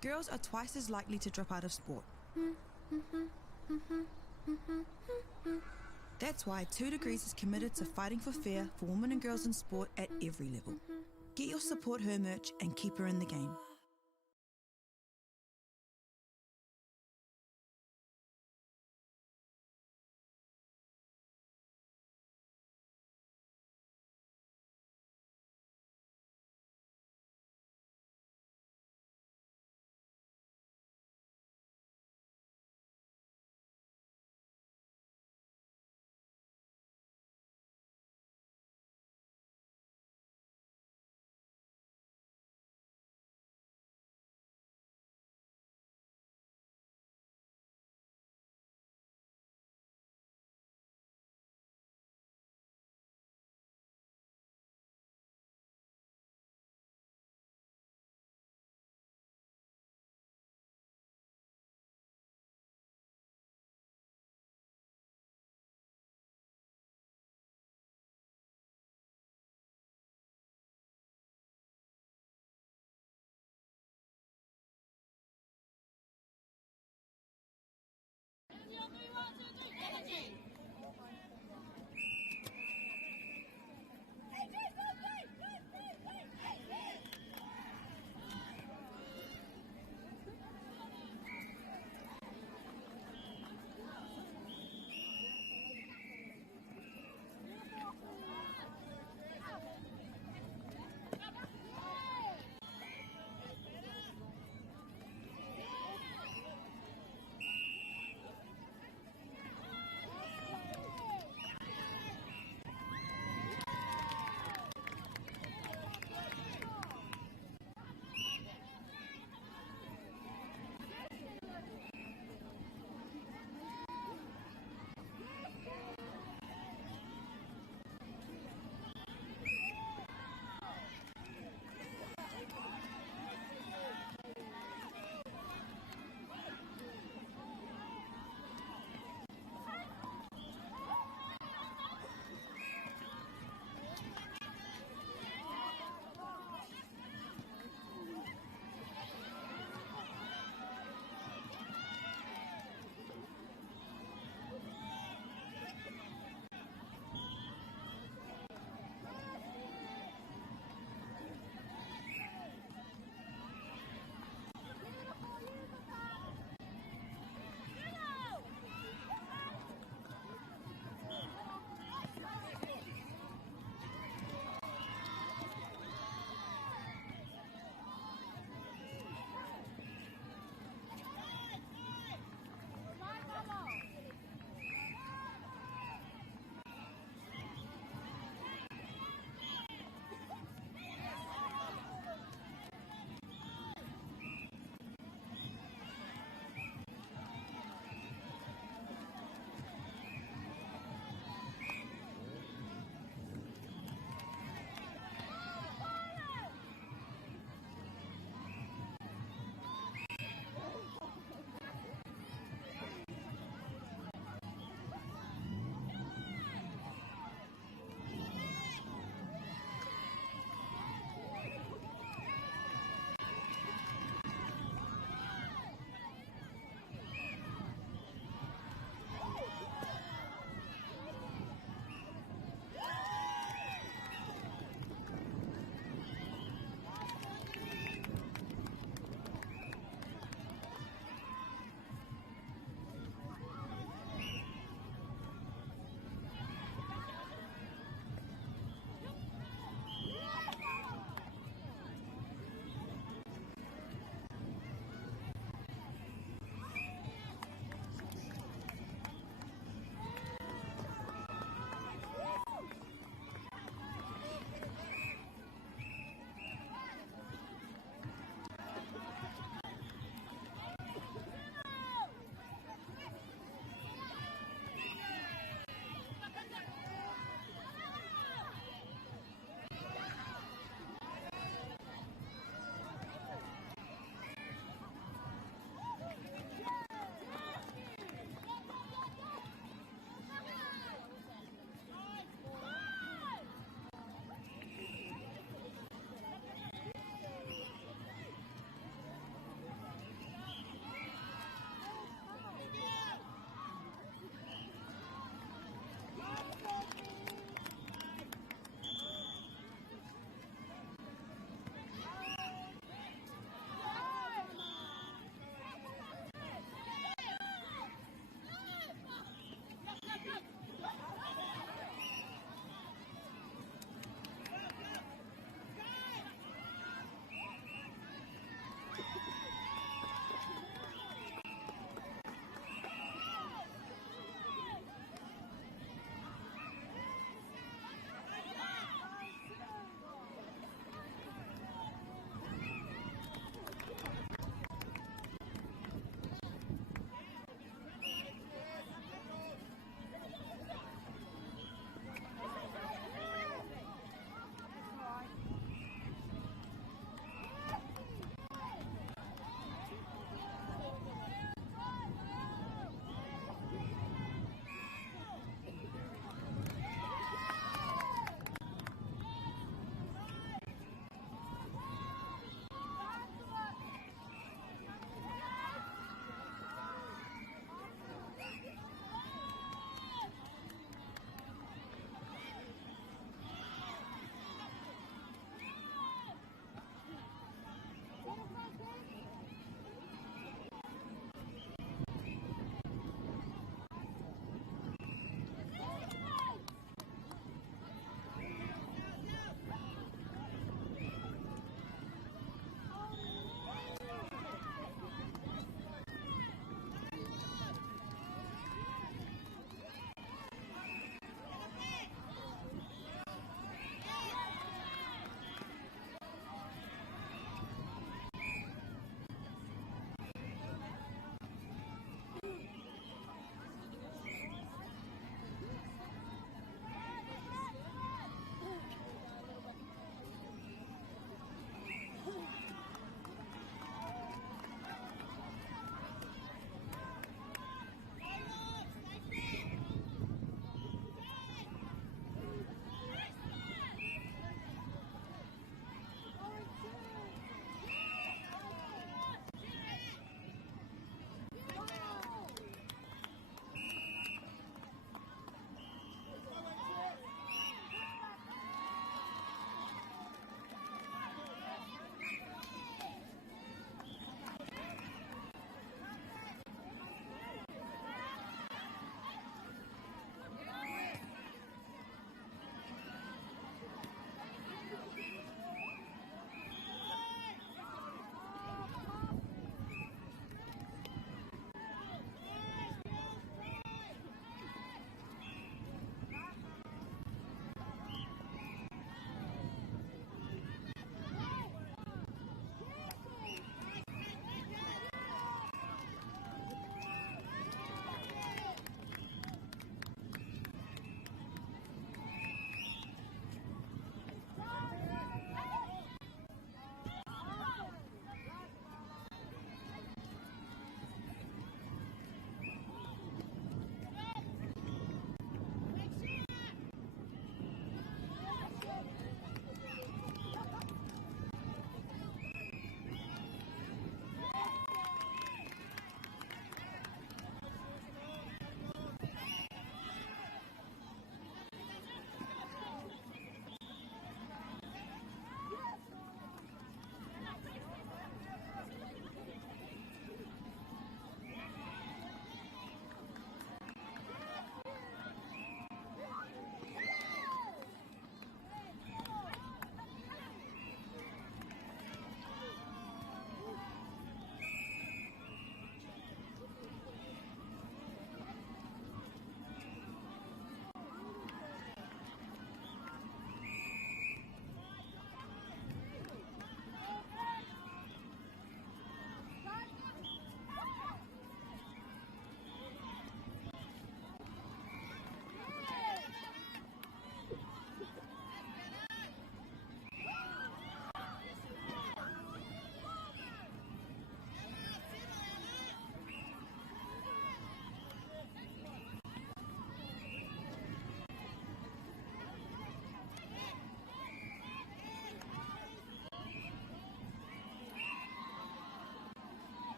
girls are twice as likely to drop out of sport. That's why 2 Degrees is committed to fighting for fair for women and girls in sport at every level. Get your Support Her merch and keep her in the game.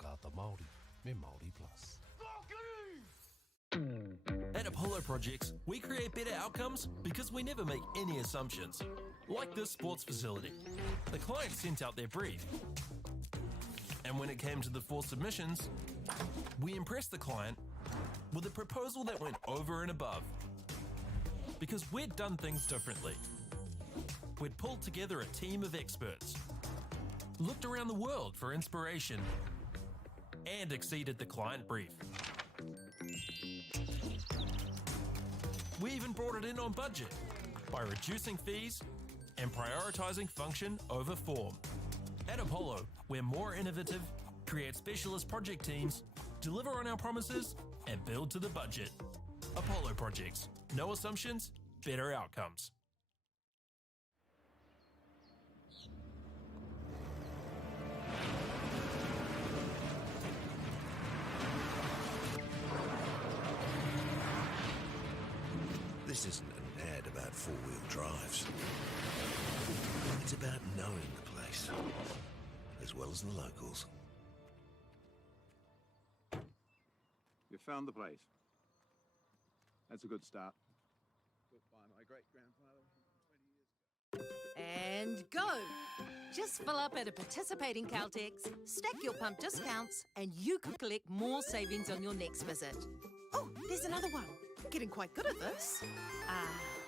kāta Māori me Māori Plus. At Apollo Projects, we create better outcomes because we never make any assumptions. Like this sports facility. The client sent out their brief. And when it came to the 4 submissions, we impressed the client with a proposal that went over and above. Because we'd done things differently. We'd pulled together a team of experts, looked around the world for inspiration, and exceeded the client brief. We even brought it in on budget by reducing fees and prioritising function over form. At Apollo, we're more innovative, create specialist project teams, deliver on our promises, and build to the budget. Apollo Projects. No assumptions, better outcomes. This isn't an ad about four-wheel drives. It's about knowing the place, as well as the locals. You found the place. That's a good start. Built by my great-grandfather 20 years ago. And go! Just fill up at a participating Caltex, stack your pump discounts, and you could collect more savings on your next visit. Oh, there's another one. Getting quite good at this.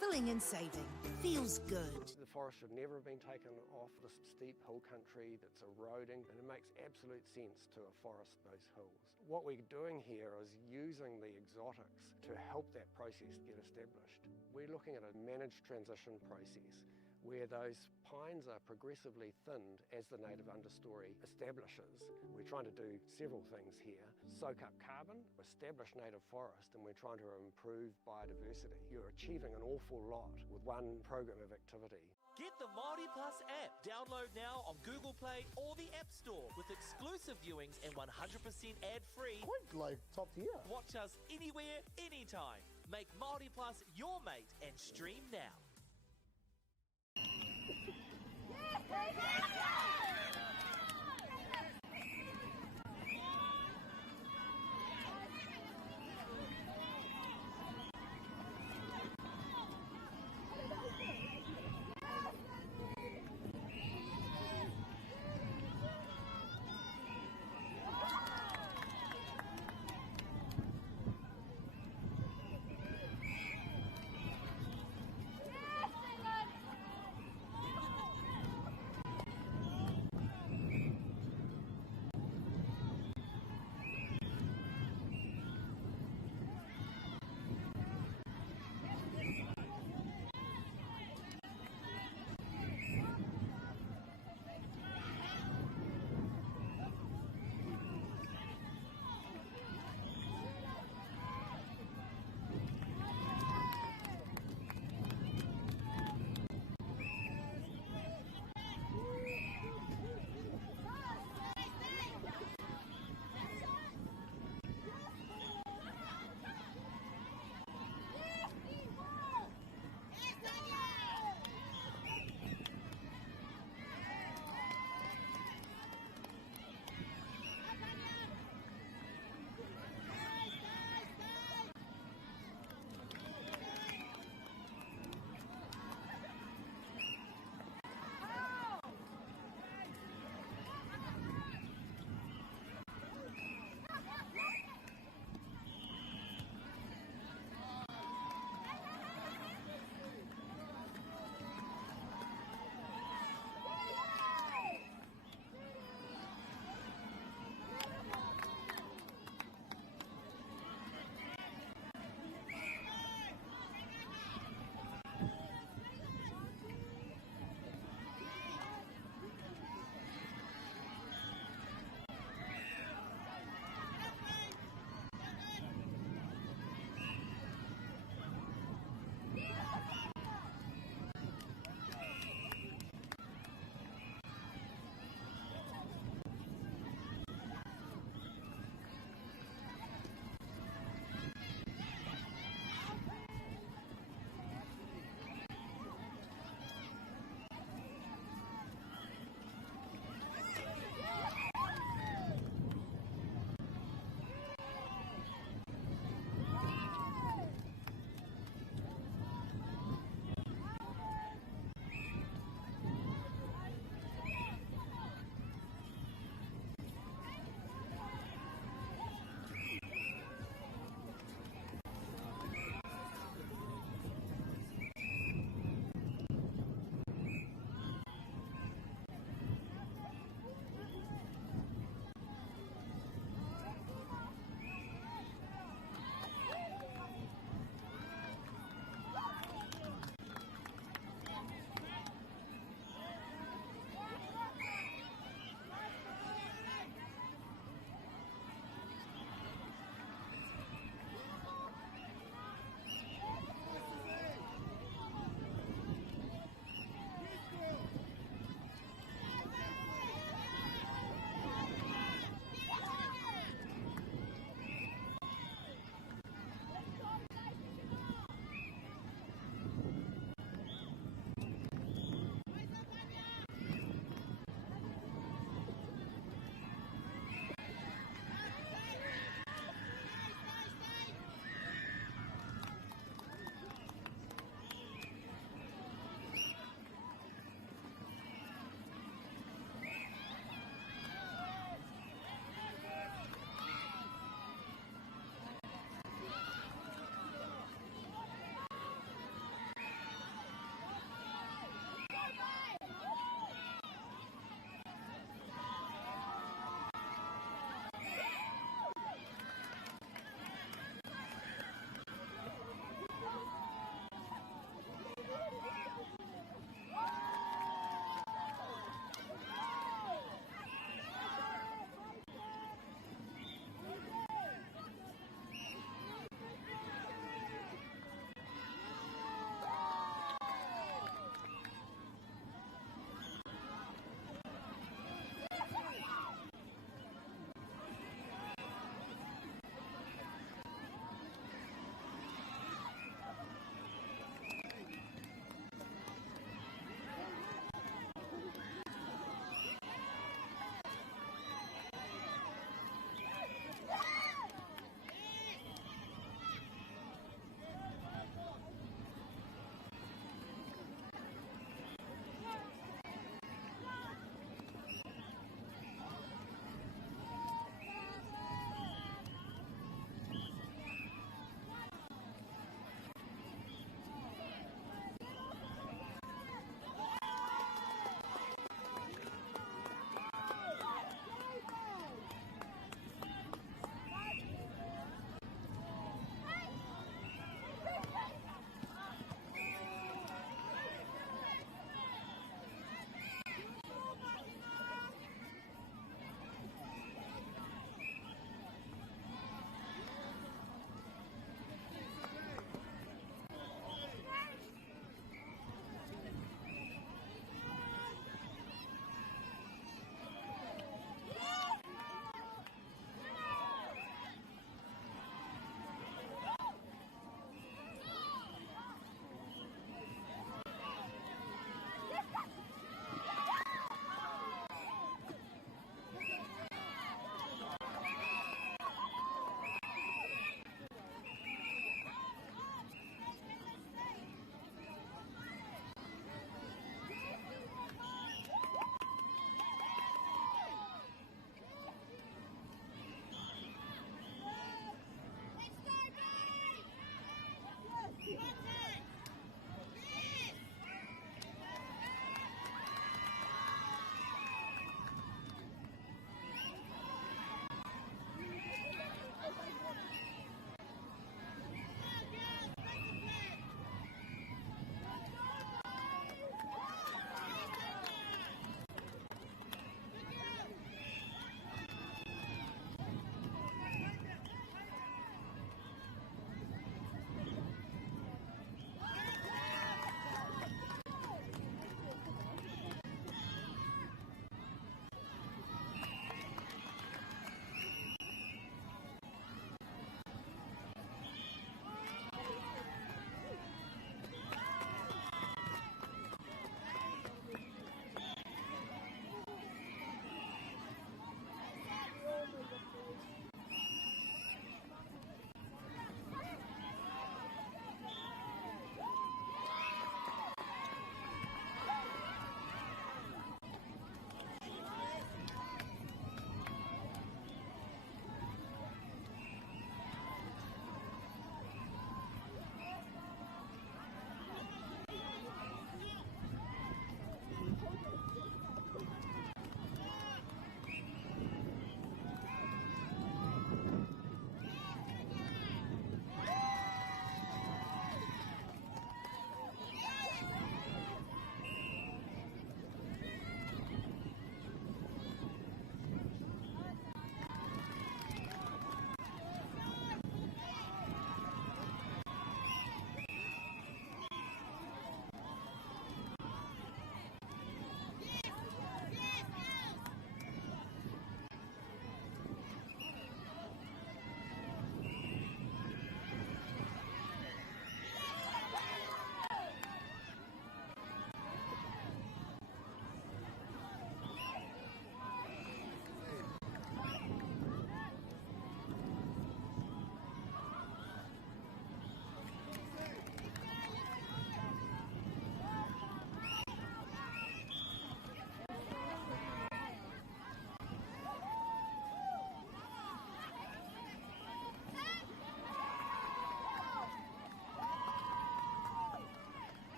Filling and saving. Feels good. The forest should never have been taken off this steep hill country that's eroding, and it makes absolute sense to afforest those hills. What we're doing here is using the exotics to help that process get established. We're looking at a managed transition process where those pines are progressively thinned as the native understory establishes. We're trying to do several things here. Soak up carbon, establish native forest, and we're trying to improve biodiversity. You're achieving an awful lot with one program of activity. Get the Māori Plus app. Download now on Google Play or the App Store with exclusive viewings and 100% ad-free. Quite like top tier. Watch us anywhere, anytime. Make Māori Plus your mate and stream now.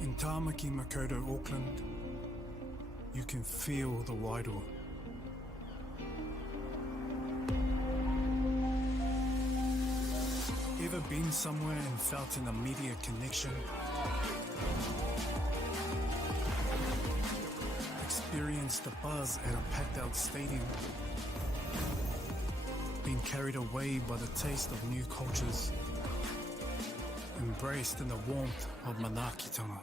In Tāmaki Makaurau, Auckland, you can feel the Wairoa. Ever been somewhere and felt an immediate connection? Experienced the buzz at a packed out stadium? Been carried away by the taste of new cultures? Embraced in the warmth of manaakitanga?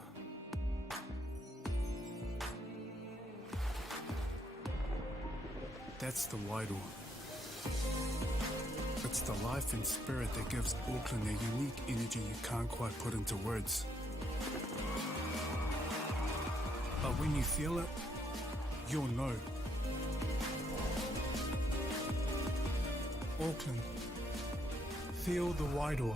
That's the Wairoa. It's the life and spirit that gives Auckland a unique energy you can't quite put into words. But when you feel it, you'll know. Auckland, feel the Wairoa.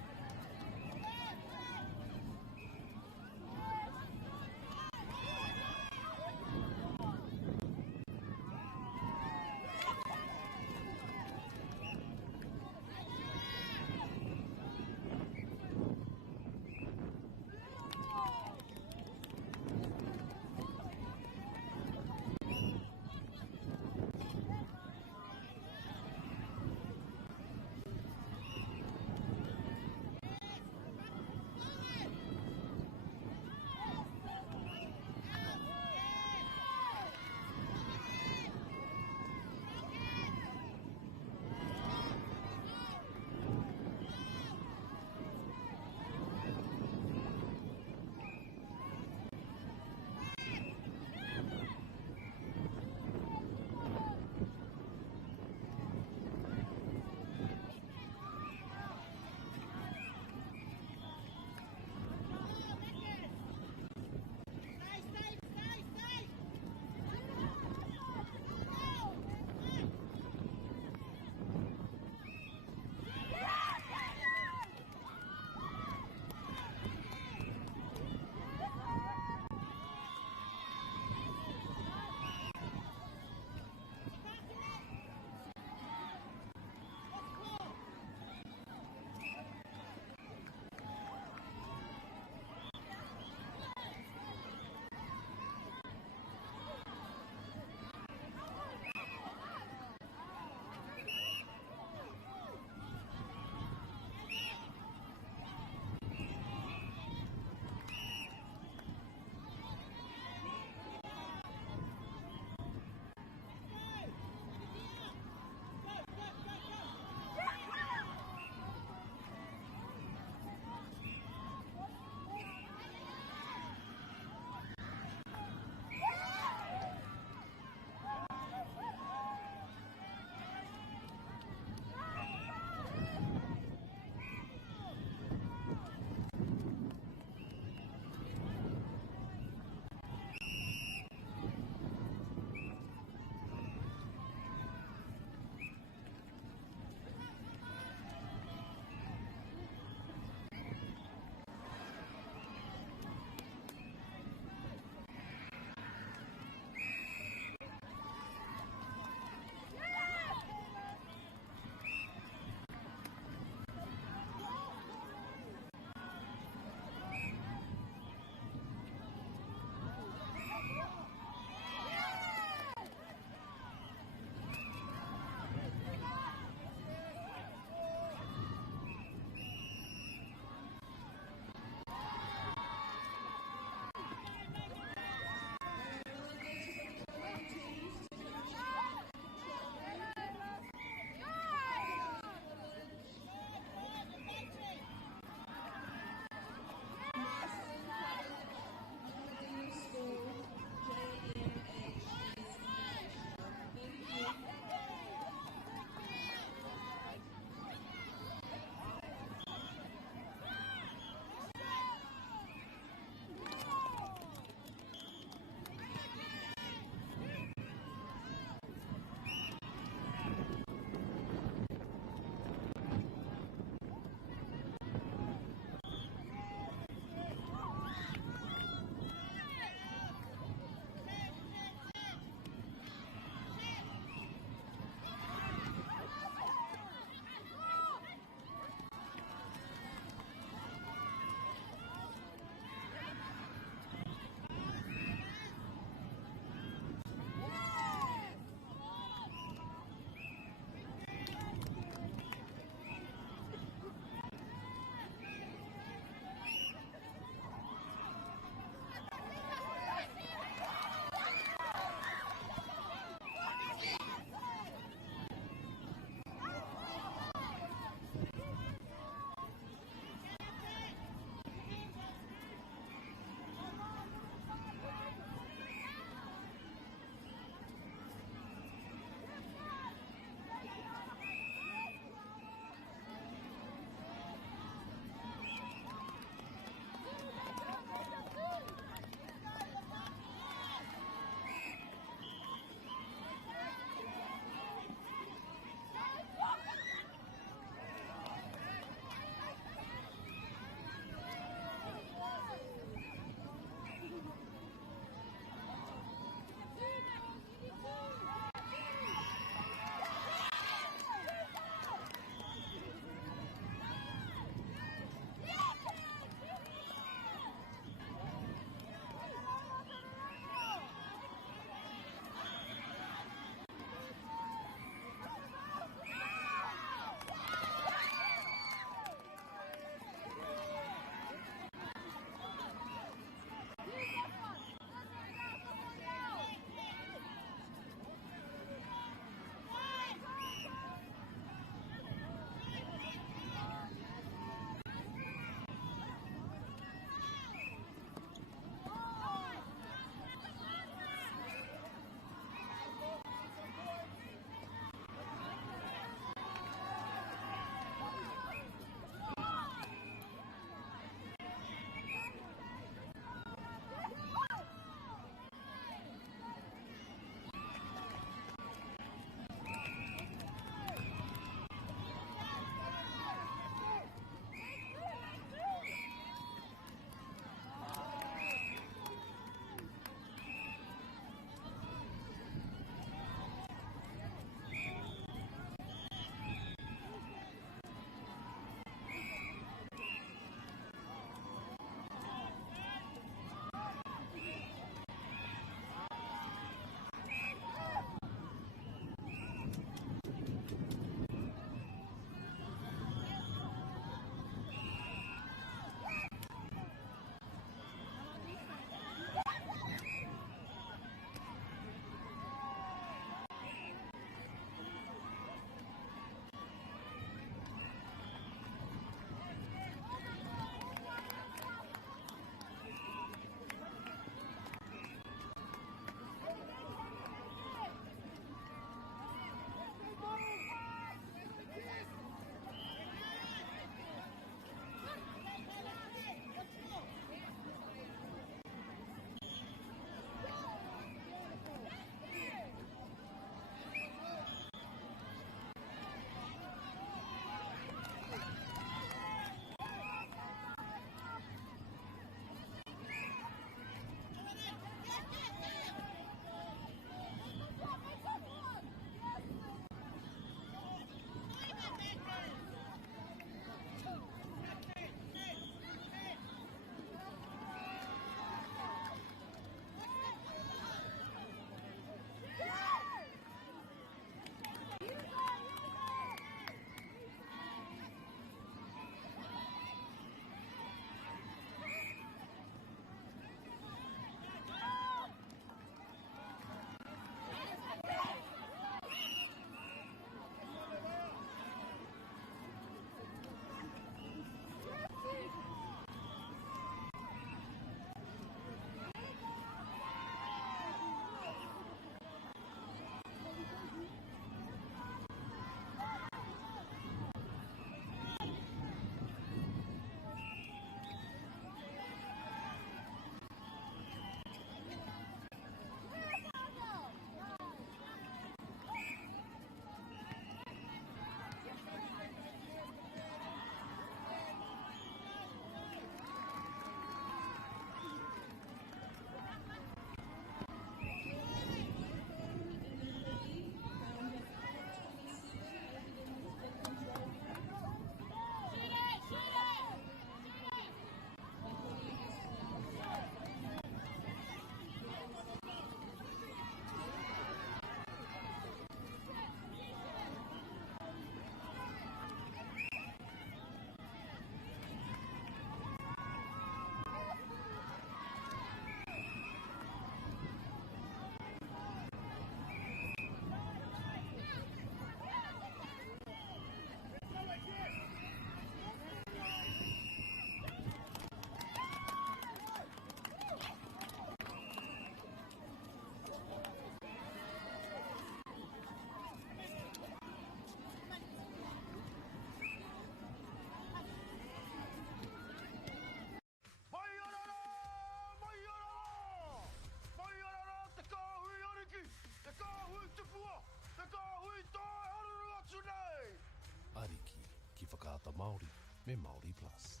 me Māori Plus.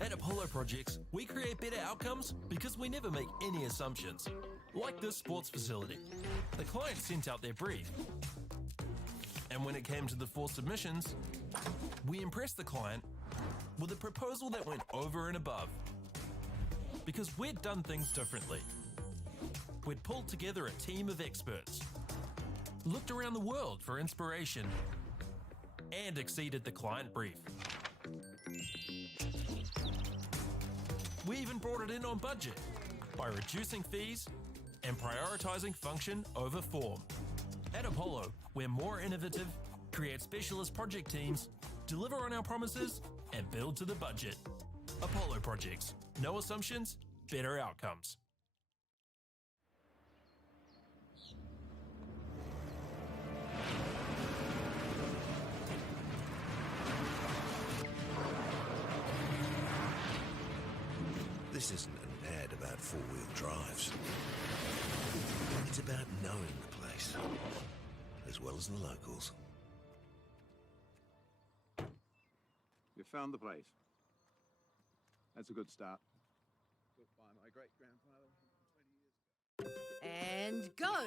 At Apollo Projects, we create better outcomes because we never make any assumptions. Like this sports facility. The client sent out their brief. And when it came to the 4 submissions, we impressed the client with a proposal that went over and above. Because we'd done things differently. We'd pulled together a team of experts, looked around the world for inspiration, and exceeded the client brief. We even brought it in on budget by reducing fees and prioritising function over form. At Apollo, we're more innovative, create specialist project teams, deliver on our promises, and build to the budget. Apollo Projects. No assumptions, better outcomes. This isn't an ad about four-wheel drives. It's about knowing the place, as well as the locals. You found the place. That's a good start. Built by my great-grandfather 20 years ago. And go!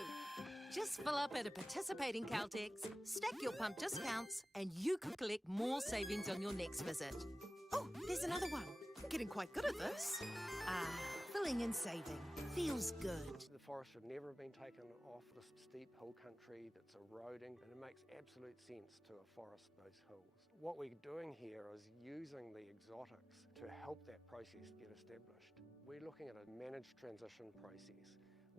Just fill up at a participating Caltex, stack your pump discounts, and you could collect more savings on your next visit. Oh, there's another one. I'm getting quite good at this. Filling and saving. Feels good. The forest should never have been taken off this steep hill country that's eroding, and it makes absolute sense to afforest those hills. What we're doing here is using the exotics to help that process get established. We're looking at a managed transition process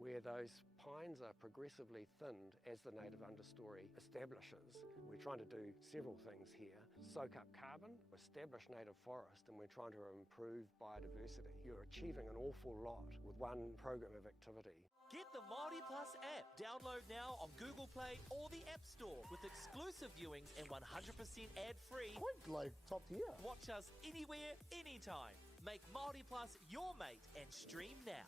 where those pines are progressively thinned as the native understory establishes. We're trying to do several things here. Soak up carbon, establish native forest, and we're trying to improve biodiversity. You're achieving an awful lot with one program of activity. Get the Māori Plus app. Download now on Google Play or the App Store with exclusive viewings and 100% ad-free. Quite like top tier. Watch us anywhere, anytime. Make Māori Plus your mate and stream now.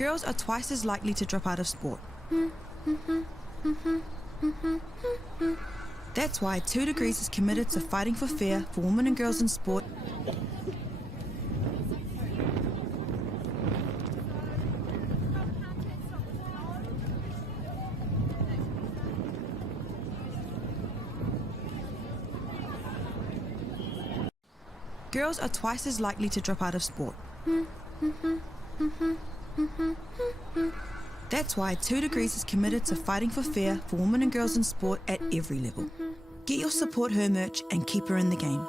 Girls are twice as likely to drop out of sport. That's why 2 Degrees is committed to fighting for fair for women and girls in sport. Girls are twice as likely to drop out of sport. That's why 2 Degrees is committed to fighting for fair for women and girls in sport at every level. Get your Support Her merch and keep her in the game.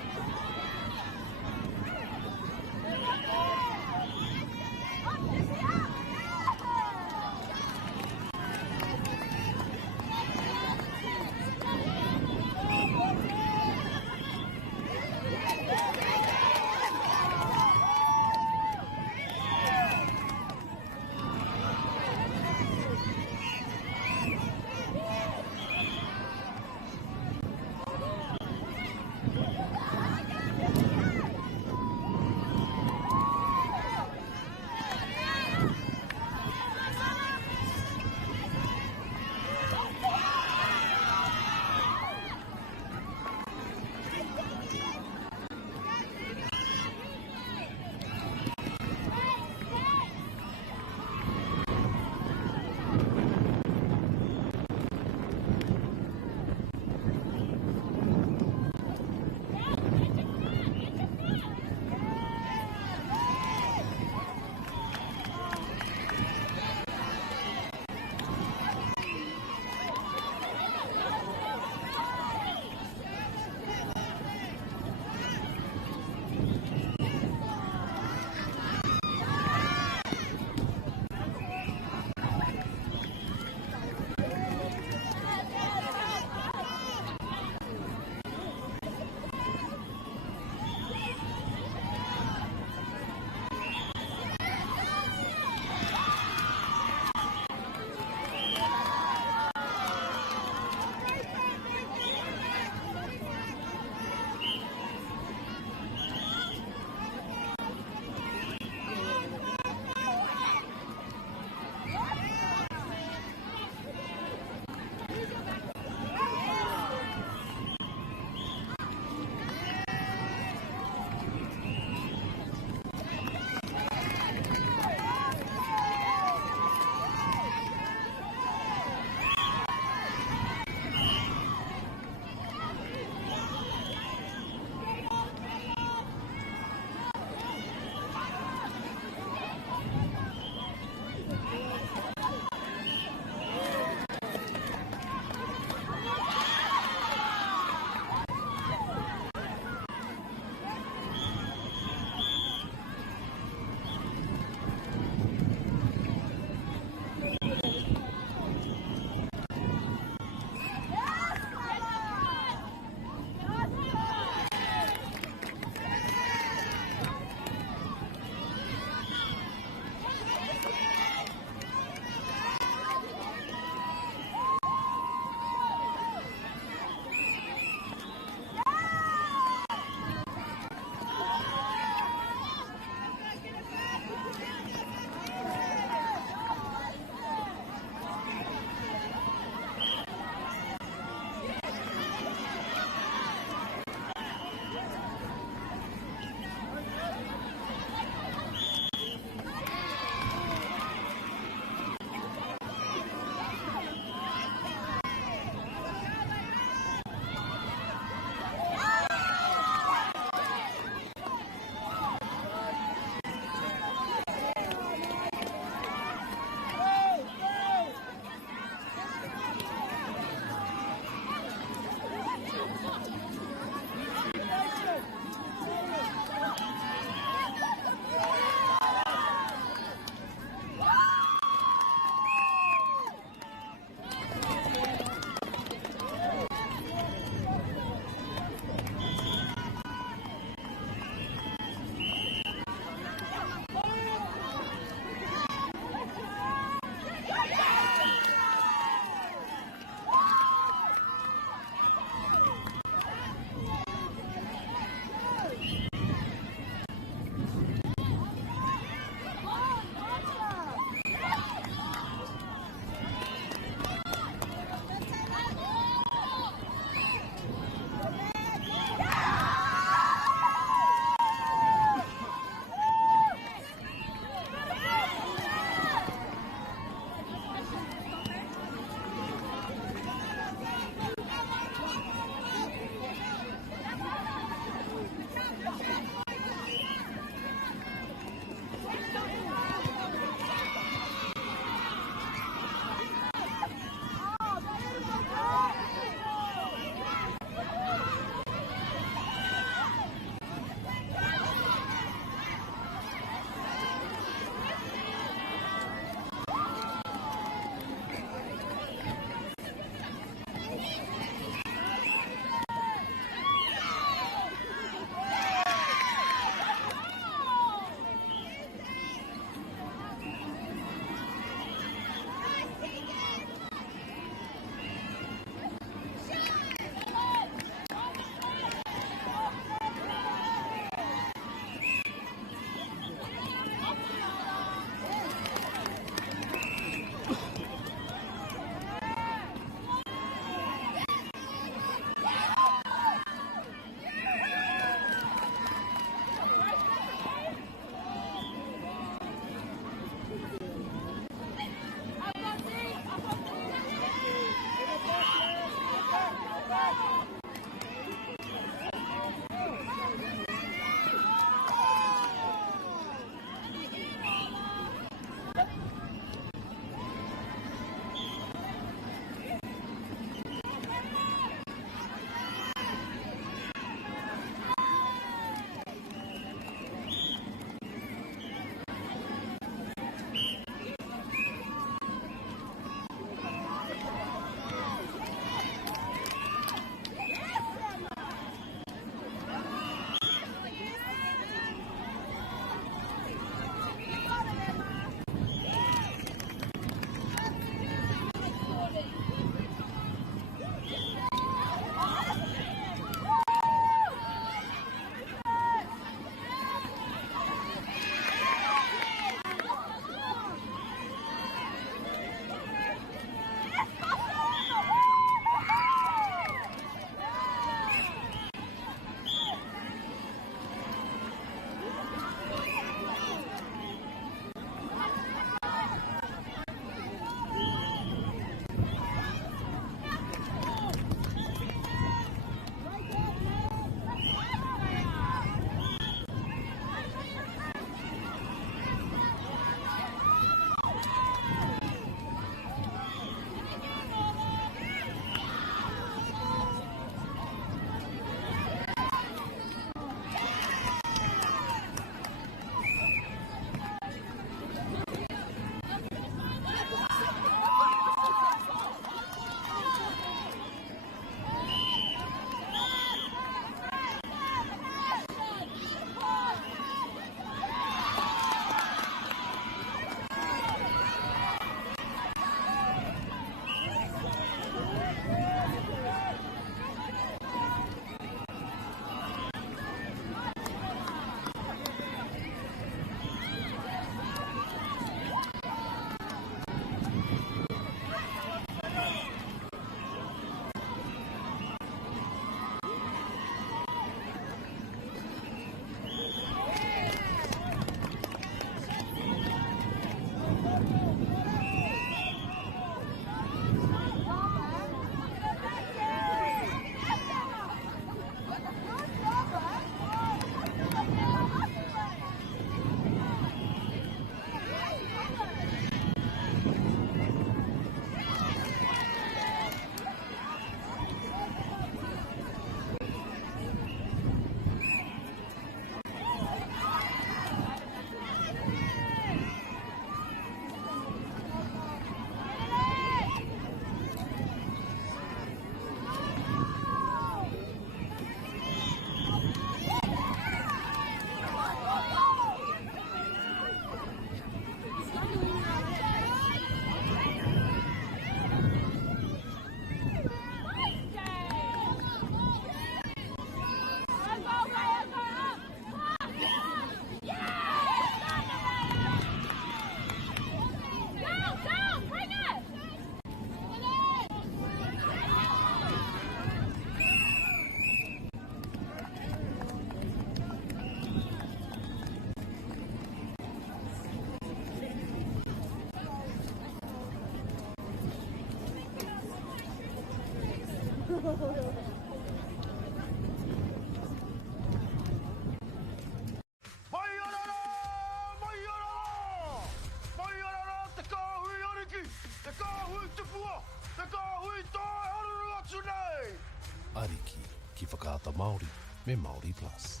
Ariki, ki whakaata Māori, me Māori Plus.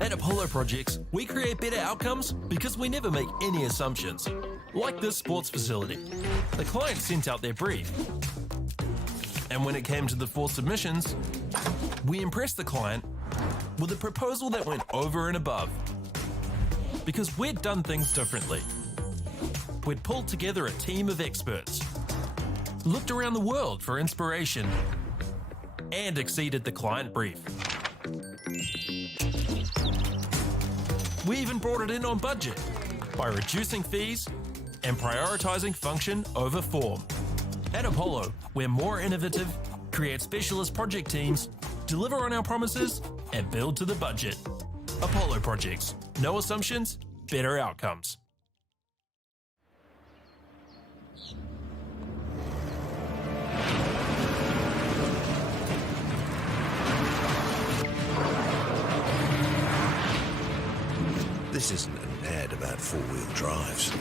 At Apollo Projects, we create better outcomes because we never make any assumptions. Like this sports facility. The client sent out their brief. And when it came to the 4 submissions, we impressed the client with a proposal that went over and above. Because we'd done things differently. We'd pulled together a team of experts, looked around the world for inspiration, and exceeded the client brief. We even brought it in on budget by reducing fees and prioritising function over form. At Apollo, we're more innovative, create specialist project teams, deliver on our promises, and build to the budget. Apollo Projects. No assumptions, better outcomes. This isn't an ad about four-wheel drives.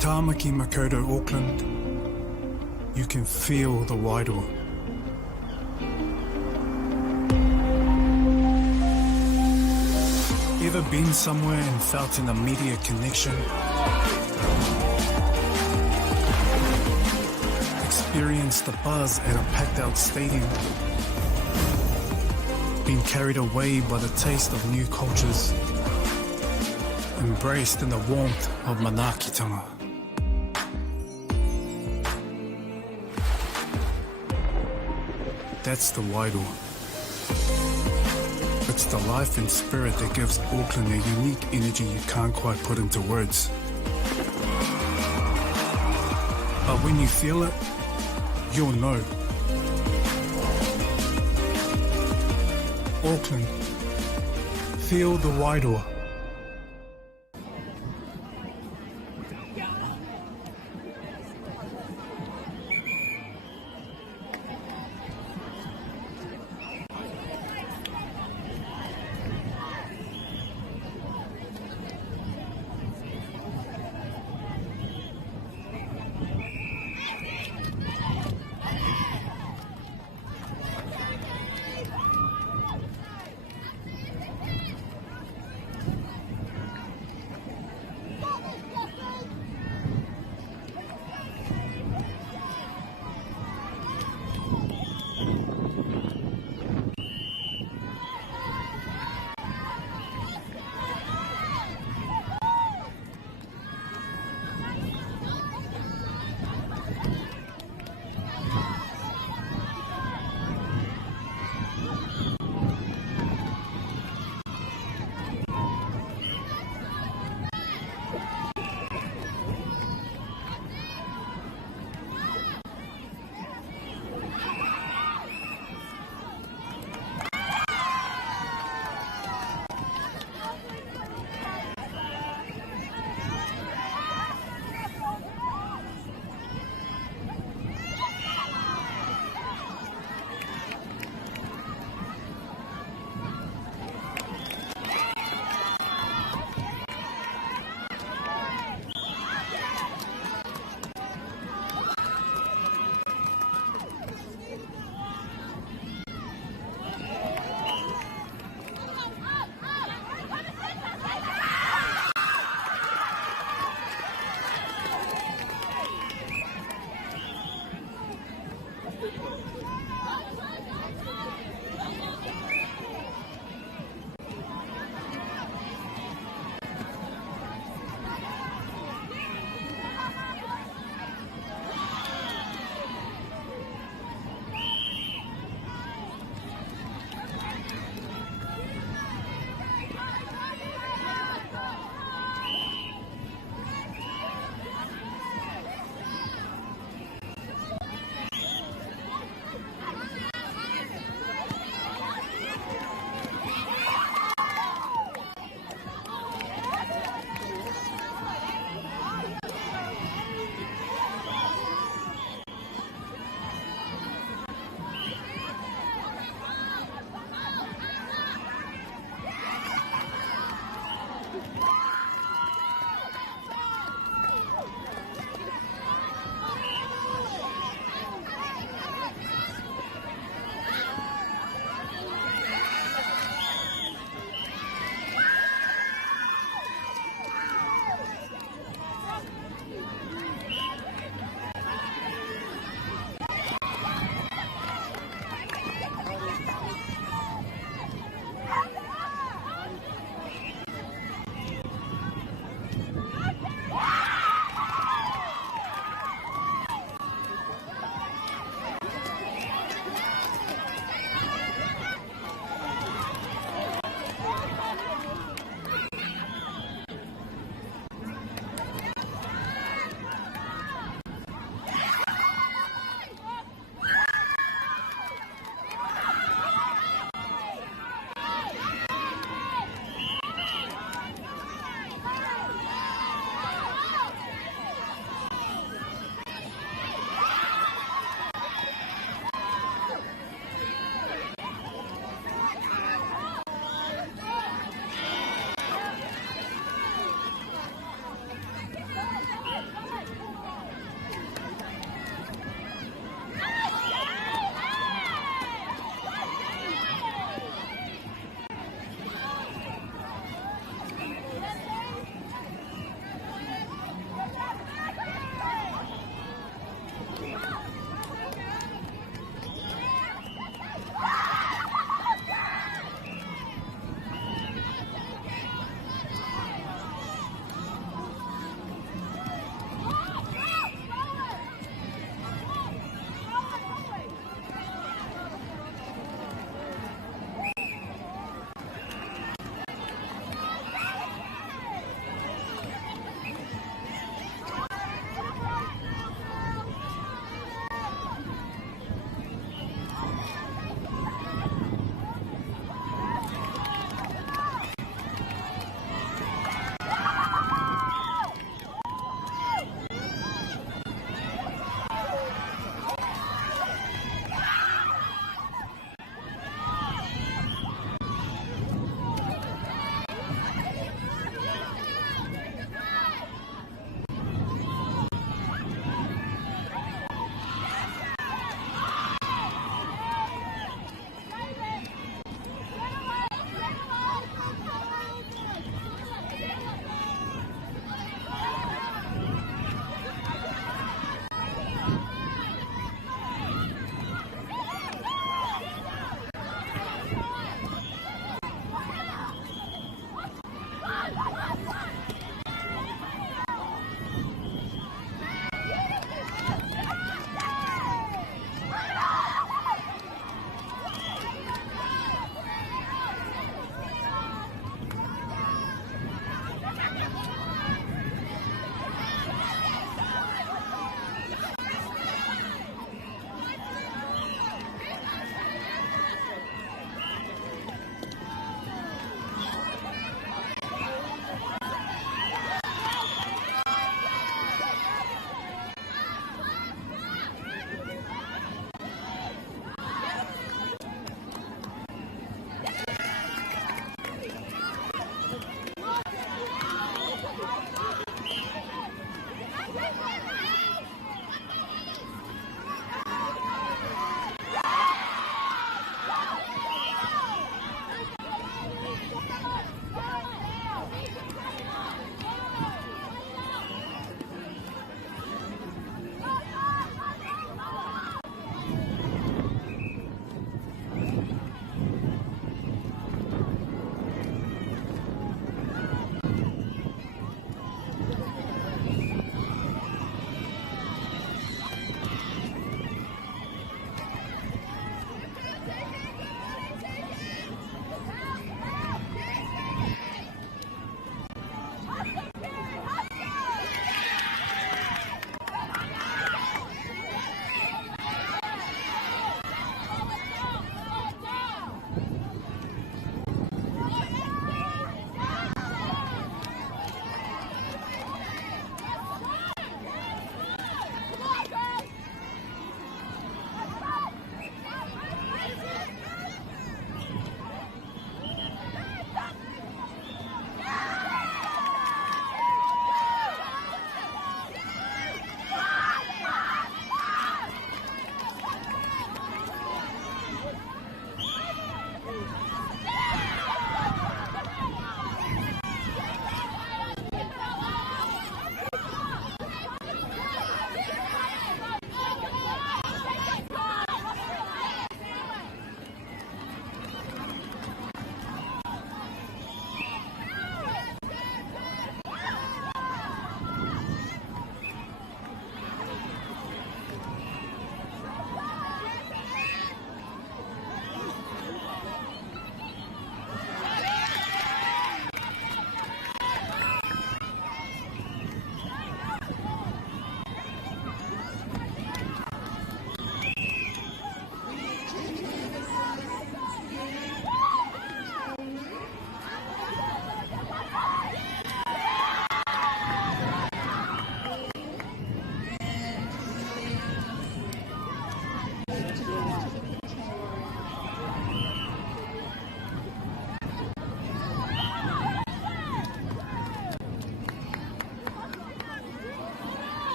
Tamaki Makaurau, Auckland, you can feel the Wairoa. Ever been somewhere and felt an immediate connection? Experienced the buzz at a packed-out stadium? Been carried away by the taste of new cultures? Embraced in the warmth of Manakitanga? That's the Wairoa. It's the life and spirit that gives Auckland a unique energy you can't quite put into words. But when you feel it, you'll know. Auckland, feel the Wairoa.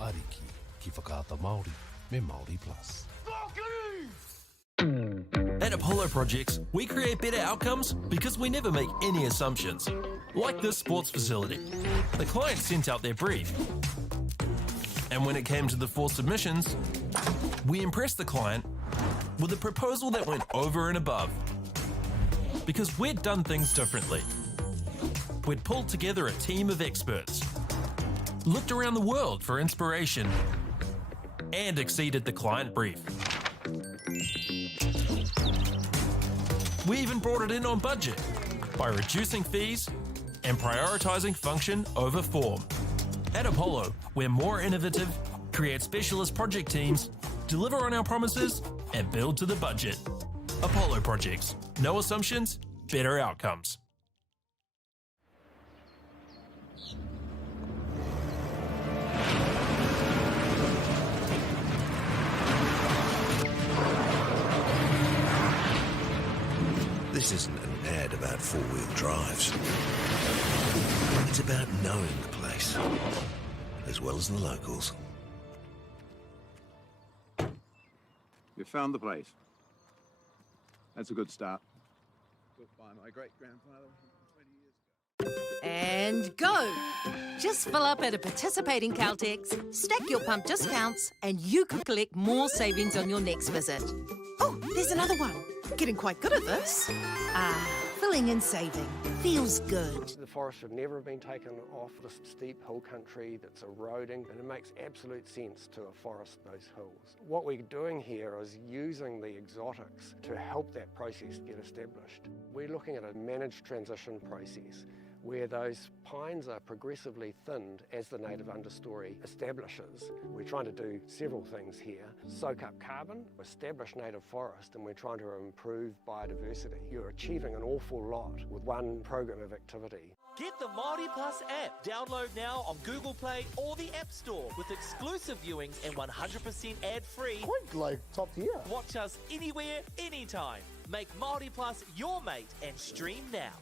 Ariki, ki whakaata Māori, me Māori Plus. At Apollo Projects, we create better outcomes because we never make any assumptions. Like this sports facility. The client sent out their brief. And when it came to the 4 submissions, we impressed the client with a proposal that went over and above. Because we'd done things differently. We'd pulled together a team of experts, looked around the world for inspiration, and exceeded the client brief. We even brought it in on budget by reducing fees and prioritising function over form. At Apollo, we're more innovative, create specialist project teams, deliver on our promises, and build to the budget. Apollo Projects. No assumptions, better outcomes. This isn't an ad about 4-wheel drives. It's about knowing the place, as well as the locals. You found the place. That's a good start. Built by my great-grandfather 20 years ago. And go! Just fill up at a participating Caltex, stack your pump discounts, and you could collect more savings on your next visit. Oh, there's another one. Getting quite good at this. Filling and saving. Feels good. The forest should never have been taken off this steep hill country that's eroding, and it makes absolute sense to afforest those hills. What we're doing here is using the exotics to help that process get established. We're looking at a managed transition process where those pines are progressively thinned as the native understory establishes. We're trying to do several things here. Soak up carbon, establish native forest, and we're trying to improve biodiversity. You're achieving an awful lot with one program of activity. Get the Māori Plus app. Download now on Google Play or the App Store with exclusive viewings and 100% ad-free. Quite like top tier. Watch us anywhere, anytime. Make Māori Plus your mate and stream now.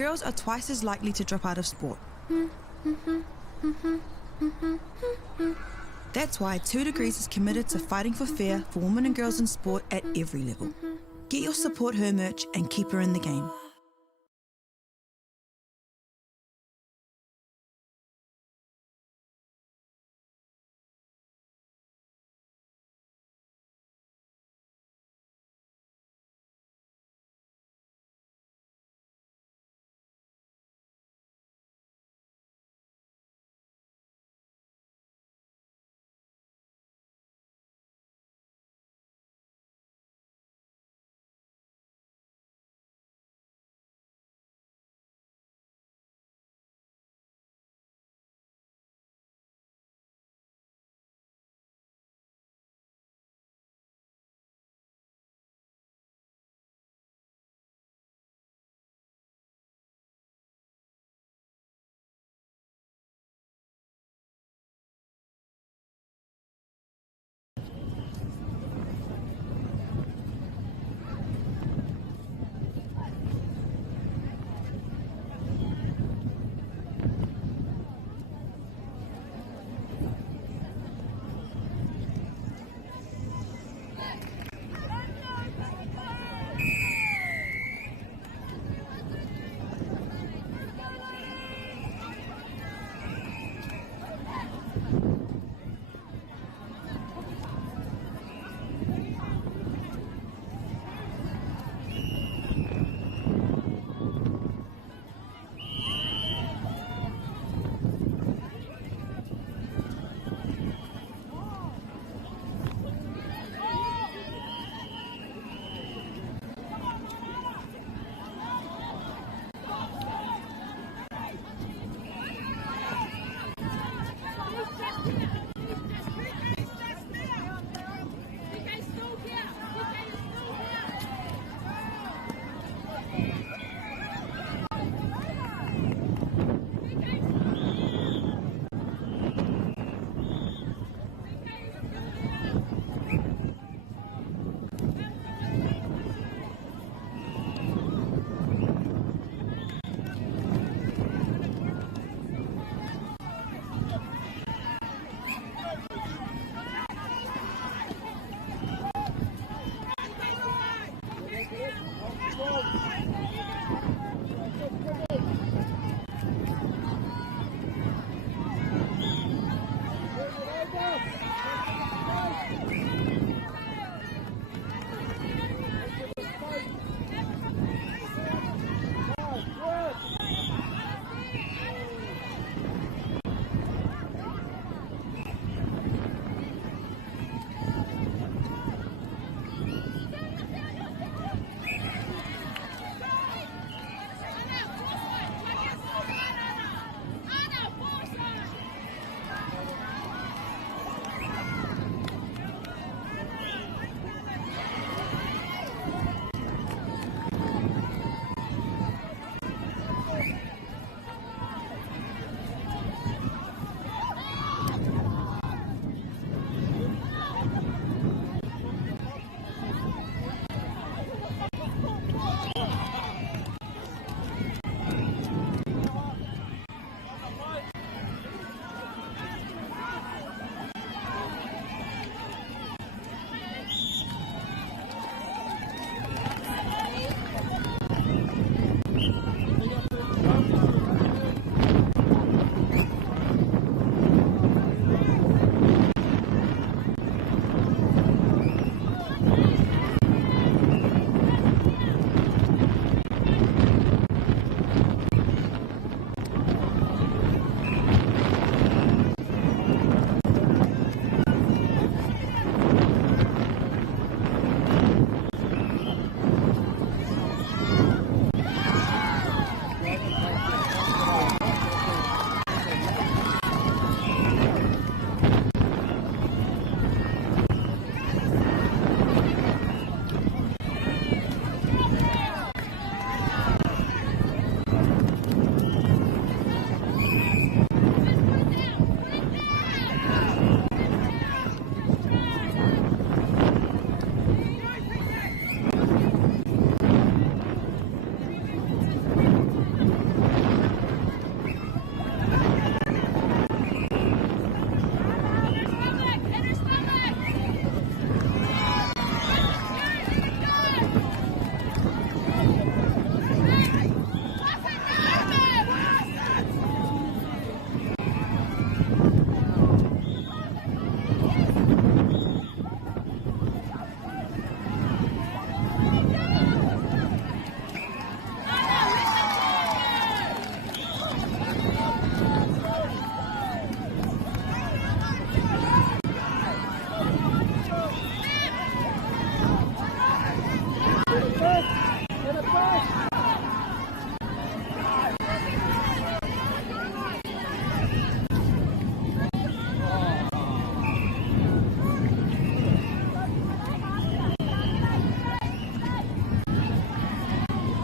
Girls are twice as likely to drop out of sport. That's why 2 Degrees is committed to fighting for fair for women and girls in sport at every level. Get your Support Her merch and keep her in the game.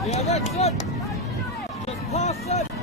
Yeah, that's it. Just pass it.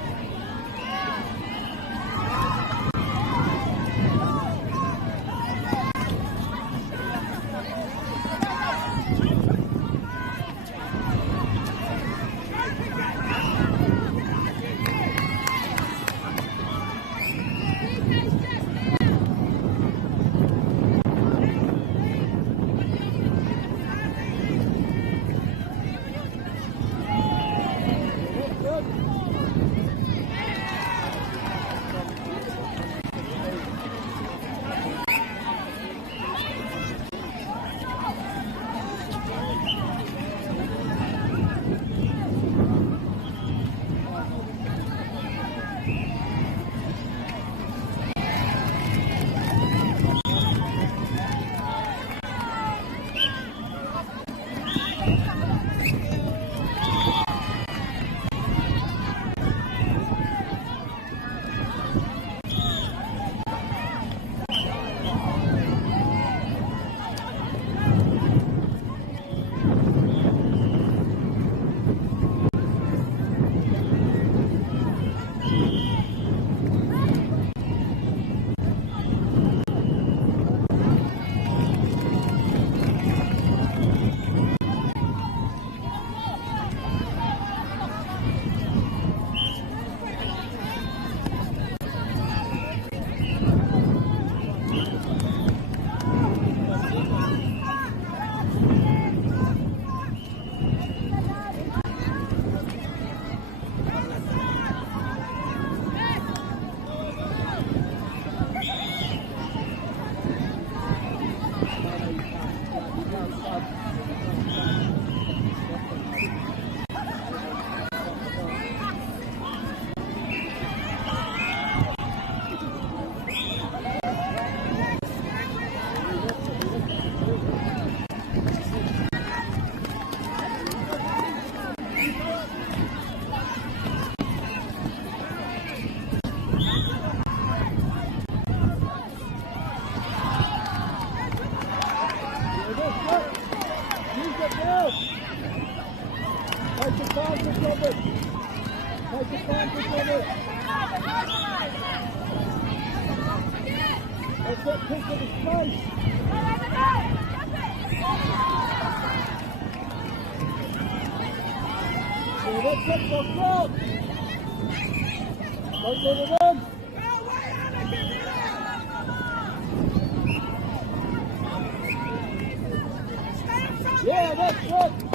Yeah, that's good.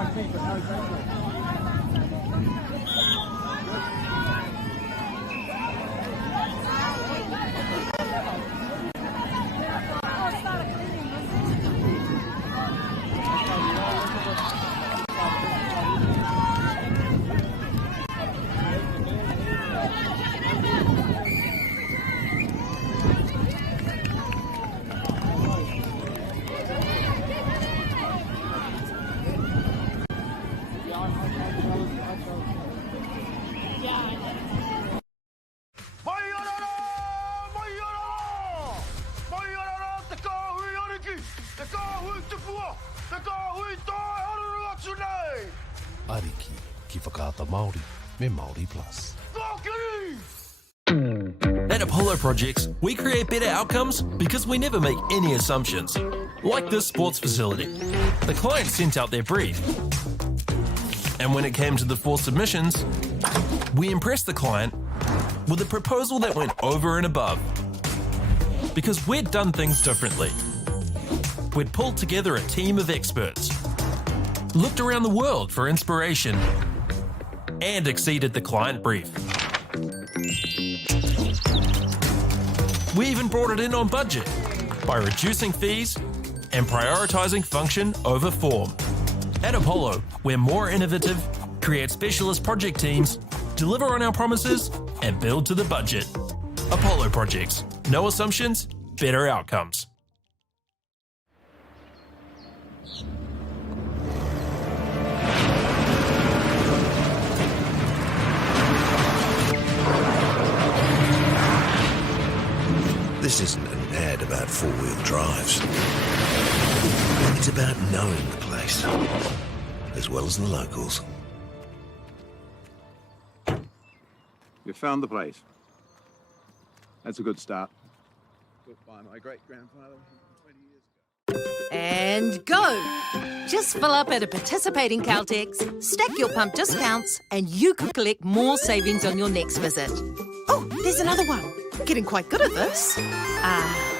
like me, but no takeaway. Ariki, ki whakaata Māori, me Māori Plus. At Apollo Projects, we create better outcomes because we never make any assumptions. Like this sports facility. The client sent out their brief. And when it came to the 4 submissions, we impressed the client with a proposal that went over and above. Because we'd done things differently. We'd pulled together a team of experts, looked around the world for inspiration, and exceeded the client brief. We even brought it in on budget by reducing fees and prioritising function over form. At Apollo, we're more innovative, create specialist project teams, deliver on our promises, and build to the budget. Apollo Projects. No assumptions, better outcomes. This isn't an ad about four-wheel drives. It's about knowing the place, as well as the locals. You found the place. That's a good start. Built by my great-grandfather 20 years ago. And go! Just fill up at a participating Caltex, stack your pump discounts, and you could collect more savings on your next visit. Oh, there's another one. Getting quite good at this.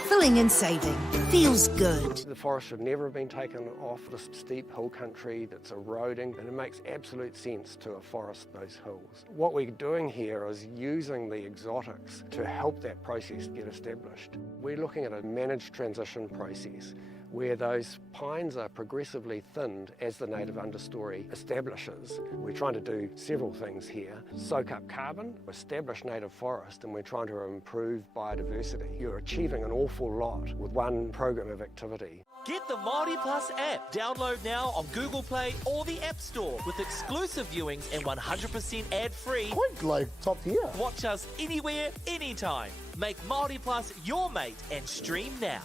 Filling and saving. Feels good. The forest should never have been taken off this steep hill country that's eroding, and it makes absolute sense to afforest those hills. What we're doing here is using the exotics to help that process get established. We're looking at a managed transition process where those pines are progressively thinned as the native understory establishes. We're trying to do several things here. Soak up carbon, establish native forest, and we're trying to improve biodiversity. You're achieving an awful lot with one program of activity. Get the Māori Plus app. Download now on Google Play or the App Store with exclusive viewings and 100% ad-free. Quite like top tier. Watch us anywhere, anytime. Make Māori Plus your mate and stream now.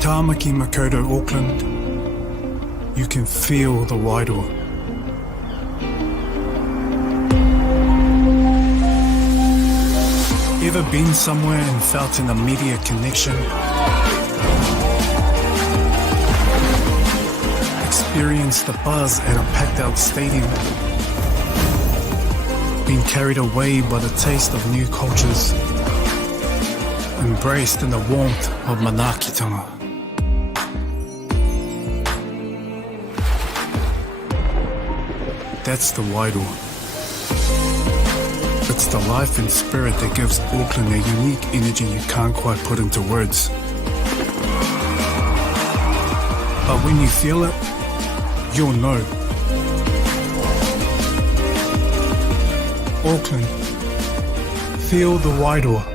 Tamaki Makaurau, Auckland, you can feel the Wairoa. Ever been somewhere and felt an immediate connection? Experienced the buzz at a packed out stadium? Been carried away by the taste of new cultures? Embraced in the warmth of Manakitanga? That's the Wairoa. It's the life and spirit that gives Auckland a unique energy you can't quite put into words. But when you feel it, you'll know. Auckland, feel the Wairoa.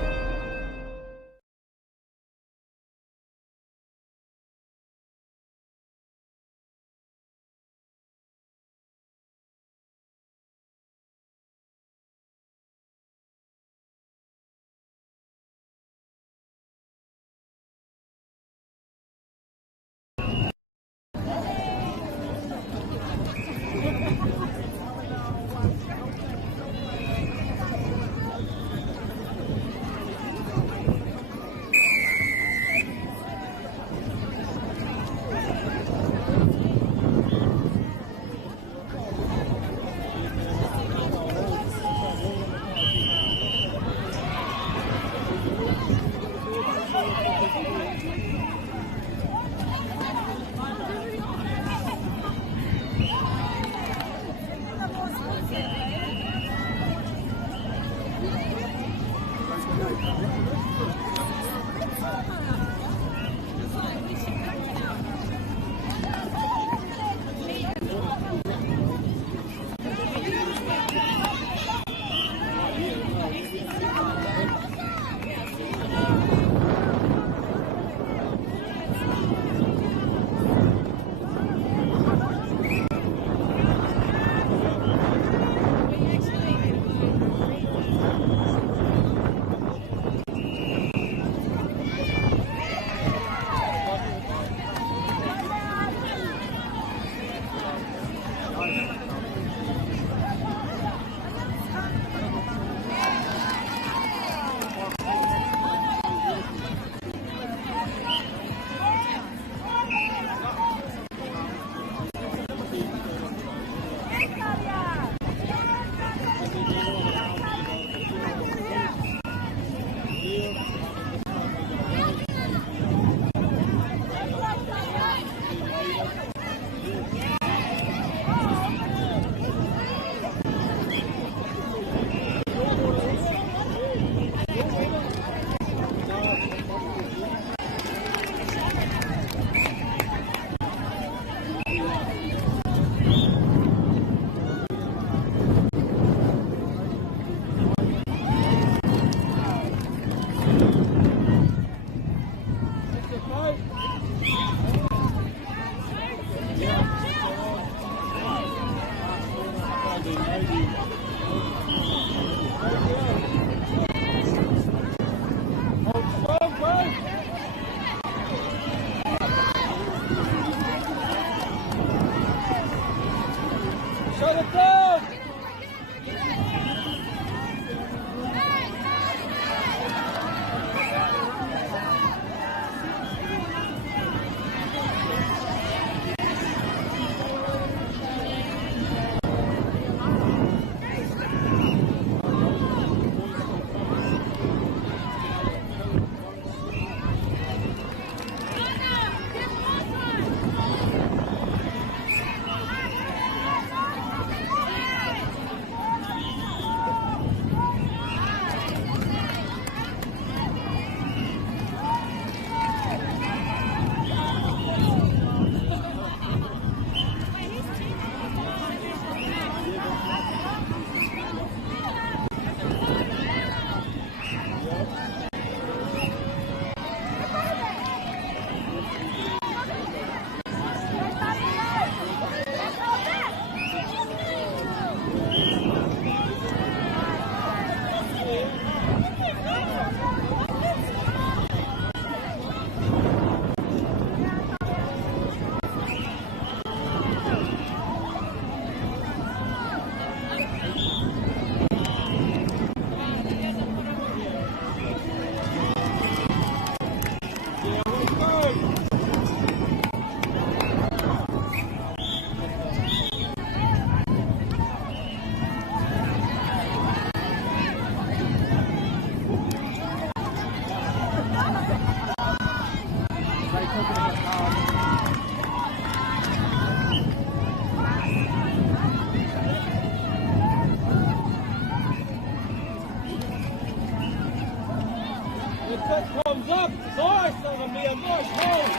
Comes up. Nice, Mia. Nice hold.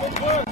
Good work.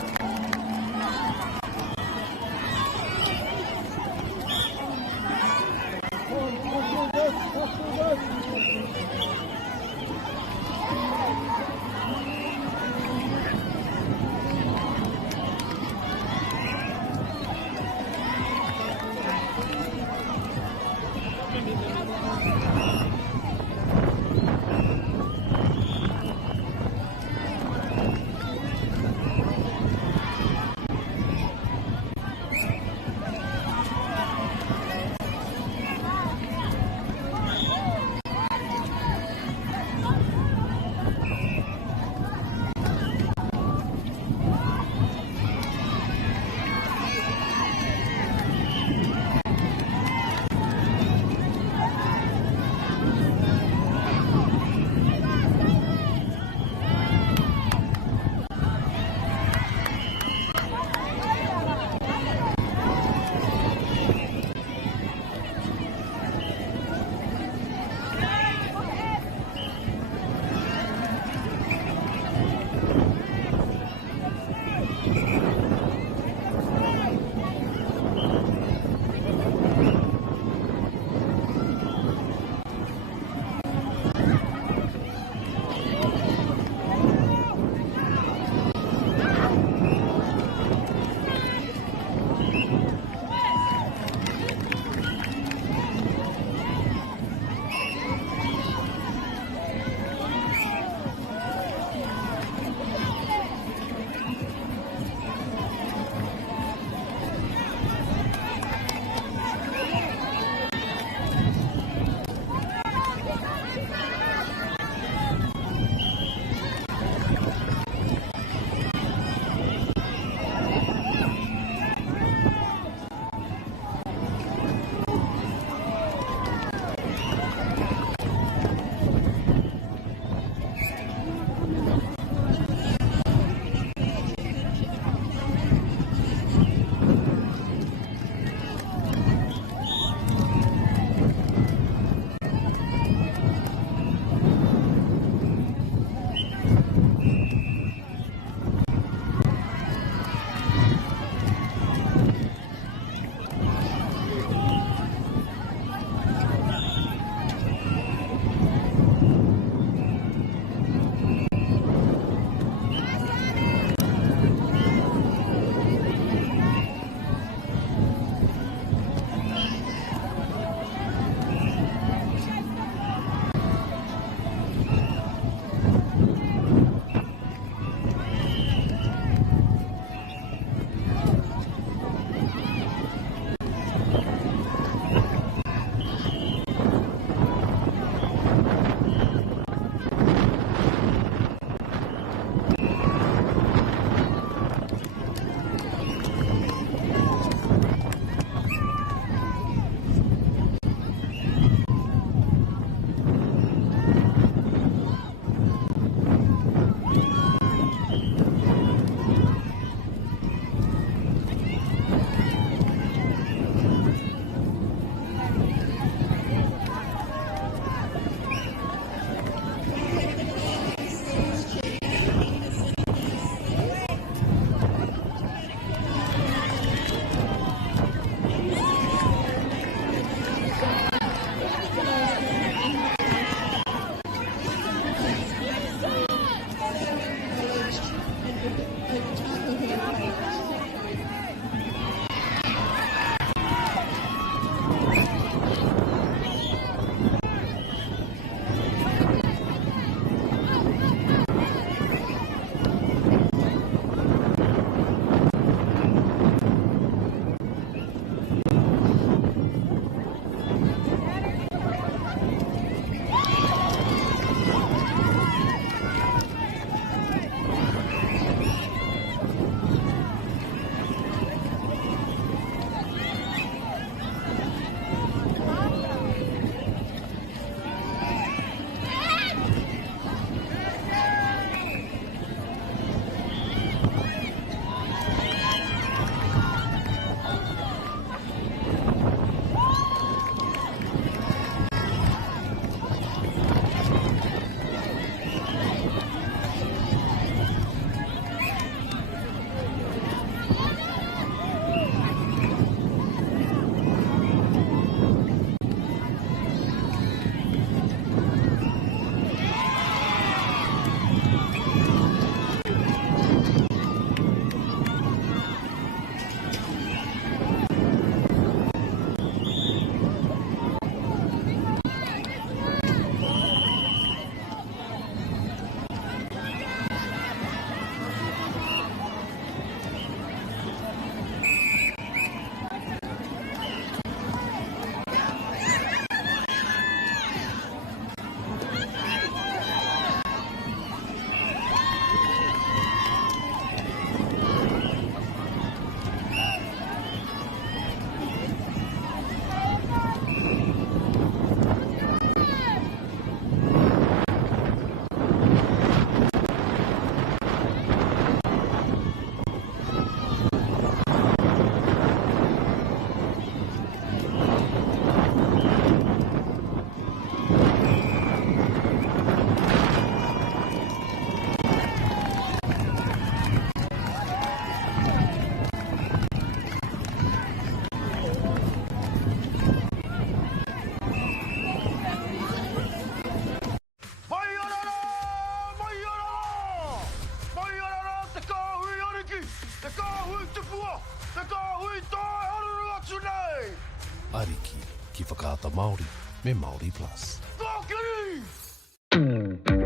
whakaata Māori me Māori Plus.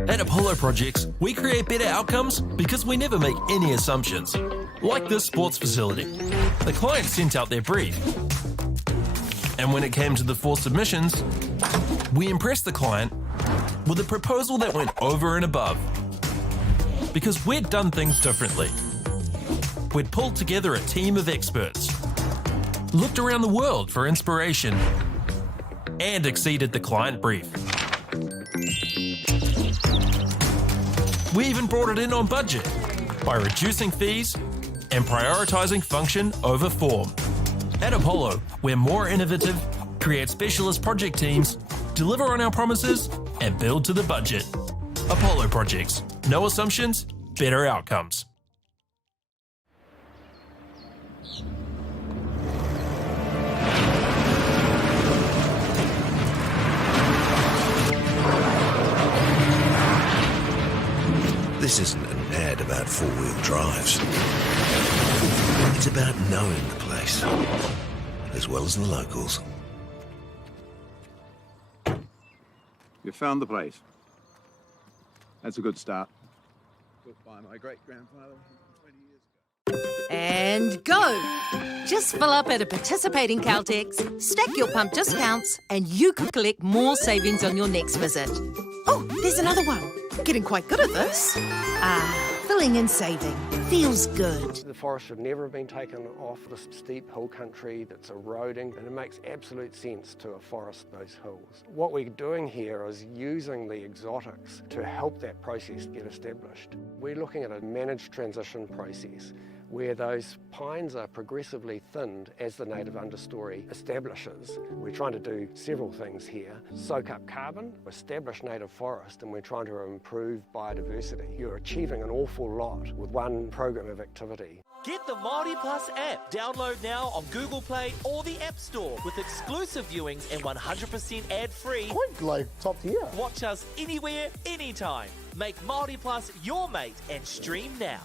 At Apollo Projects, we create better outcomes because we never make any assumptions. Like this sports facility. The client sent out their brief. And when it came to the 4 submissions, we impressed the client with a proposal that went over and above. Because we'd done things differently. We'd pulled together a team of experts, looked around the world for inspiration, and exceeded the client brief. We even brought it in on budget by reducing fees and prioritising function over form. At Apollo, we're more innovative, create specialist project teams, deliver on our promises, and build to the budget. Apollo Projects. No assumptions, better outcomes. This isn't an ad about four-wheel drives. It's about knowing the place, as well as the locals. You found the place. That's a good start. Built by my great-grandfather 20 years ago. And go! Just fill up at a participating Caltex, stack your pump discounts, and you could collect more savings on your next visit. Oh, there's another one. Getting quite good at this. Filling and saving. Feels good. The forest should never have been taken off this steep hill country that's eroding, and it makes absolute sense to afforest those hills. What we're doing here is using the exotics to help that process get established. We're looking at a managed transition process where those pines are progressively thinned as the native understory establishes. We're trying to do several things here. Soak up carbon, establish native forest, and we're trying to improve biodiversity. You're achieving an awful lot with one program of activity. Get the Māori Plus app. Download now on Google Play or the App Store with exclusive viewings and 100% ad-free. Quite like top tier. Watch us anywhere, anytime. Make Māori Plus your mate and stream now.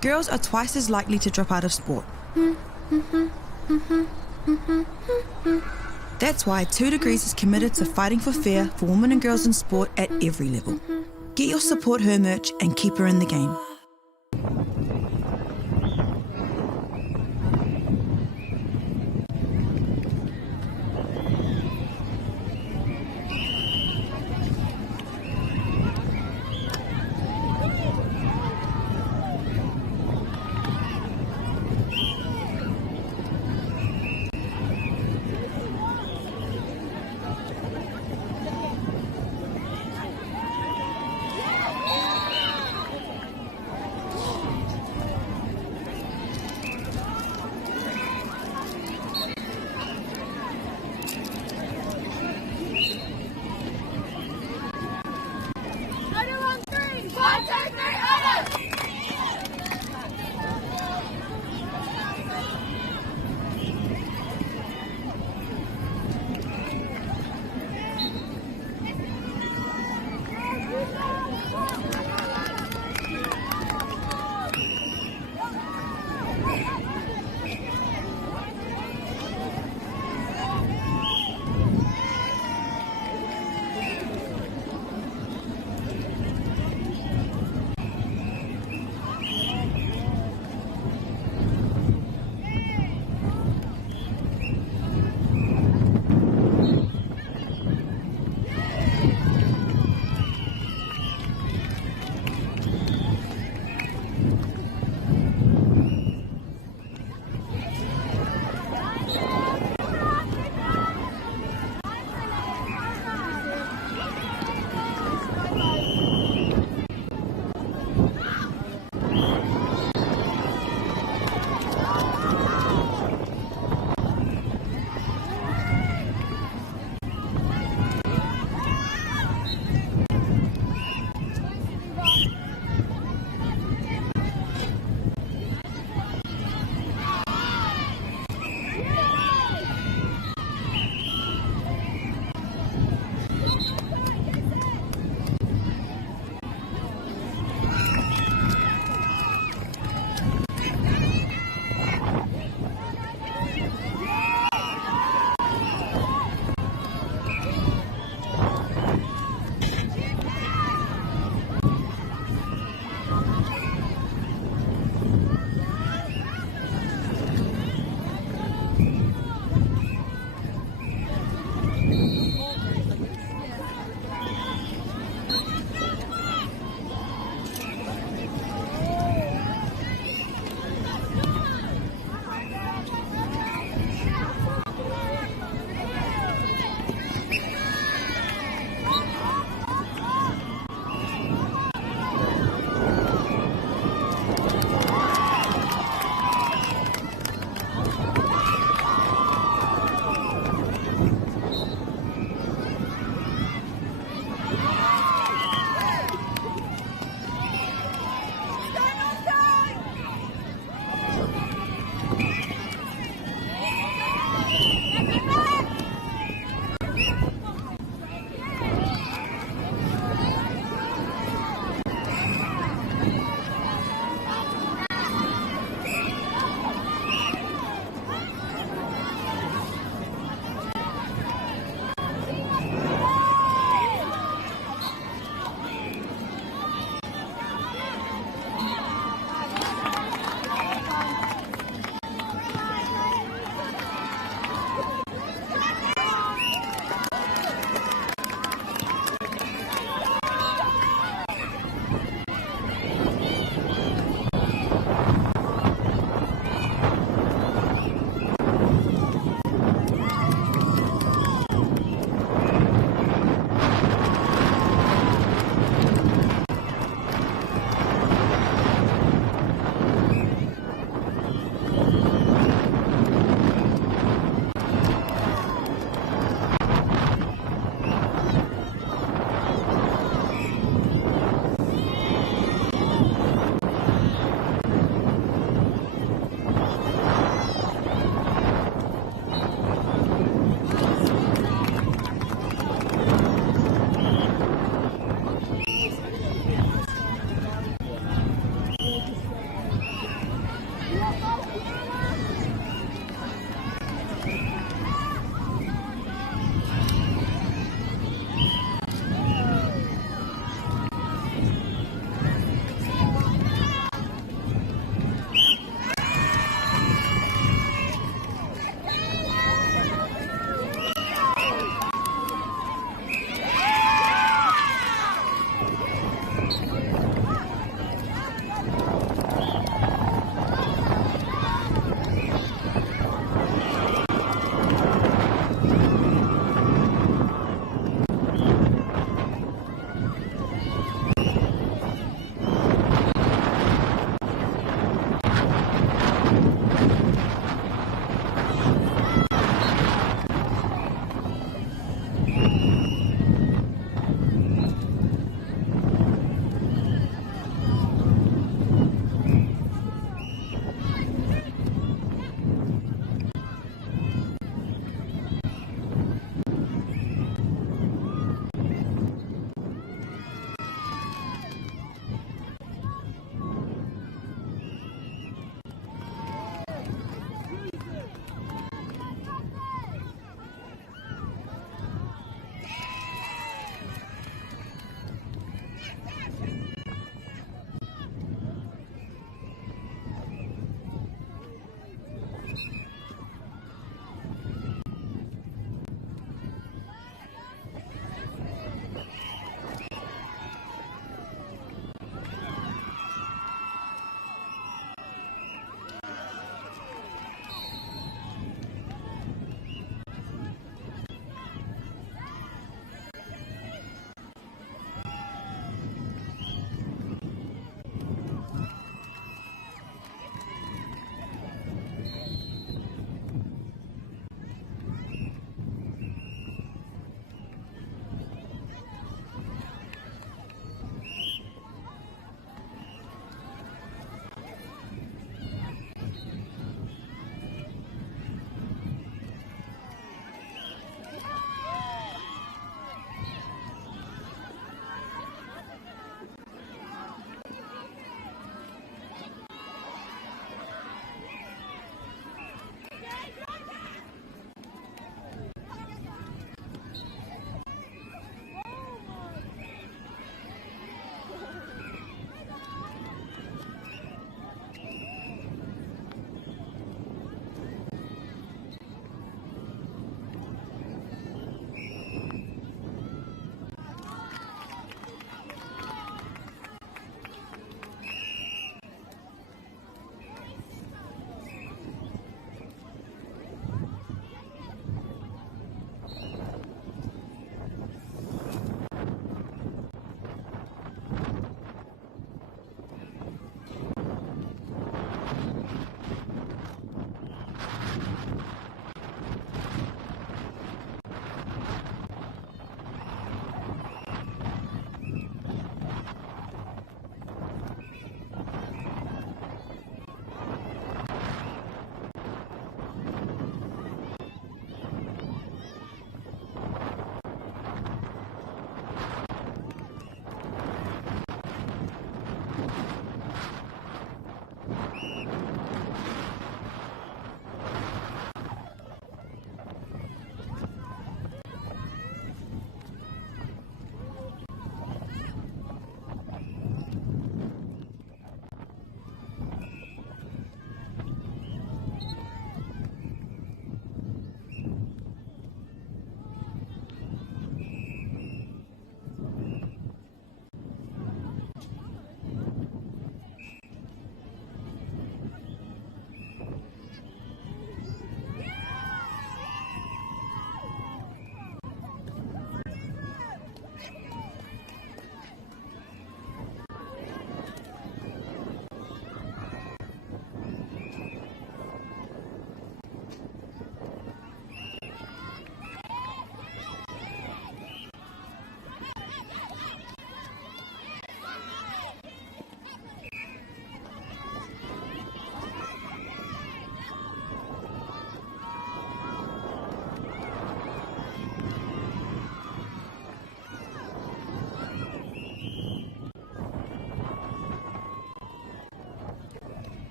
girls are twice as likely to drop out of sport. That's why 2 Degrees is committed to fighting for fair for women and girls in sport at every level. Get your Support Her merch and keep her in the game.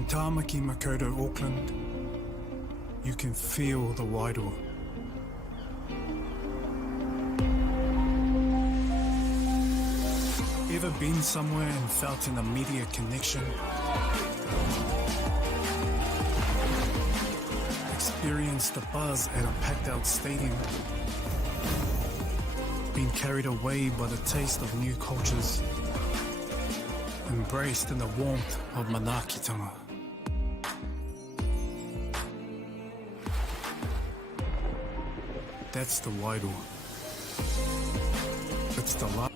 In Tāmaki Makaurau, Auckland, you can feel the Wairoa. Ever been somewhere and felt an immediate connection? Experienced the buzz at a packed-out stadium? Been carried away by the taste of new cultures? Embraced in the warmth of manaakitanga? That's the Wairoa. It's the life.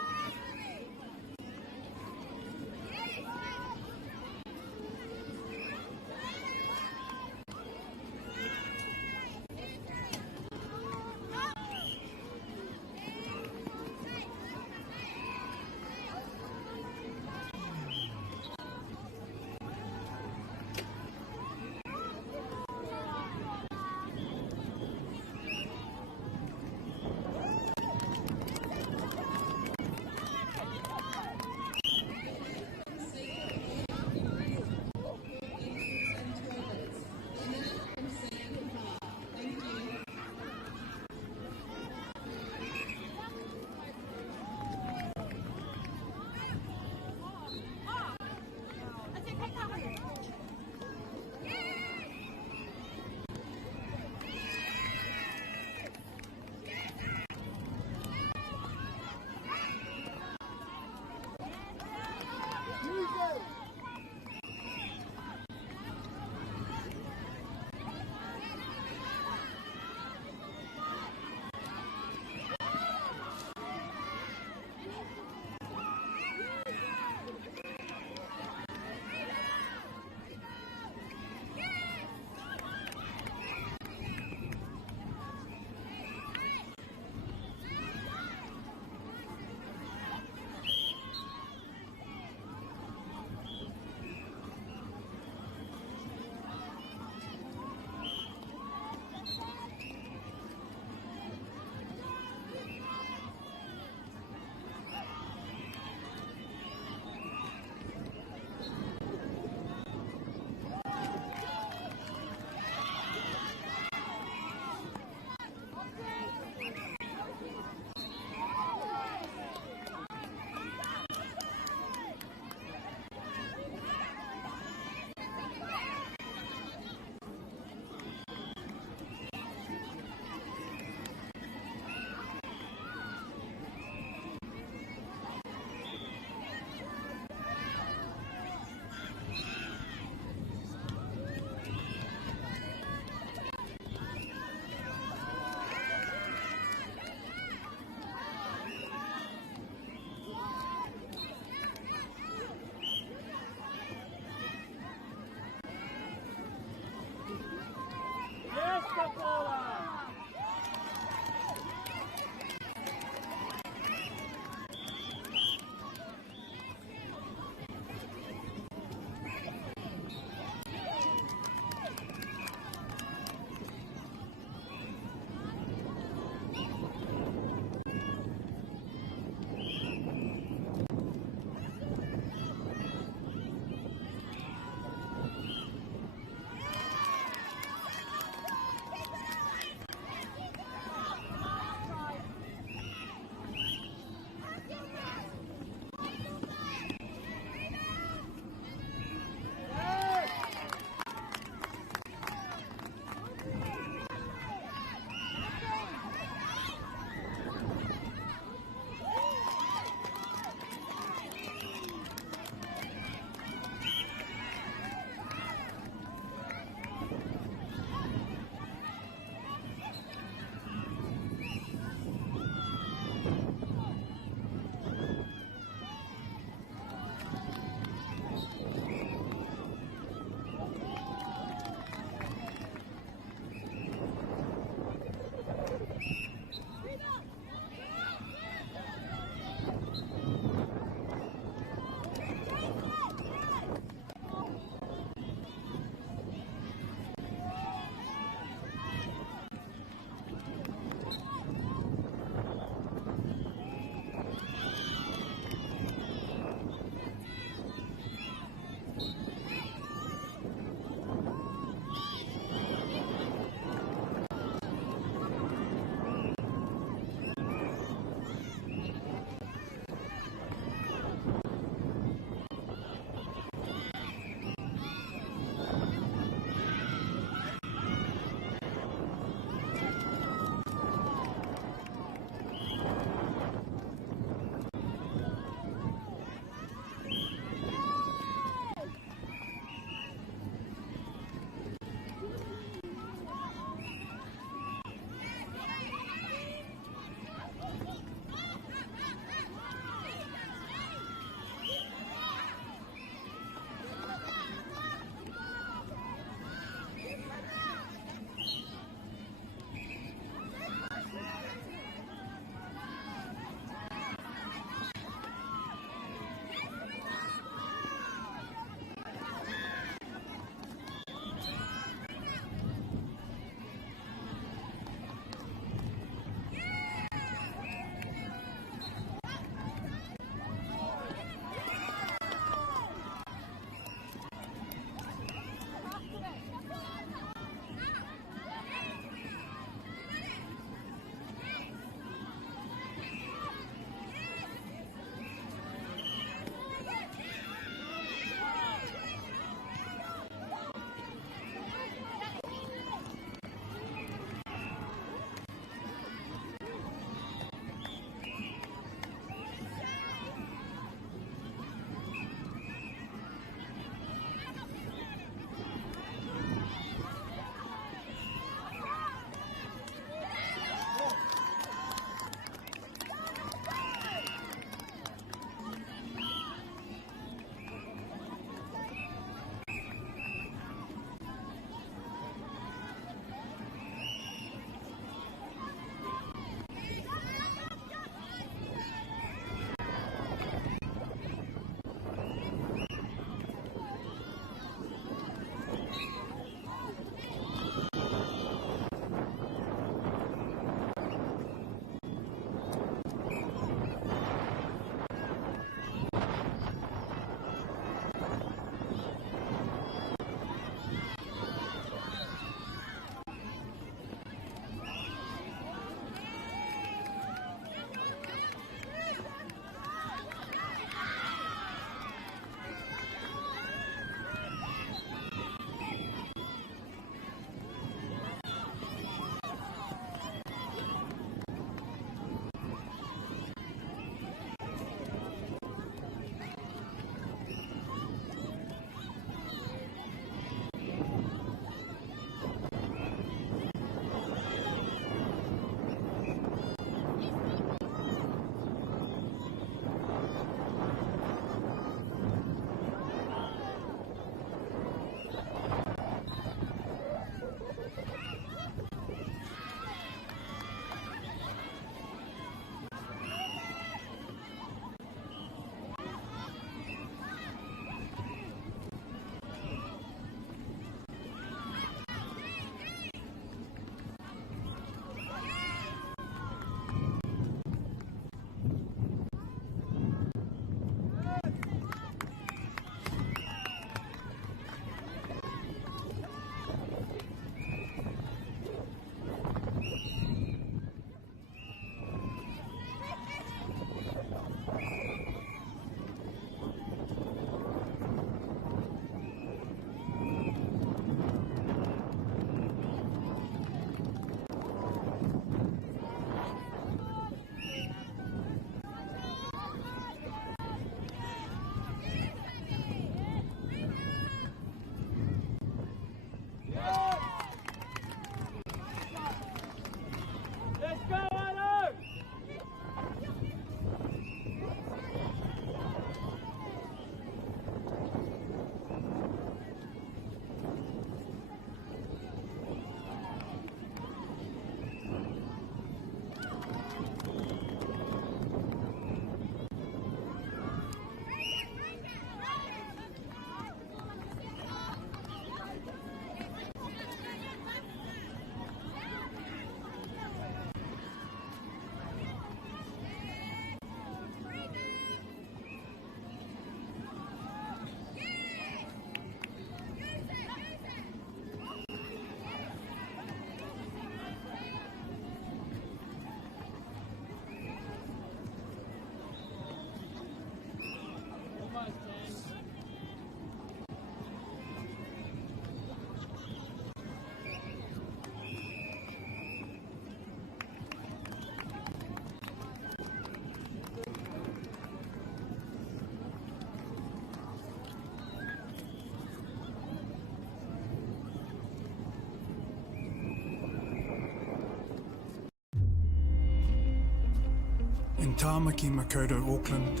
In Tāmaki Makaurau, Auckland,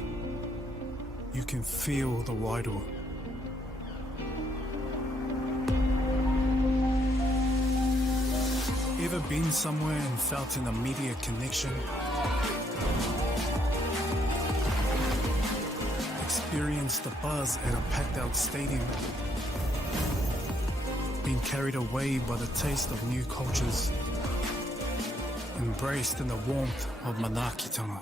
you can feel the Wairoa. Ever been somewhere and felt an immediate connection? Experienced the buzz at a packed out stadium? Been carried away by the taste of new cultures? Embraced in the warmth of manaakitanga?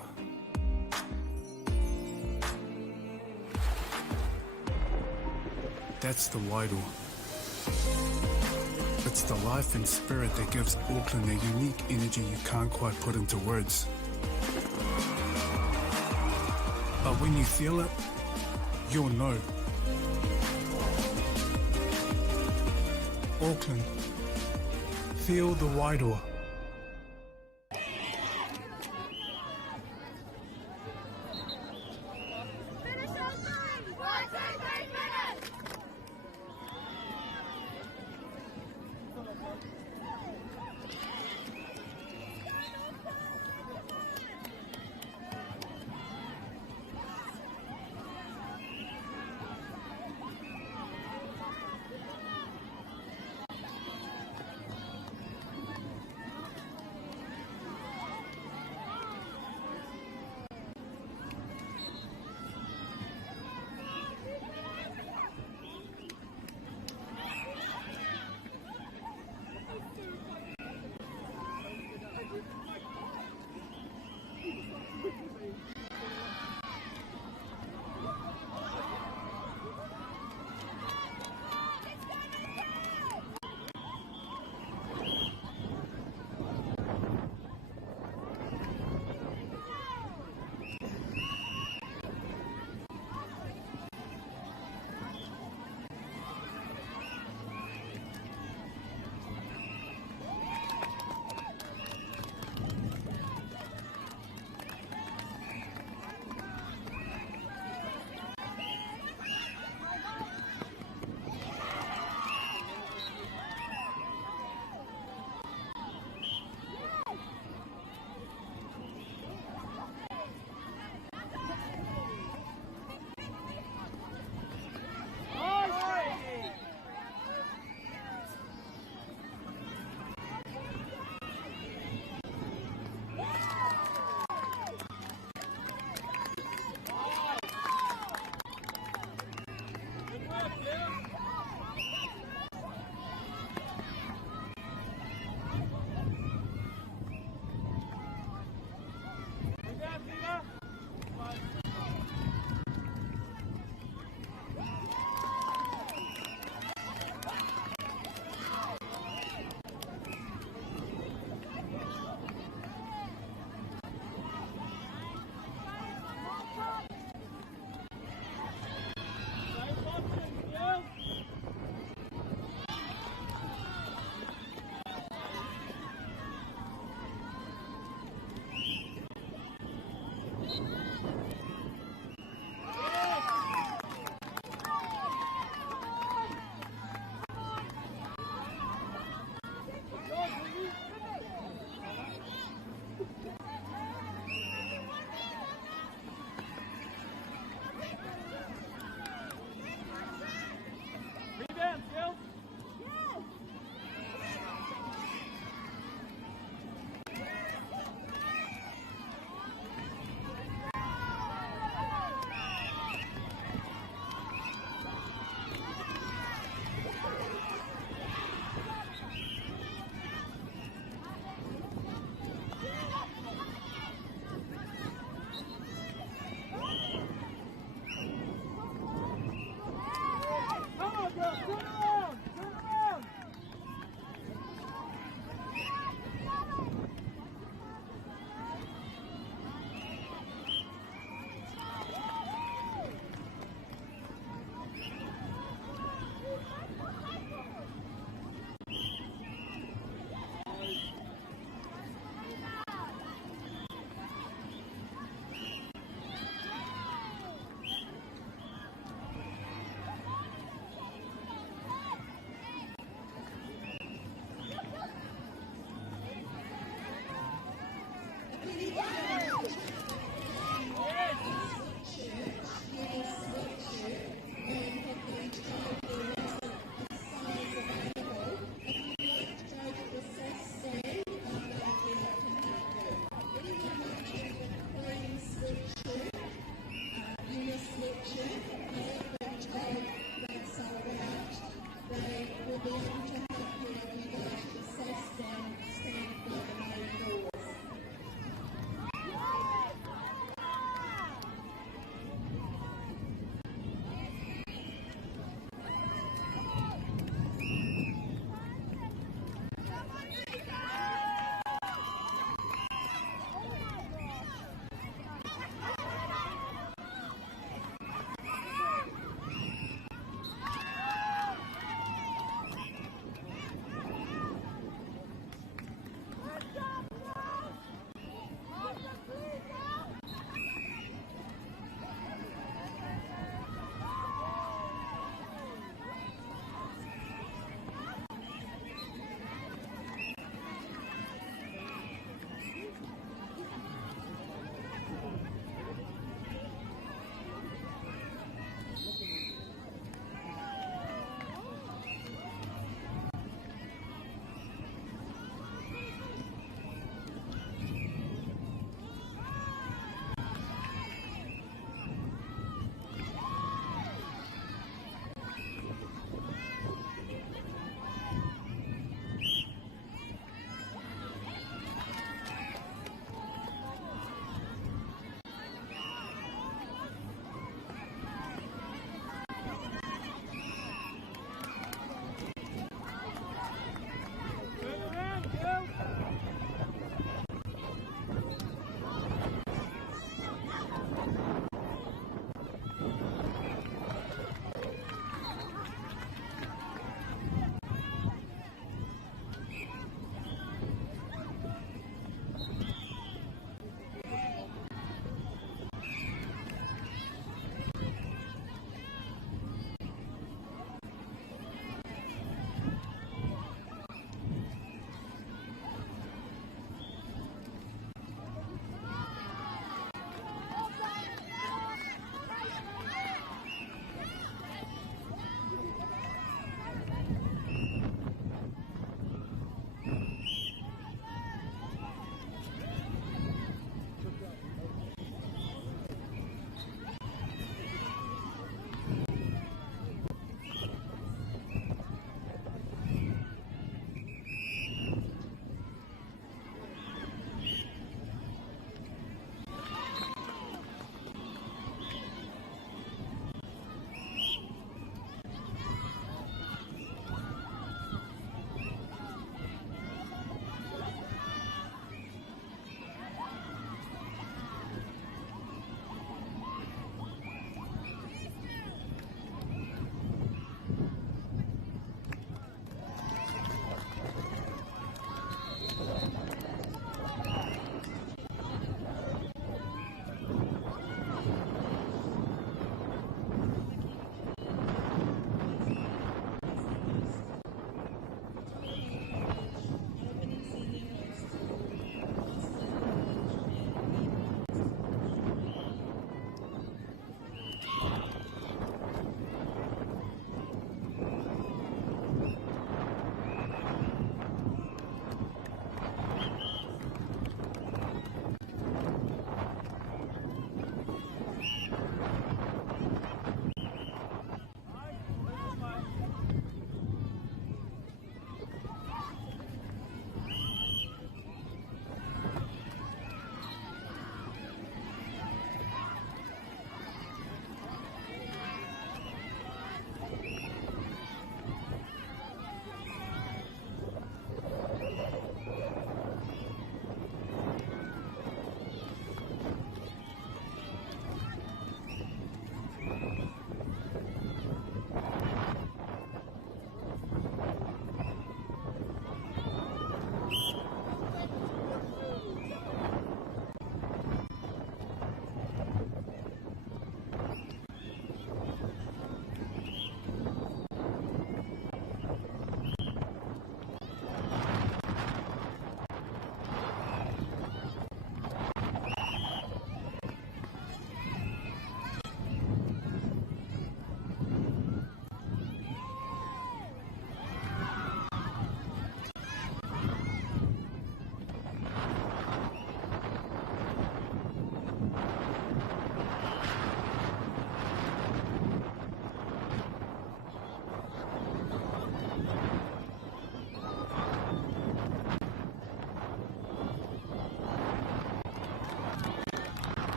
That's the Wairoa. It's the life and spirit that gives Auckland a unique energy you can't quite put into words. But when you feel it, you'll know. Auckland, feel the Wairoa.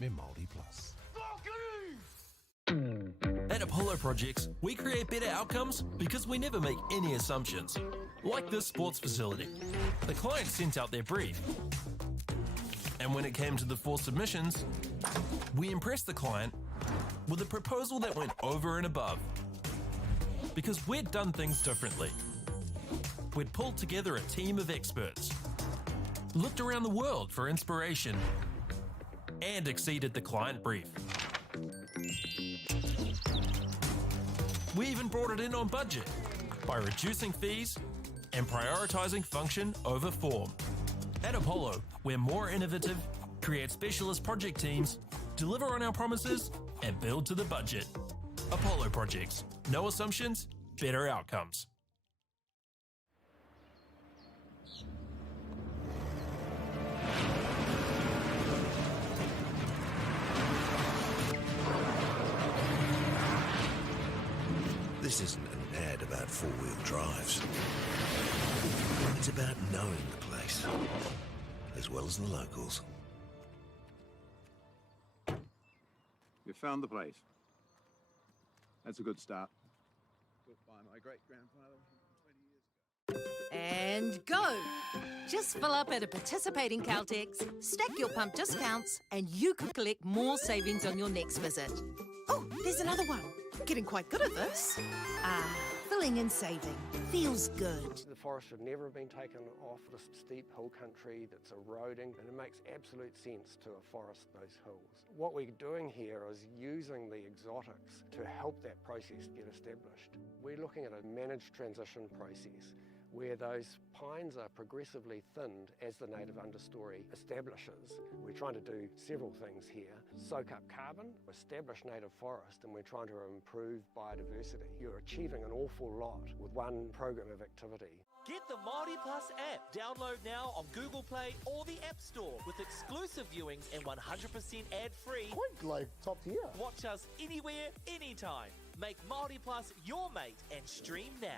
me Māori Plus. At Apollo Projects, we create better outcomes because we never make any assumptions. Like this sports facility. The client sent out their brief. And when it came to the 4 submissions, we impressed the client with a proposal that went over and above. Because we'd done things differently. We'd pulled together a team of experts, looked around the world for inspiration, and exceeded the client brief. We even brought it in on budget by reducing fees and prioritising function over form. At Apollo, we're more innovative, create specialist project teams, deliver on our promises, and build to the budget. Apollo Projects. No assumptions, better outcomes. This isn't an ad about four-wheel drives. It's about knowing the place, as well as the locals. You found the place. That's a good start. Built by my great-grandfather 20 years ago. And go! Just fill up at a participating Caltex, stack your pump discounts, and you could collect more savings on your next visit. Oh, there's another one. Getting quite good at this. Filling and saving. Feels good. The forest should never have been taken off this steep hill country that's eroding, and it makes absolute sense to afforest those hills. What we're doing here is using the exotics to help that process get established. We're looking at a managed transition process where those pines are progressively thinned as the native understory establishes. We're trying to do several things here. Soak up carbon, establish native forest, and we're trying to improve biodiversity. You're achieving an awful lot with one program of activity. Get the Māori Plus app. Download now on Google Play or the App Store with exclusive viewings and 100% ad-free. Quite like top tier. Watch us anywhere, anytime. Make Māori Plus your mate and stream now.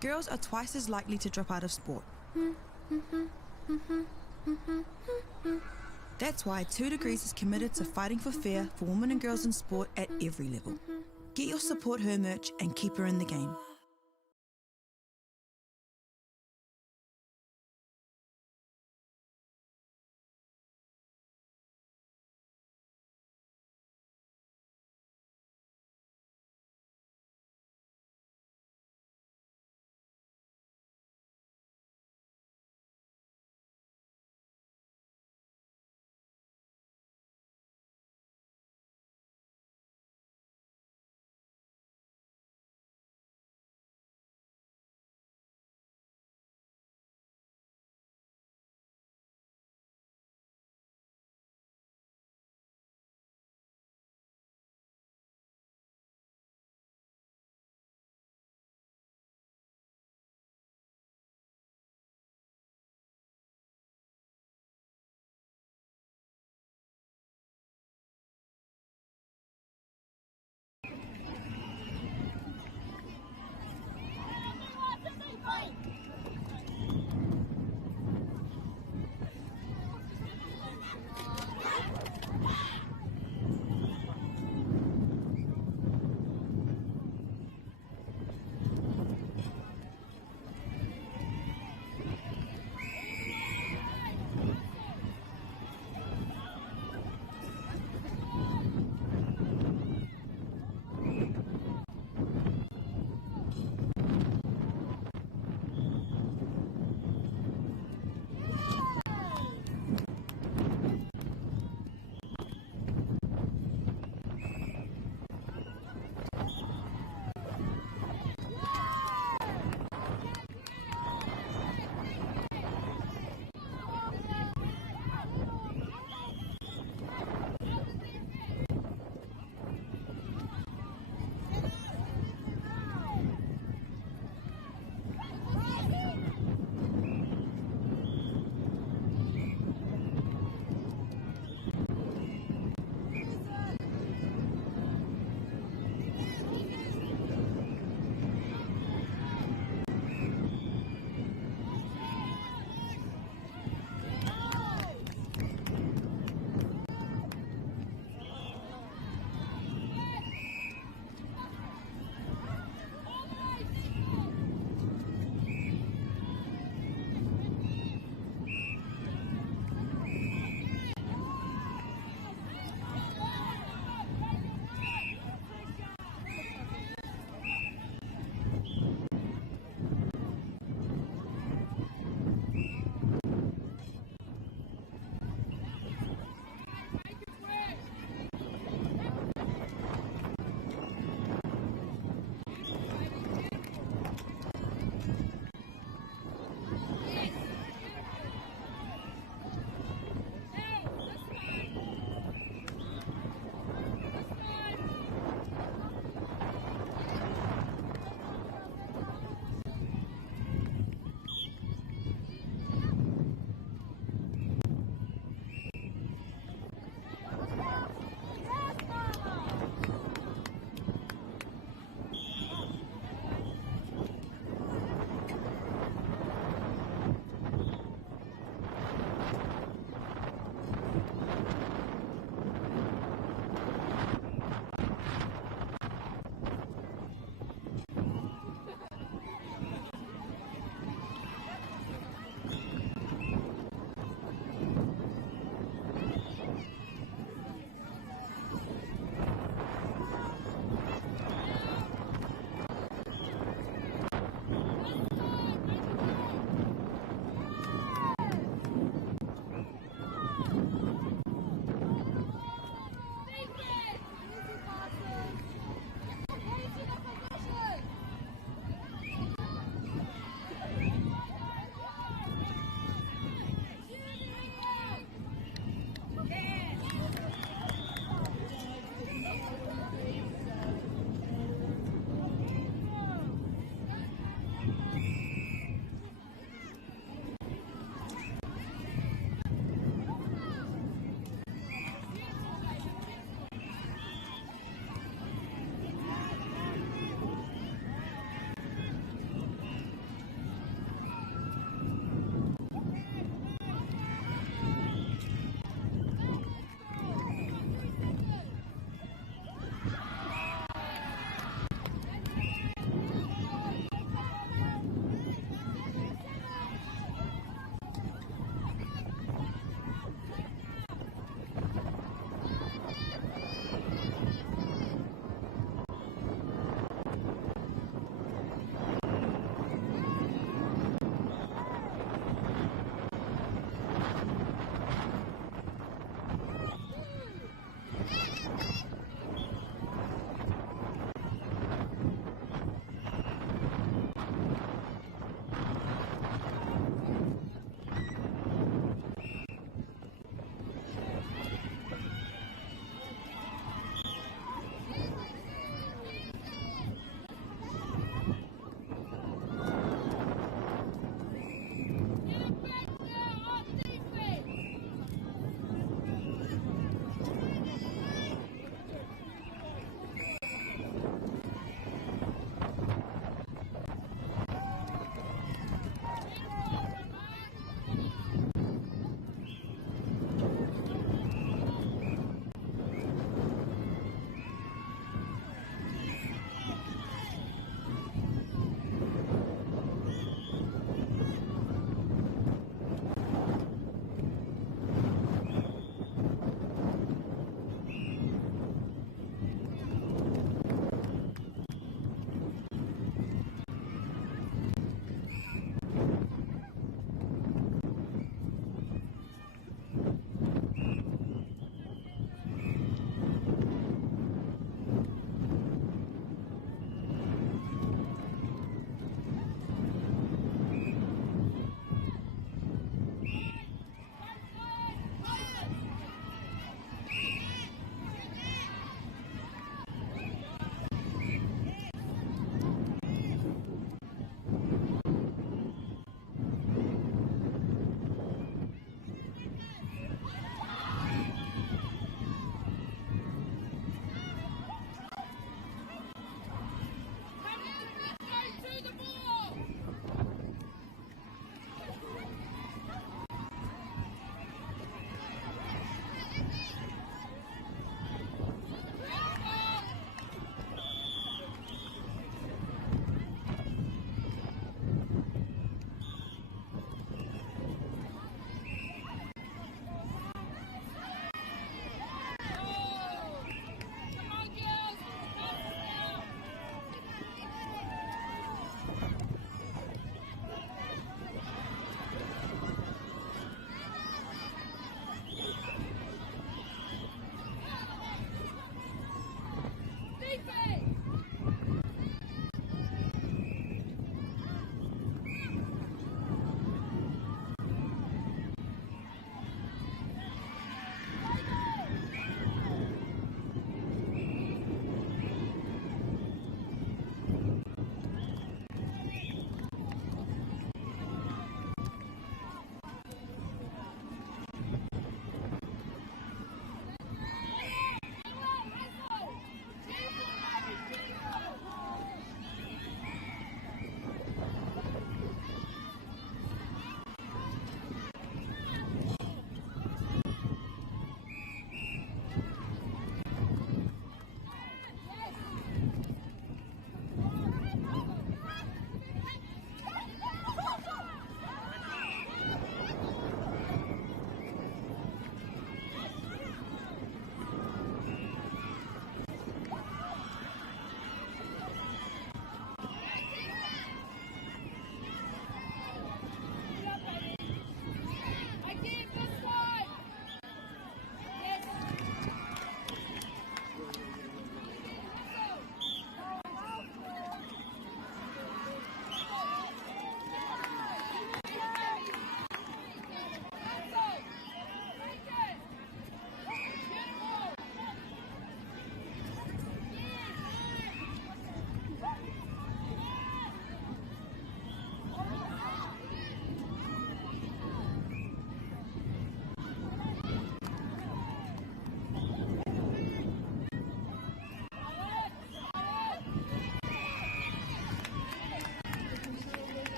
girls are twice as likely to drop out of sport. That's why 2 Degrees is committed to fighting for fair for women and girls in sport at every level. Get your Support Her merch and keep her in the game.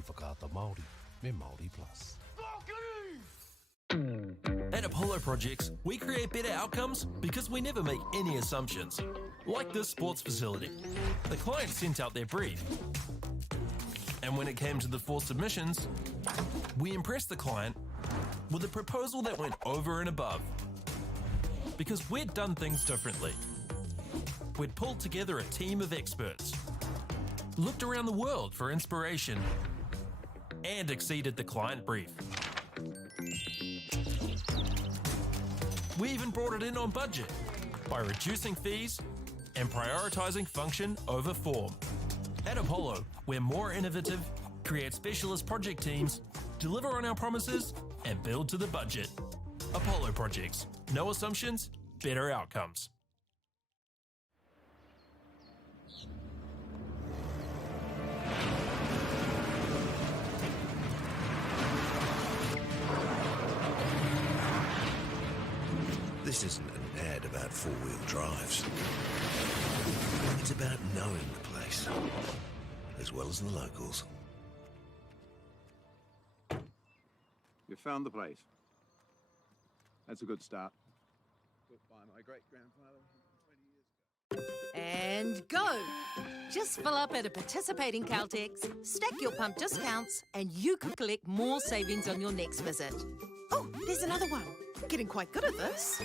ki whakaata Māori me Māori Plus. At Apollo Projects, we create better outcomes because we never make any assumptions. Like this sports facility. The client sent out their brief. And when it came to the 4 submissions, we impressed the client with a proposal that went over and above. Because we'd done things differently. We'd pulled together a team of experts, looked around the world for inspiration, and exceeded the client brief. We even brought it in on budget by reducing fees and prioritising function over form. At Apollo, we're more innovative, create specialist project teams, deliver on our promises, and build to the budget. Apollo Projects. No assumptions, better outcomes. This isn't an ad about four-wheel drives. It's about knowing the place, as well as the locals. You found the place. That's a good start. Built by my great-grandfather 20 years ago. And go! Just fill up at a participating Caltex, stack your pump discounts, and you could collect more savings on your next visit. Oh, there's another one. Getting quite good at this.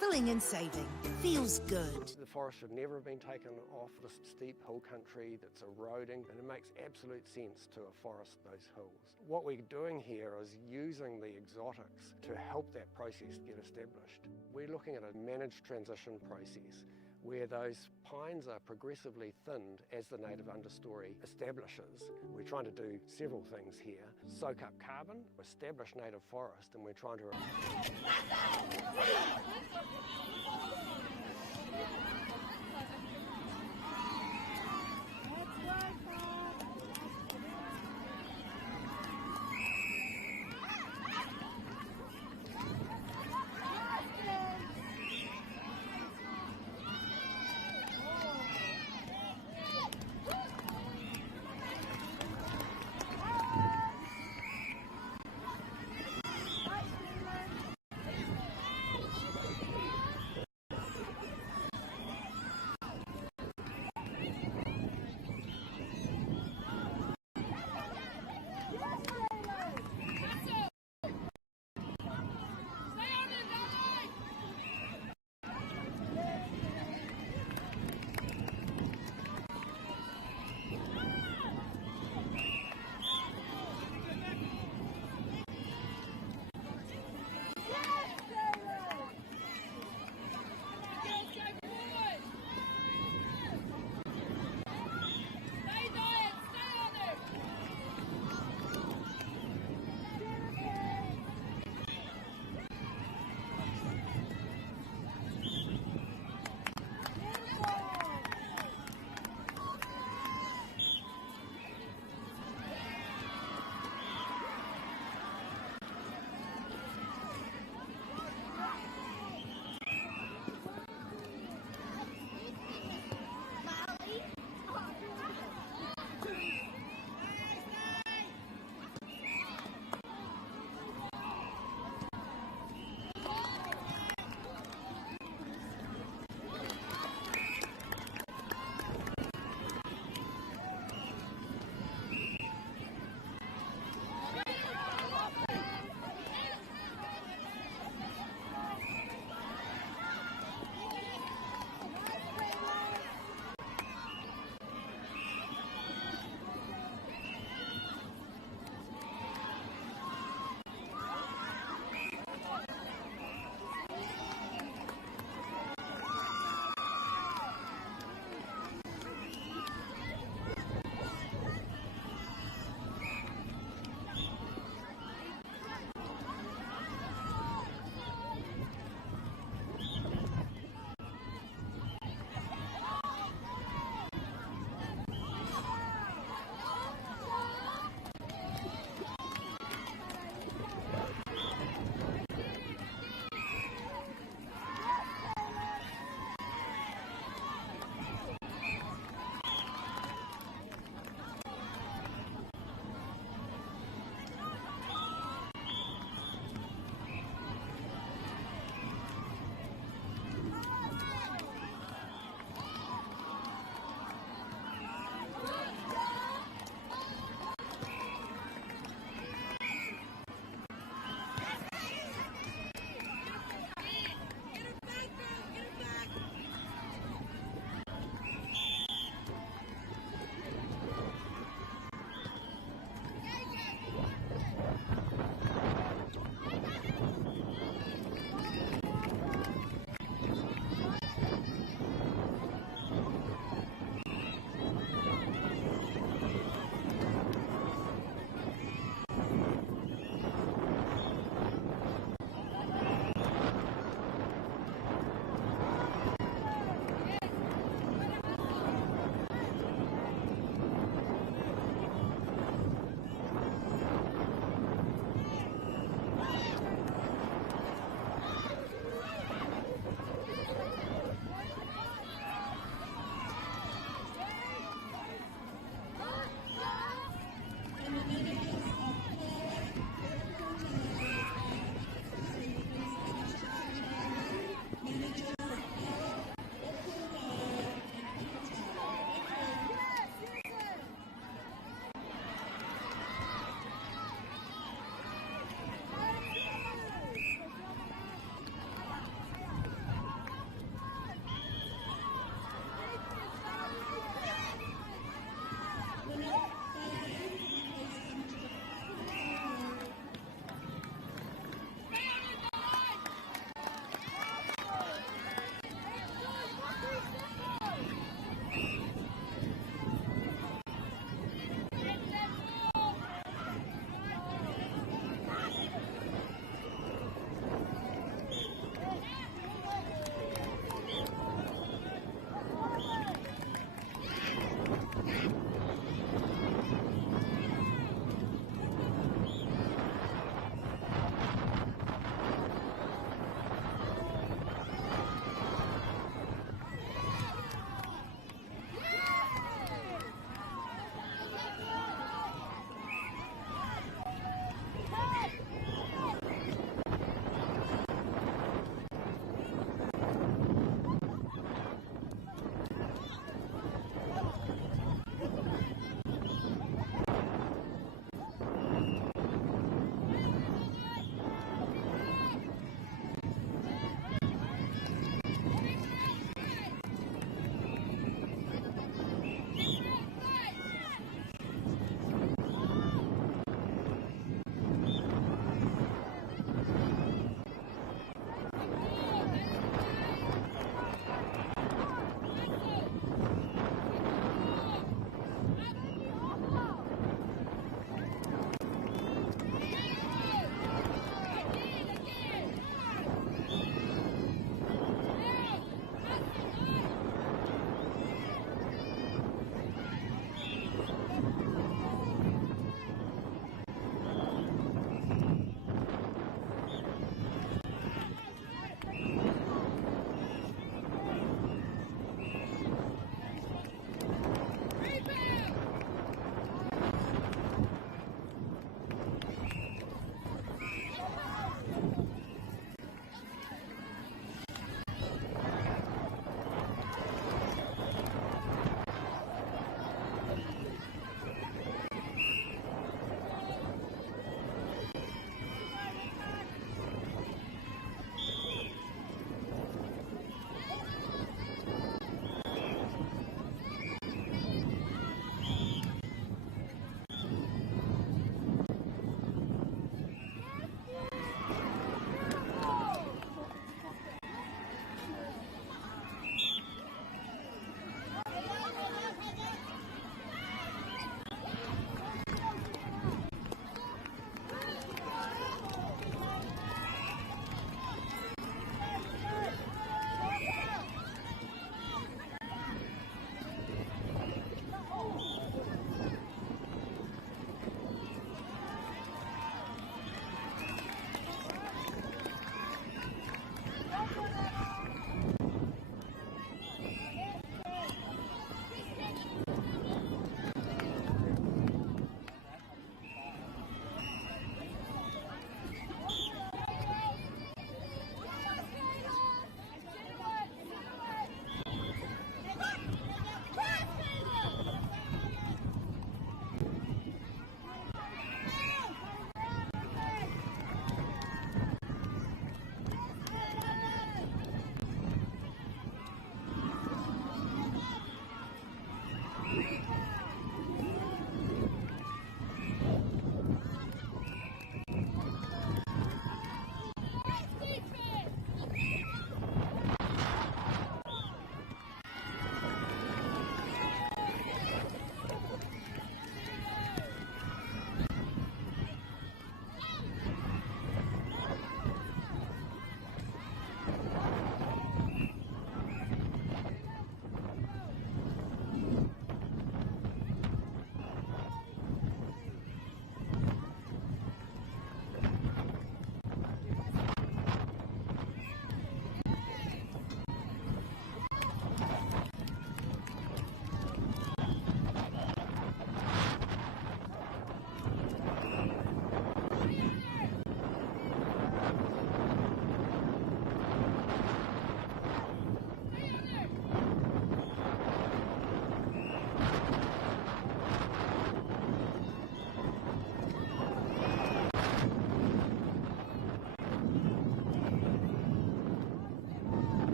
Filling and saving. Feels good. The forest should never have been taken off this steep hill country that's eroding, and it makes absolute sense to afforest those hills. What we're doing here is using the exotics to help that process get established. We're looking at a managed transition process where those pines are progressively thinned as the native understory establishes. We're trying to do several things here. Soak up carbon, establish native forest, and we're trying to...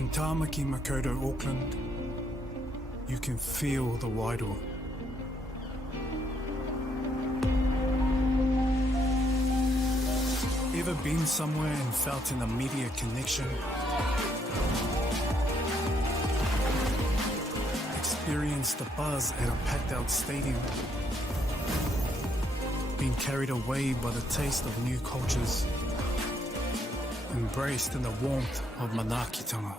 In Tāmaki Makaurau, Auckland, you can feel the Wairoa. Ever been somewhere and felt an immediate connection? Experienced the buzz at a packed out stadium? Been carried away by the taste of new cultures? Embraced in the warmth of Manaakitanga?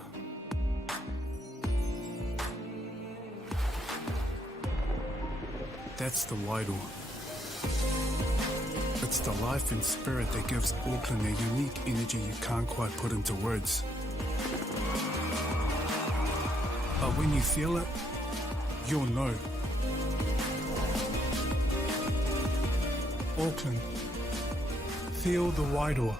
That's the Wairoa. It's the life and spirit that gives Auckland a unique energy you can't quite put into words. But when you feel it, you'll know. Auckland, feel the Wairoa.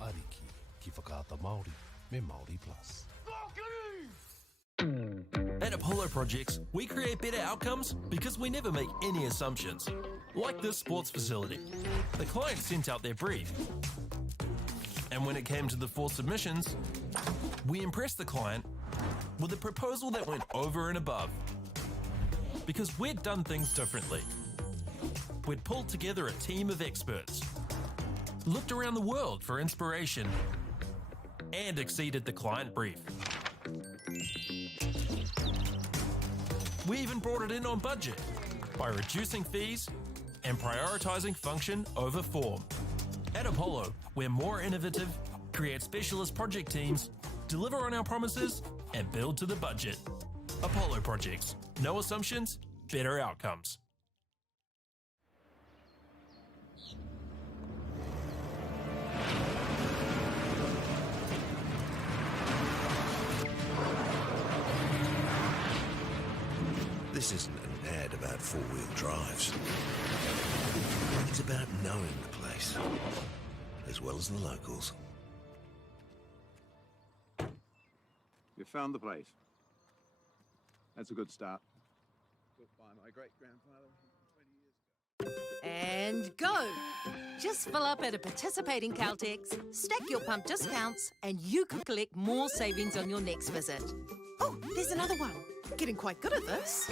Ariki ki whakaata Māori me Māori Plus. At Apollo Projects, we create better outcomes because we never make any assumptions. Like this sports facility. The client sent out their brief. And when it came to the 4 submissions, we impressed the client with a proposal that went over and above. Because we'd done things differently. We'd pulled together a team of experts, looked around the world for inspiration, and exceeded the client brief. We even brought it in on budget by reducing fees and prioritising function over form. At Apollo, we're more innovative, create specialist project teams, deliver on our promises, and build to the budget. Apollo Projects. No assumptions, better outcomes. This isn't an ad about four-wheel drives. It's about knowing the place, as well as the locals. You found the place. That's a good start. Built by my great-grandfather 20 years ago. And go! Just fill up at a participating Caltex, stack your pump discounts, and you could collect more savings on your next visit. Oh, there's another one. Getting quite good at this.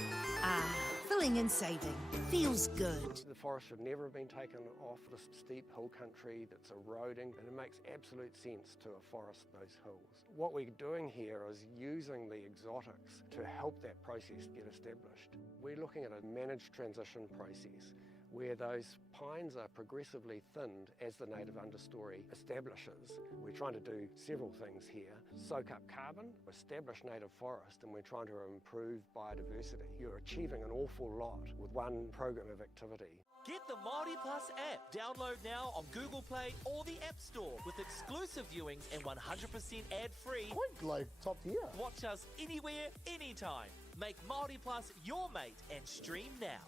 Filling and saving. Feels good. The forest should never have been taken off the steep hill country that's eroding, and it makes absolute sense to afforest those hills. What we're doing here is using the exotics to help that process get established. We're looking at a managed transition process where those pines are progressively thinned as the native understory establishes. We're trying to do several things here. Soak up carbon, establish native forest, and we're trying to improve biodiversity. You're achieving an awful lot with one program of activity. Get the Māori Plus app. Download now on Google Play or the App Store with exclusive viewings and 100% ad-free. Quite like top tier. Watch us anywhere, anytime. Make Māori Plus your mate and stream now.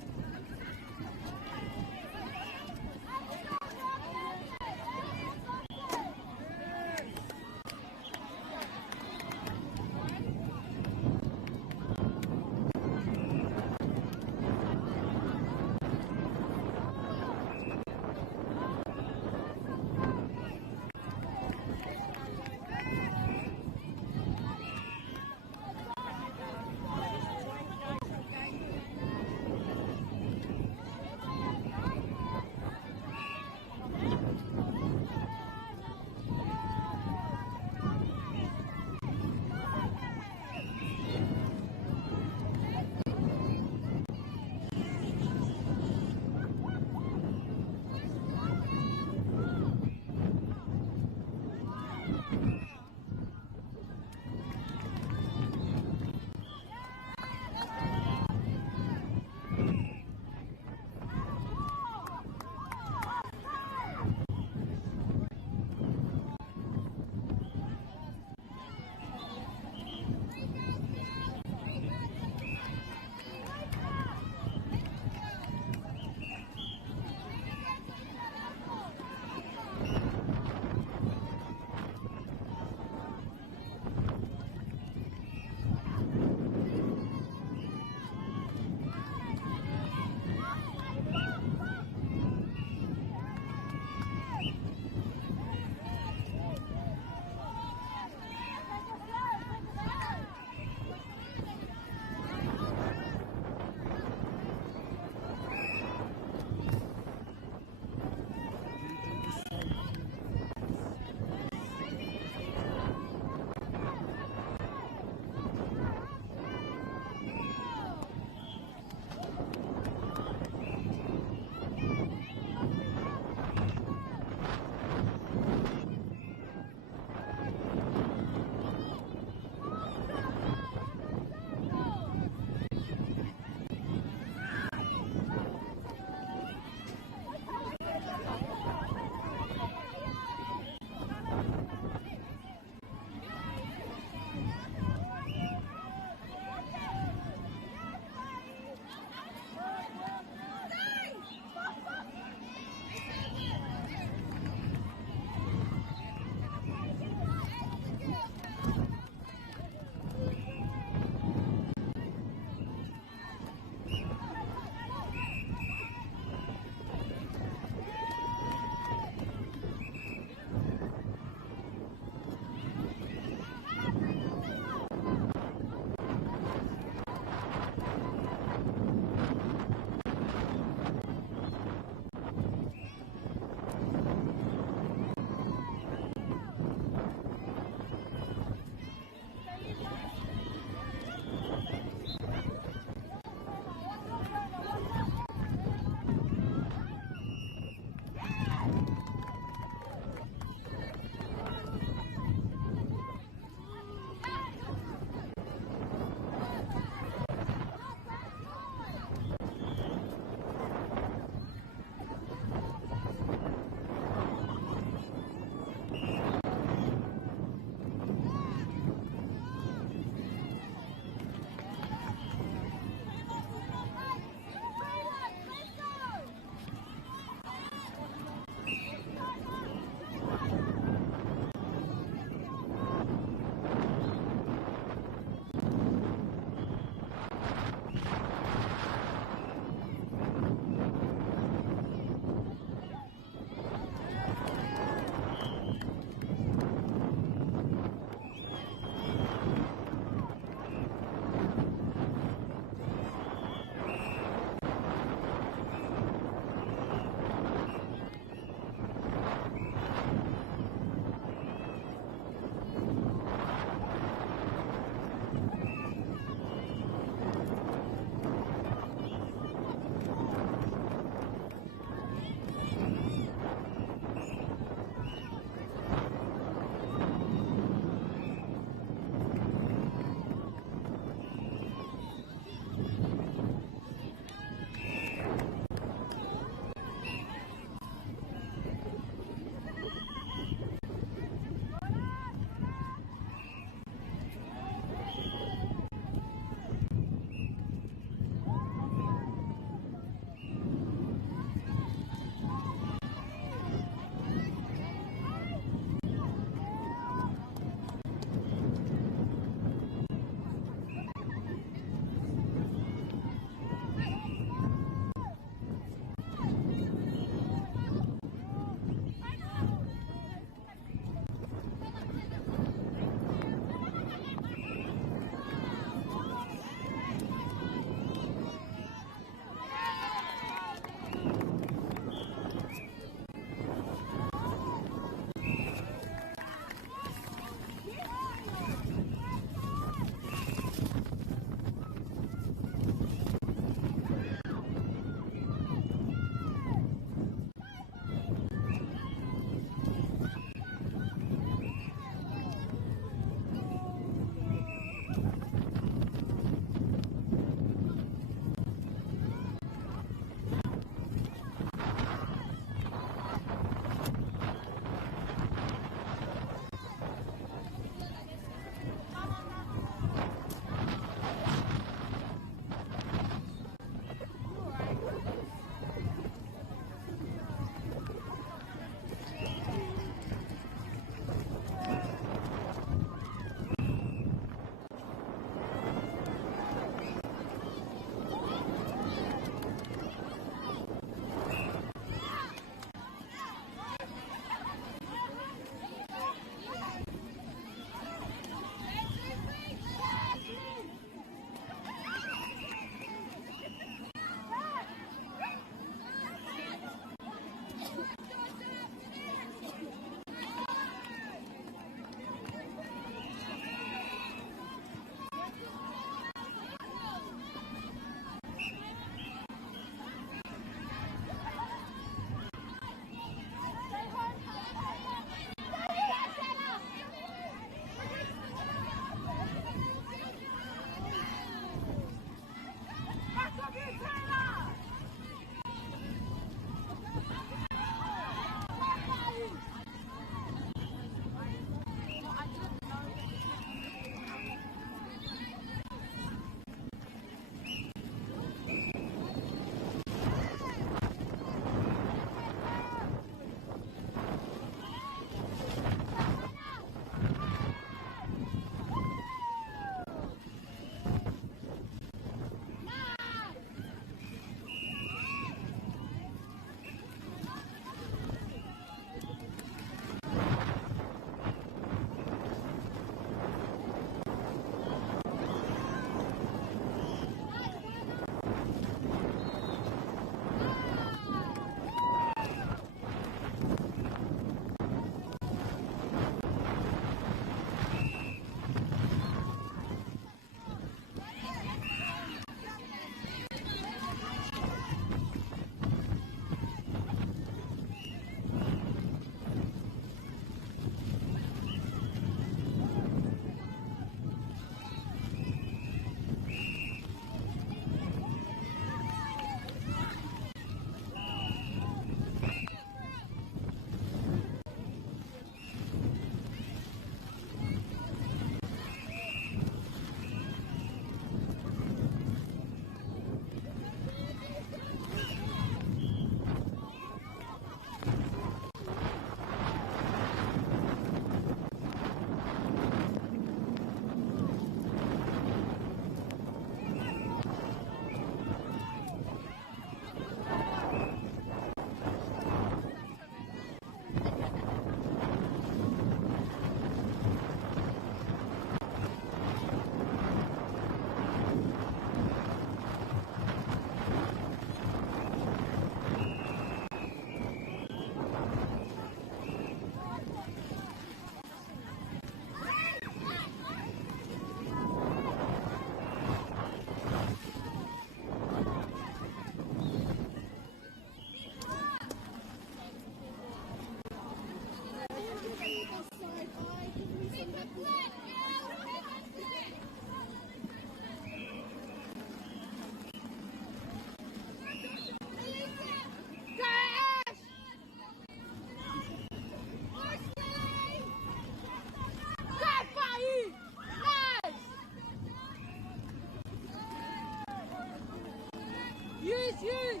you!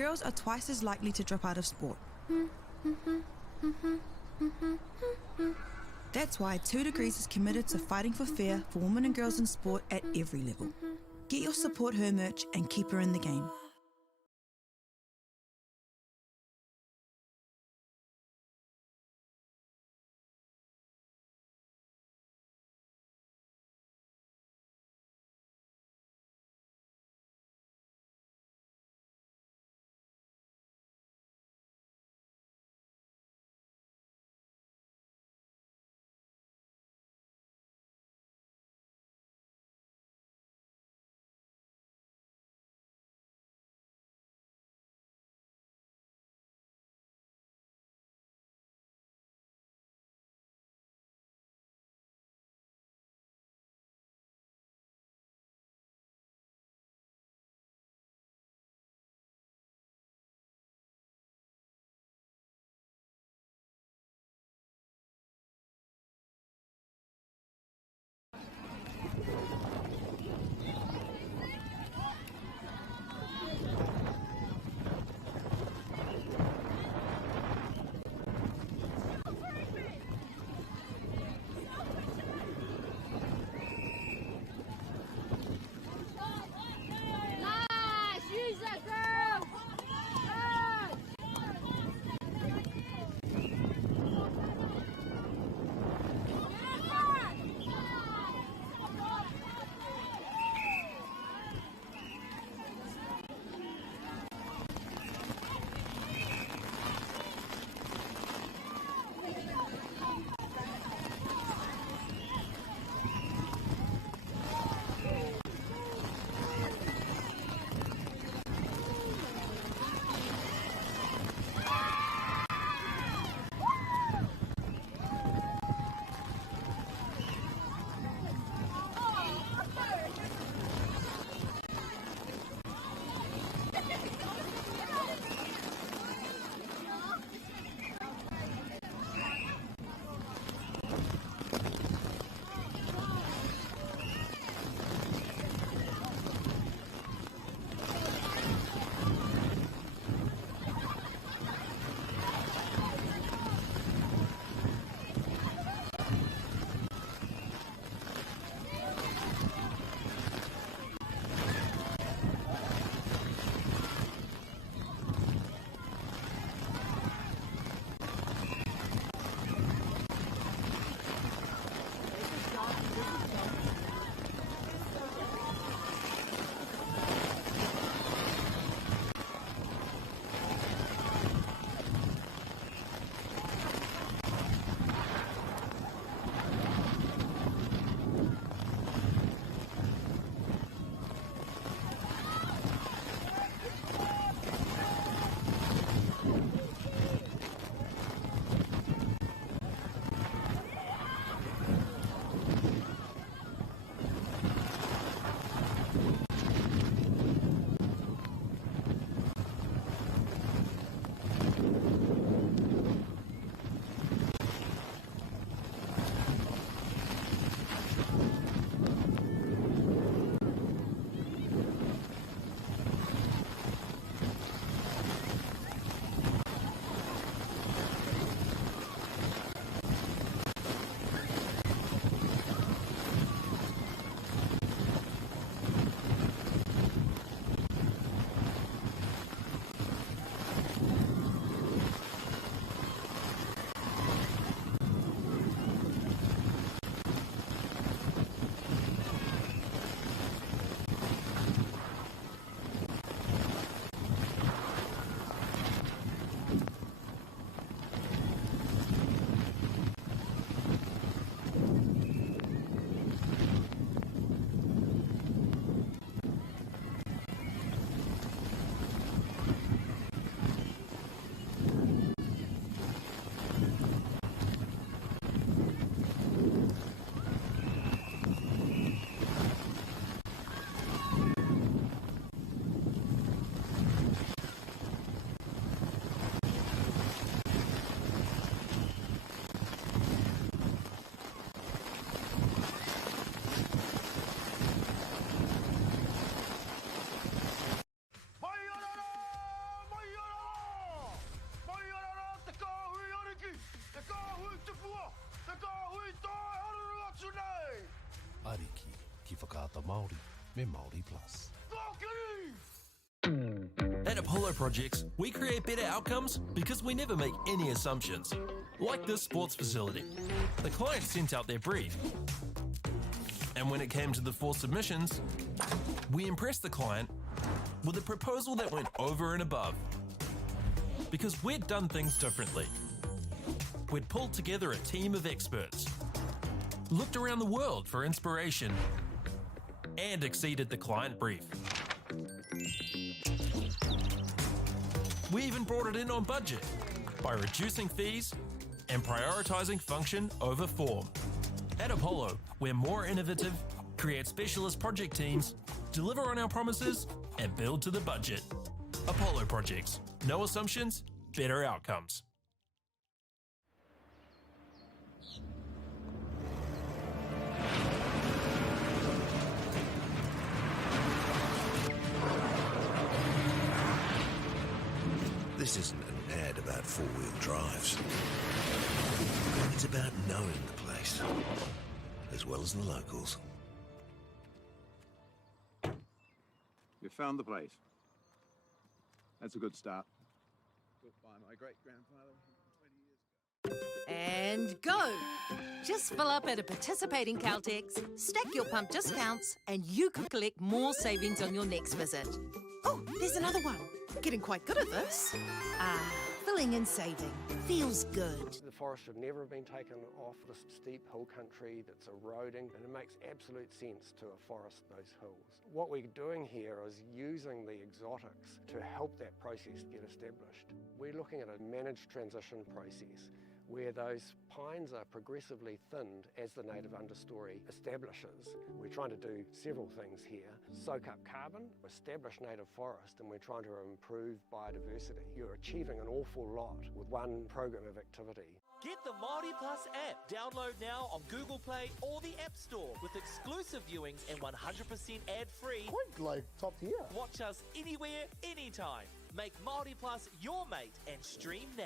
Girls are twice as likely to drop out of sport. That's why 2 Degrees is committed to fighting for fair for women and girls in sport at every level. Get your Support Her merch and keep her in the game. me Māori Plus. At Apollo Projects, we create better outcomes because we never make any assumptions. Like this sports facility. The client sent out their brief. And when it came to the 4 submissions, we impressed the client with a proposal that went over and above. Because we'd done things differently. We'd pulled together a team of experts, looked around the world for inspiration, and exceeded the client brief. We even brought it in on budget by reducing fees and prioritizing function over form. At Apollo, we're more innovative, create specialist project teams, deliver on our promises, and build to the budget. Apollo Projects. No assumptions, better outcomes. This isn't an ad about four-wheel drives. It's about knowing the place, as well as the locals. You found the place. That's a good start. Built by my great-grandfather 20 years ago. And go! Just fill up at a participating Caltex, stack your pump discounts, and you could collect more savings on your next visit. Oh, there's another one. Getting quite good at this. Filling and saving. Feels good. The forest should never have been taken off the steep hill country that's eroding, and it makes absolute sense to afforest those hills. What we're doing here is using the exotics to help that process get established. We're looking at a managed transition process where those pines are progressively thinned as the native understory establishes. We're trying to do several things here. Soak up carbon, establish native forest, and we're trying to improve biodiversity. You're achieving an awful lot with one program of activity. Get the Māori Plus app. Download now on Google Play or the App Store with exclusive viewings and 100% ad-free. Quite like top tier. Watch us anywhere, anytime. Make Māori Plus your mate and stream now.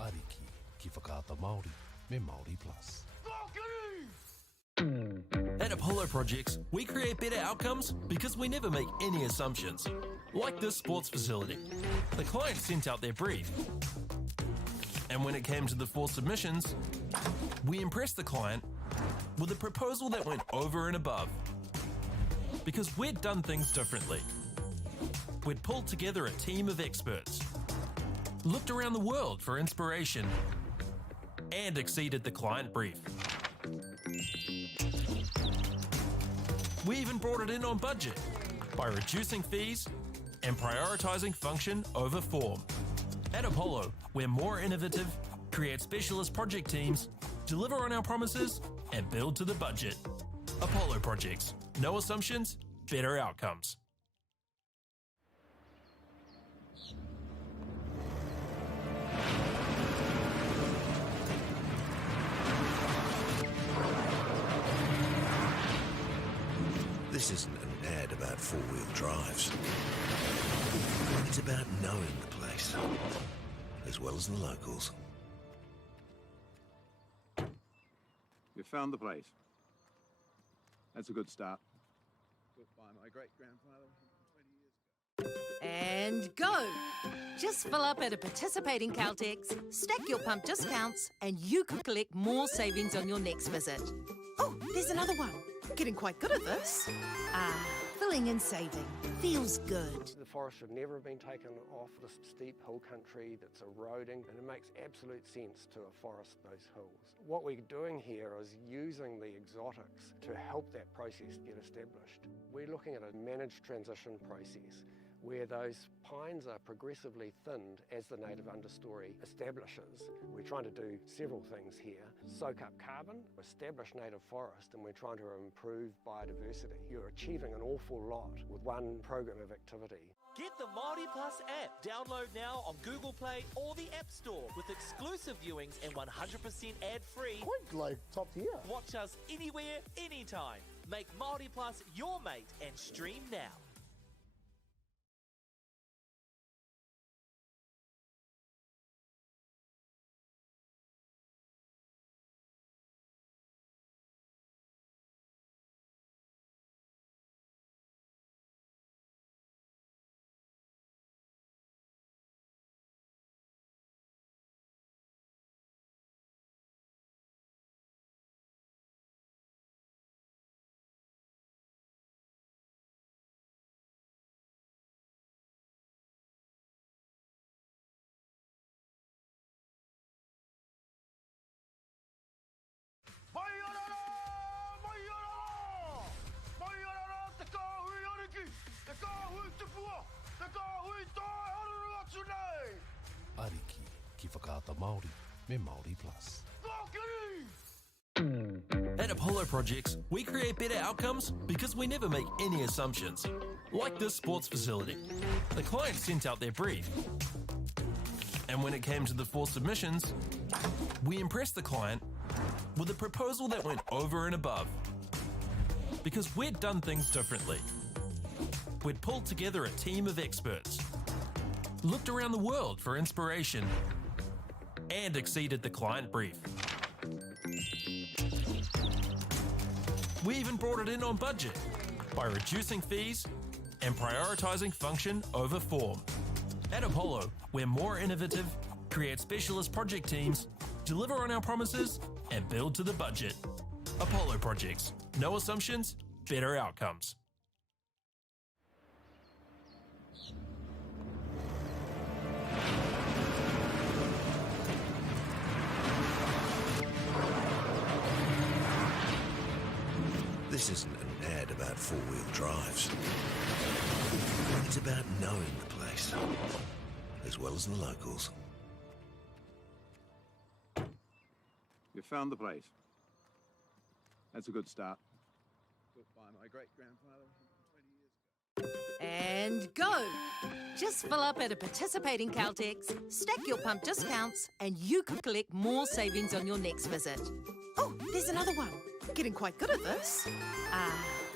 Ariki ki whakaata Māori me Māori Plus. At Apollo Projects, we create better outcomes because we never make any assumptions. Like this sports facility. The client sent out their brief. And when it came to the 4 submissions, we impressed the client with a proposal that went over and above. Because we'd done things differently. We'd pulled together a team of experts, looked around the world for inspiration, and exceeded the client brief. We even brought it in on budget by reducing fees and prioritizing function over form. At Apollo, we're more innovative, create specialist project teams, deliver on our promises, and build to the budget. Apollo Projects. No assumptions, better outcomes. This This isn't an ad about four-wheel drives. It's about knowing the place, as well as the locals. You found the place. That's a good start. Built by my great-grandfather 20 years ago. And go! Just fill up at a participating Caltex, stack your pump discounts, and you could collect more savings on your next visit. Oh, there's another one. Getting quite good at this. Filling and saving. Feels good. The forest should never have been taken off the steep hill country that's eroding, and it makes absolute sense to afforest those hills. What we're doing here is using the exotics to help that process get established. We're looking at a managed transition process where those pines are progressively thinned as the native understory establishes. We're trying to do several things here. Soak up carbon, establish native forest, and we're trying to improve biodiversity. You're achieving an awful lot with one program of activity. Get the Māori Plus app. Download now on Google Play or the App Store with exclusive viewings and 100% ad-free. Quite like top tier. Watch us anywhere, anytime. Make Māori Plus your mate and stream now. Ariki, ki whakaata Māori, me Māori Plus. At Apollo Projects, we create better outcomes because we never make any assumptions. Like this sports facility. The client sent out their brief. And when it came to the 4 submissions, we impressed the client with a proposal that went over and above. Because we'd done things differently. We'd pulled together a team of experts, looked around the world for inspiration, and exceeded the client brief. We even brought it in on budget by reducing fees and prioritizing function over form. At Apollo, we're more innovative, create specialist project teams, deliver on our promises, and build to the budget. Apollo Projects. No assumptions, better outcomes. This isn't an ad about four-wheel drives. It's about knowing the place, as well as the locals. You found the place. That's a good start. Built by my great-grandfather 20 years ago. And go! Just fill up at a participating Caltex, stack your pump discounts, and you could collect more savings on your next visit. Oh, there's another one. Getting quite good at this.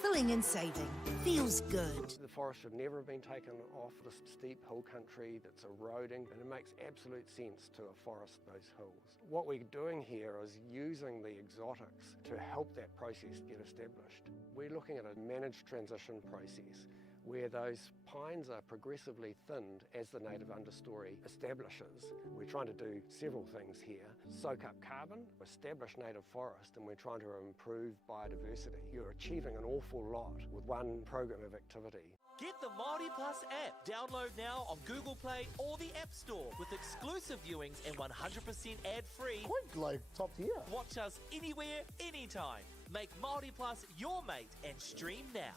Filling and saving. Feels good. The forest should never have been taken off the steep hill country that's eroding, and it makes absolute sense to afforest those hills. What we're doing here is using the exotics to help that process get established. We're looking at a managed transition process where those pines are progressively thinned as the native understory establishes. We're trying to do several things here. Soak up carbon, establish native forest, and we're trying to improve biodiversity. You're achieving an awful lot with one program of activity. Get the Māori Plus app. Download now on Google Play or the App Store with exclusive viewings and 100% ad-free. Quite like top tier. Watch us anywhere, anytime. Make Māori Plus your mate and stream now.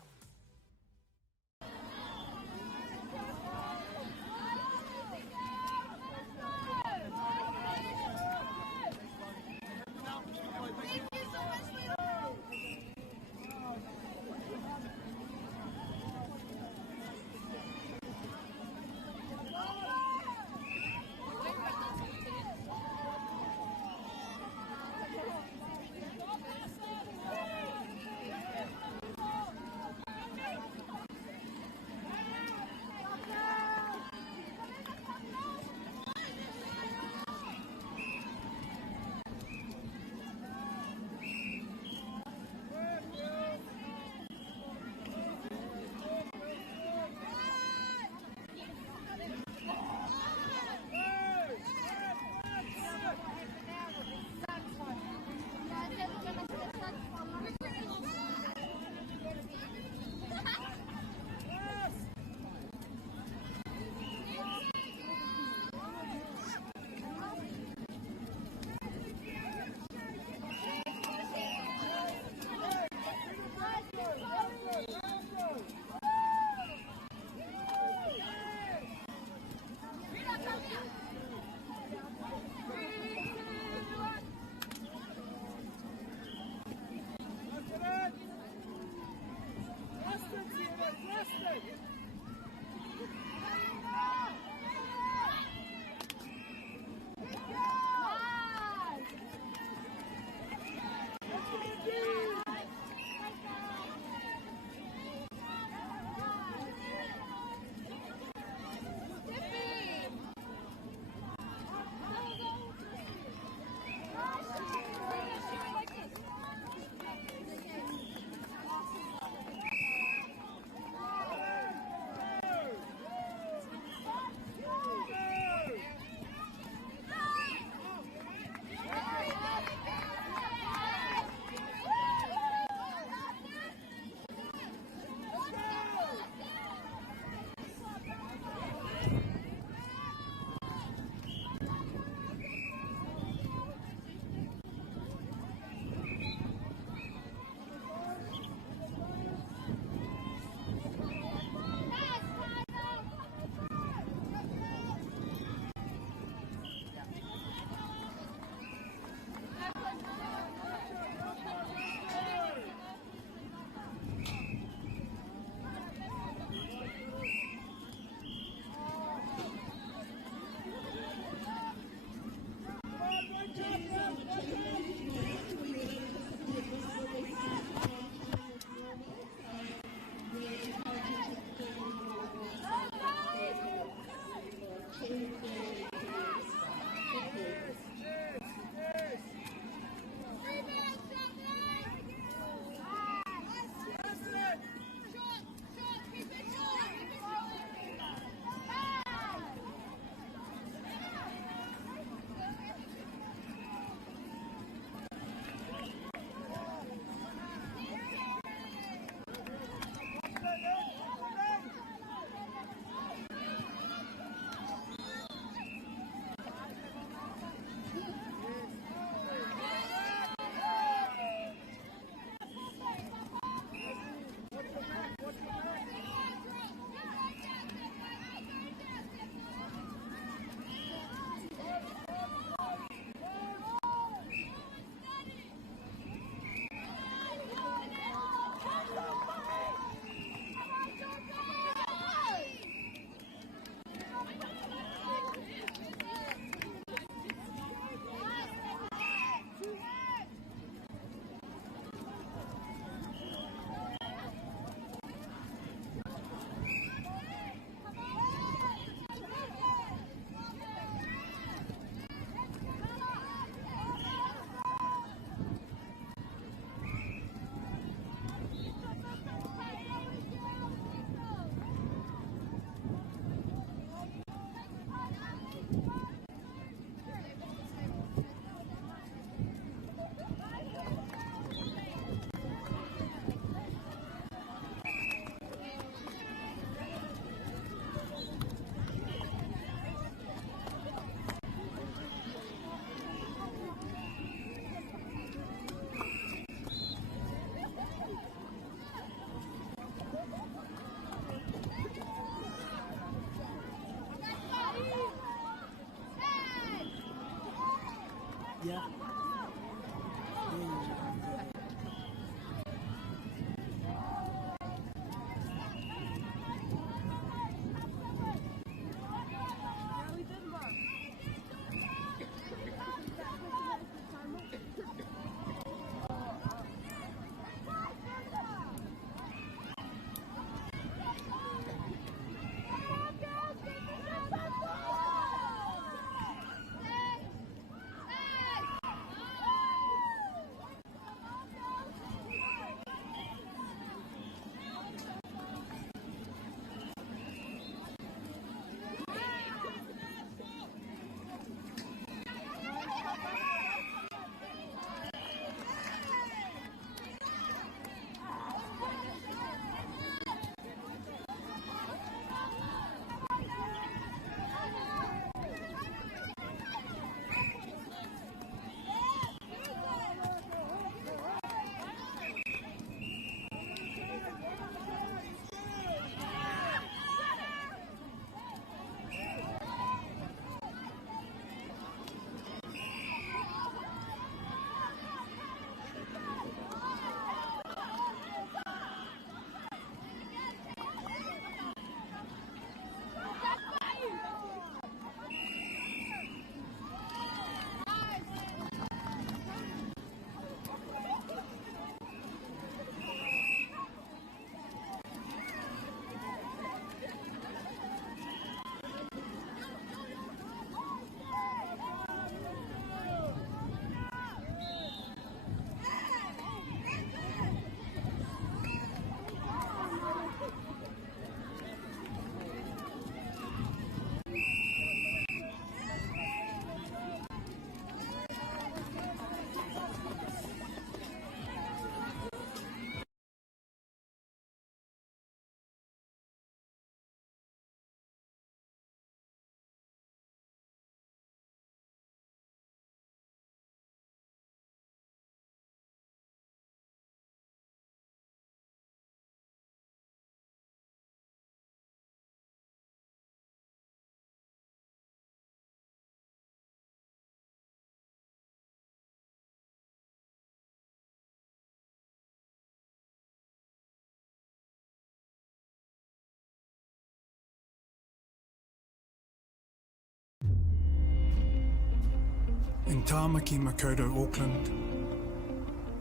In Tāmaki Makaurau, Auckland,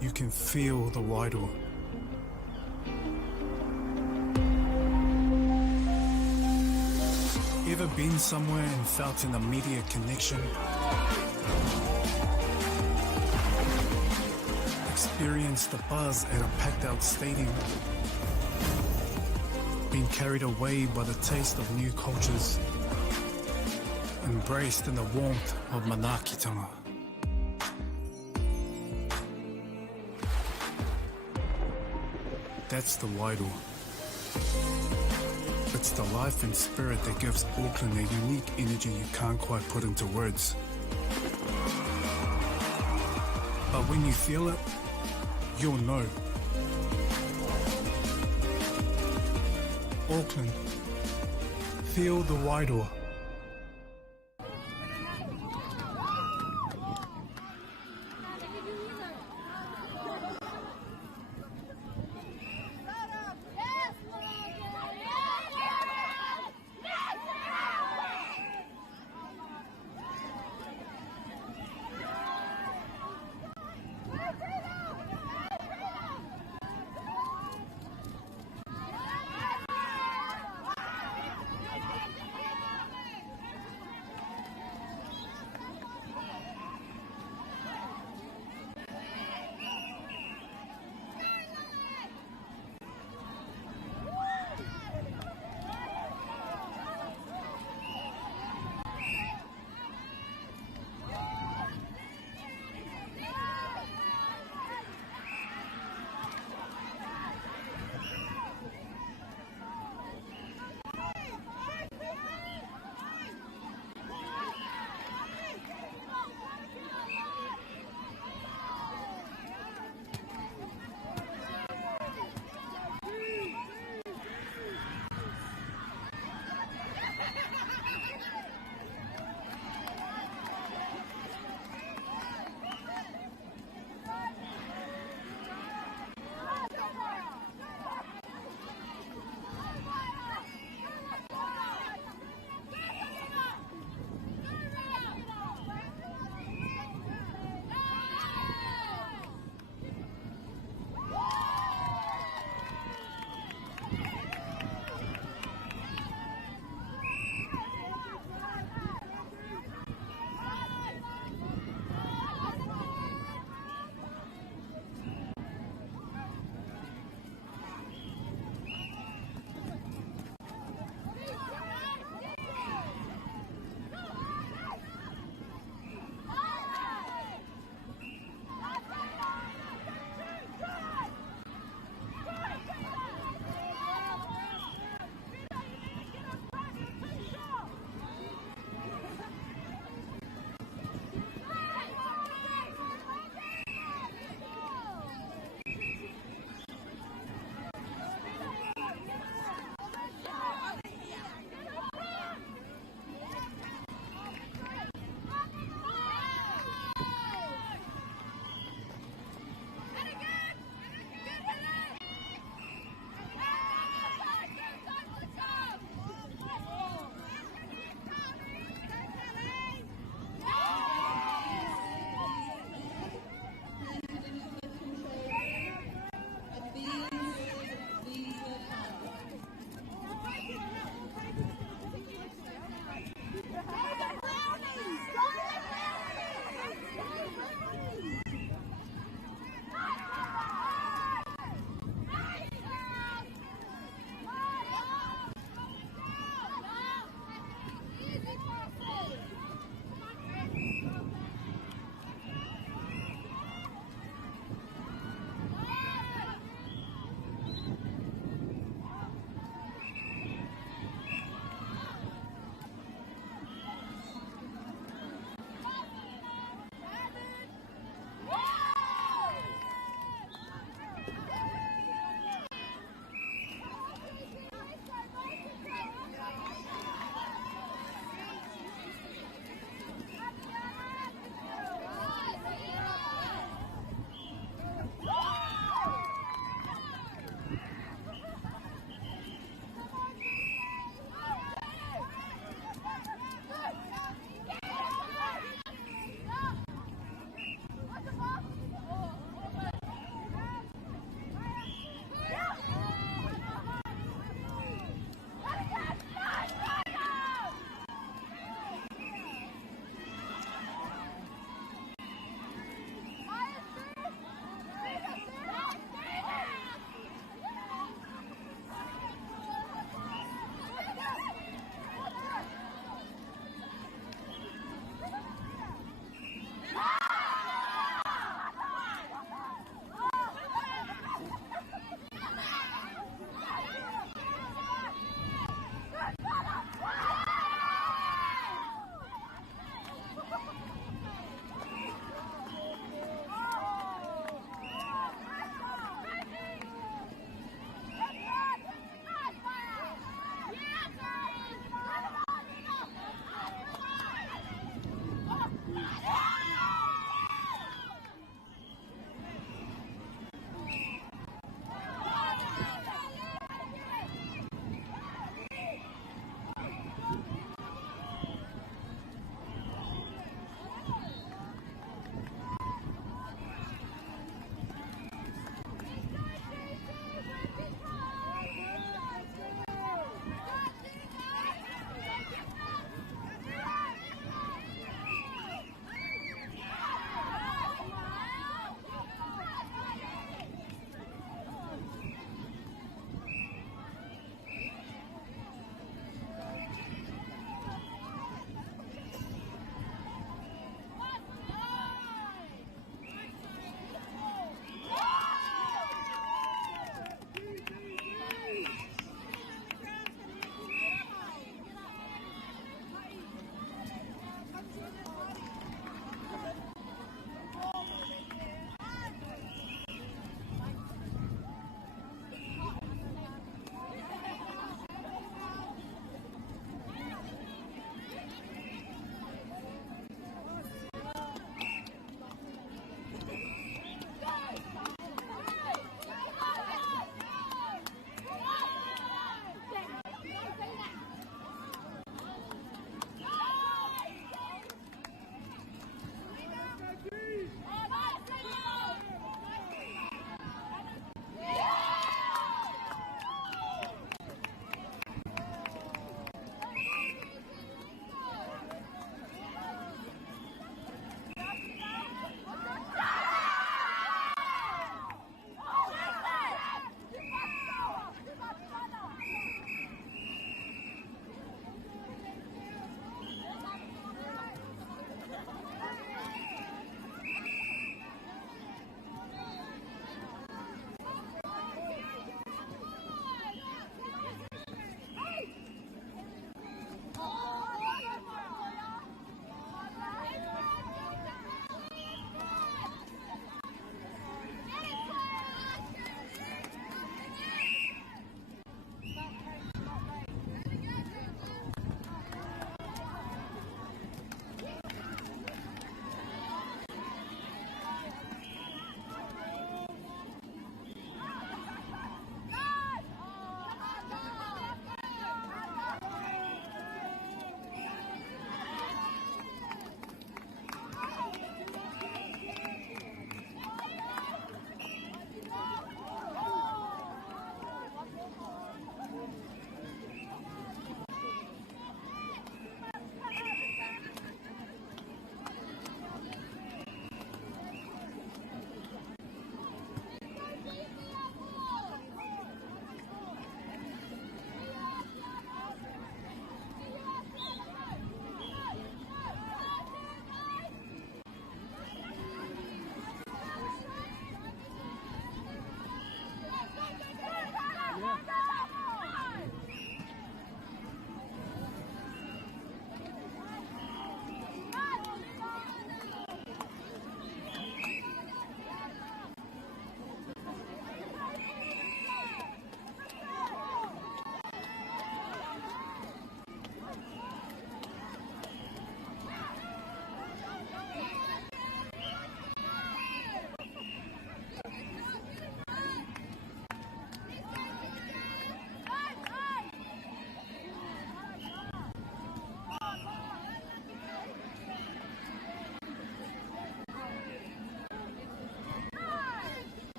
you can feel the Wairoa. Ever been somewhere and felt an immediate connection? Experienced the buzz at a packed out stadium? Been carried away by the taste of new cultures? Embraced in the warmth of manaakitanga? That's the Wairoa. It's the life and spirit that gives Auckland a unique energy you can't quite put into words. But when you feel it, you'll know. Auckland, feel the Wairoa.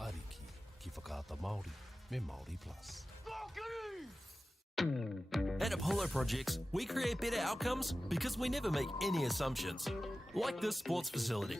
Ariki, ki whakaata Māori, me Māori Plus. At Apollo Projects, we create better outcomes because we never make any assumptions. Like this sports facility.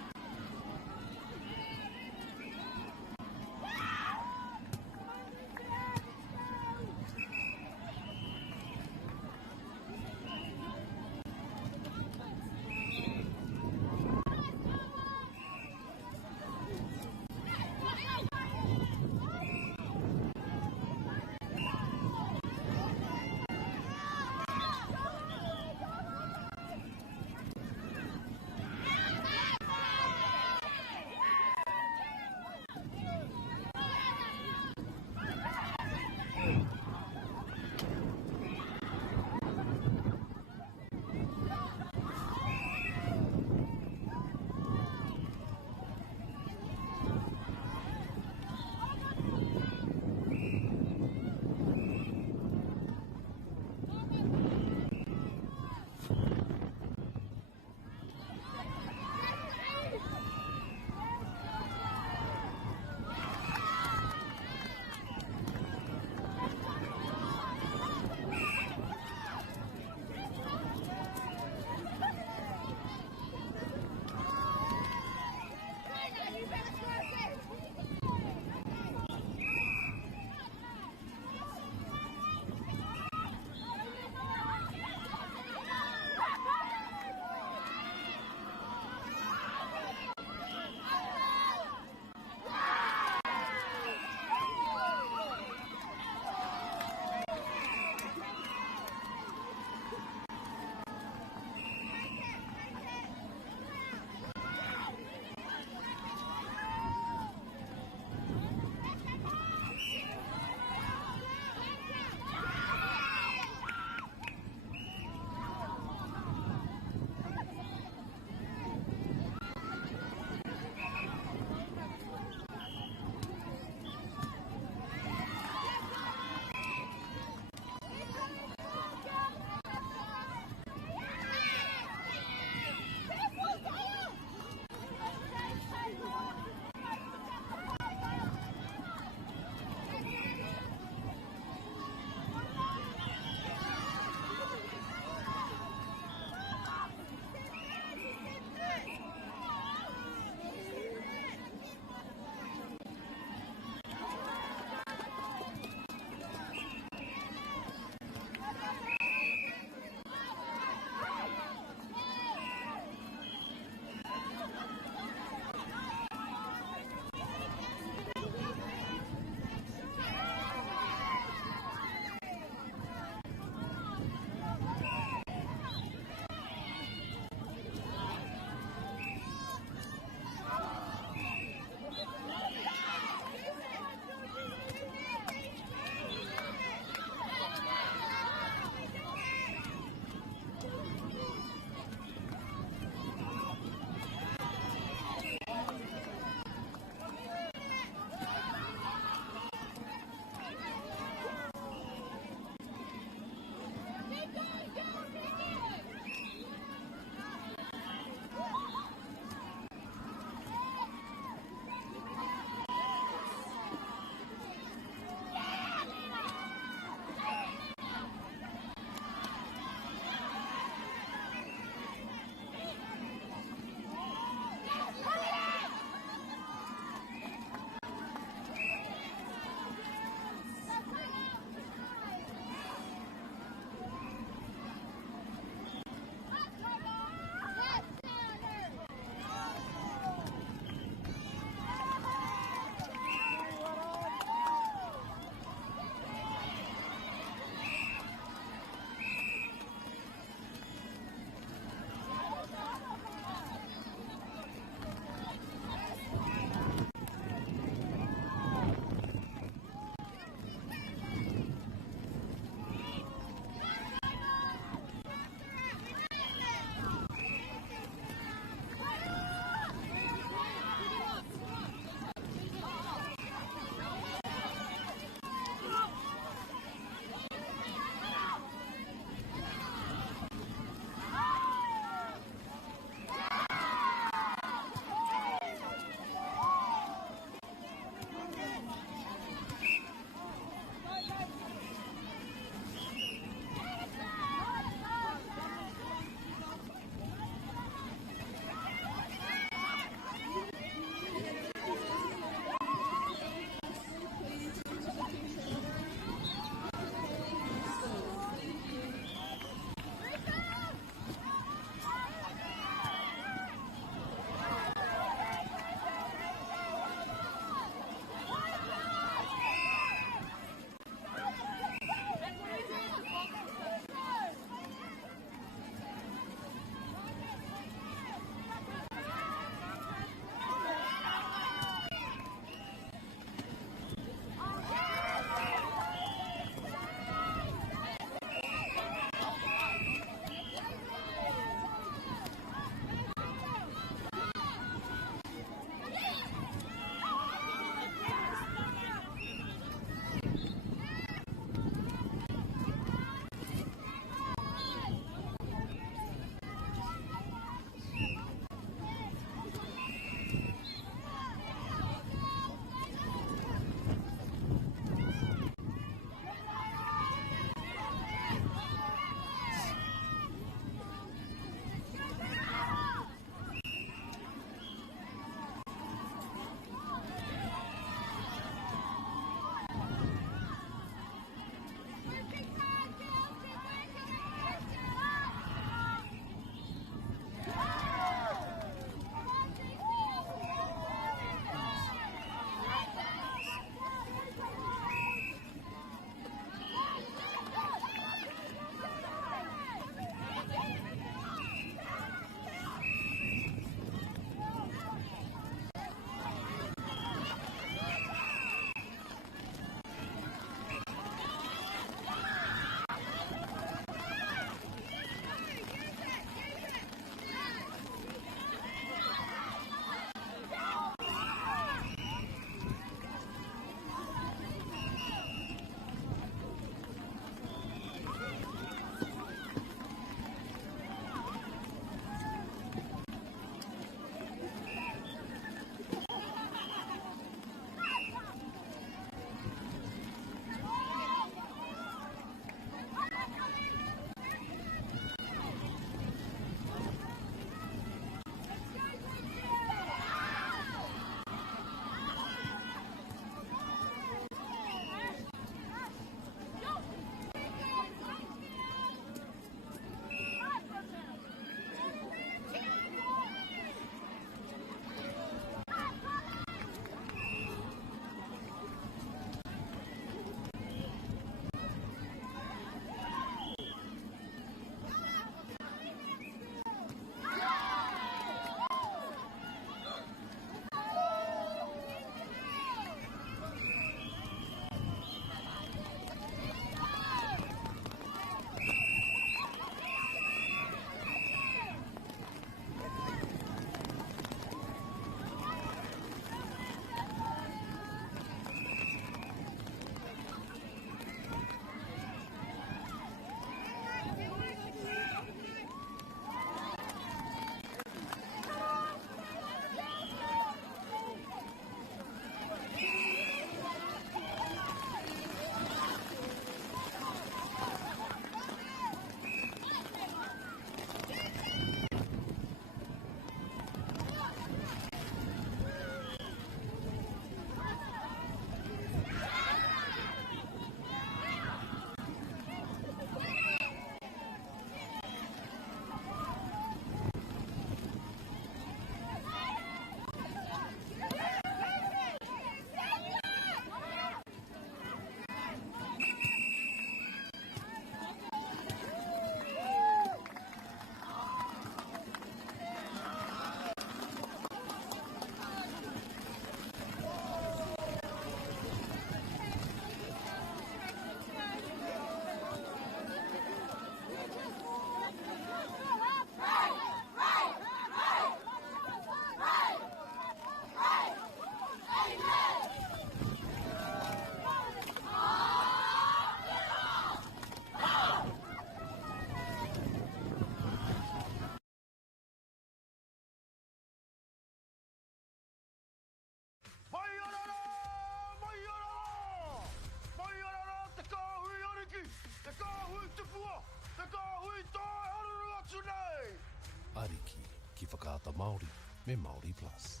whakaata Māori me Māori Plus.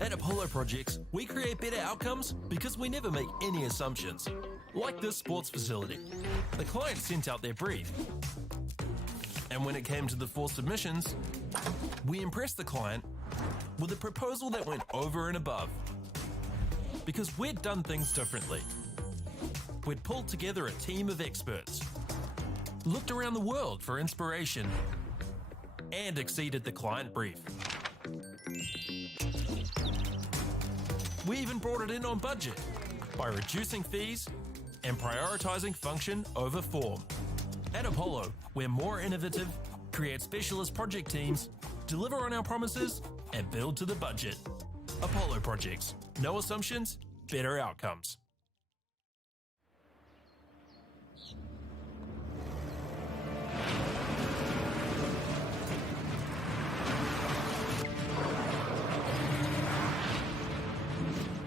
At Apollo Projects, we create better outcomes because we never make any assumptions. Like this sports facility. The client sent out their brief. And when it came to the 4 submissions, we impressed the client with a proposal that went over and above. Because we'd done things differently. We'd pulled together a team of experts, looked around the world for inspiration, and exceeded the client brief. We even brought it in on budget by reducing fees and prioritising function over form. At Apollo, we're more innovative, create specialist project teams, deliver on our promises, and build to the budget. Apollo Projects. No assumptions, better outcomes.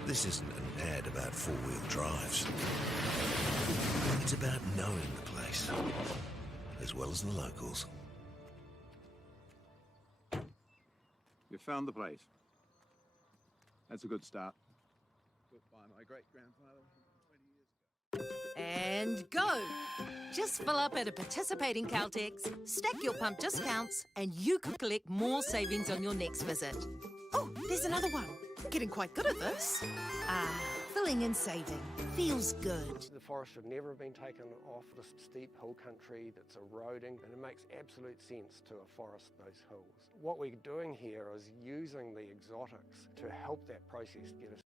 This isn't an ad about four-wheel drives. It's about knowing the place, as well as the locals. You found the place. That's a good start. Built by my great-grandfather 20 years ago. And go! Just fill up at a participating Caltex, stack your pump discounts, and you could collect more savings on your next visit. Oh, there's another one. Getting quite good at this. Filling and saving. Feels good. The forest should never have been taken off this steep hill country that's eroding, and it makes absolute sense to afforest those hills. What we're doing here is using the exotics to help that process get us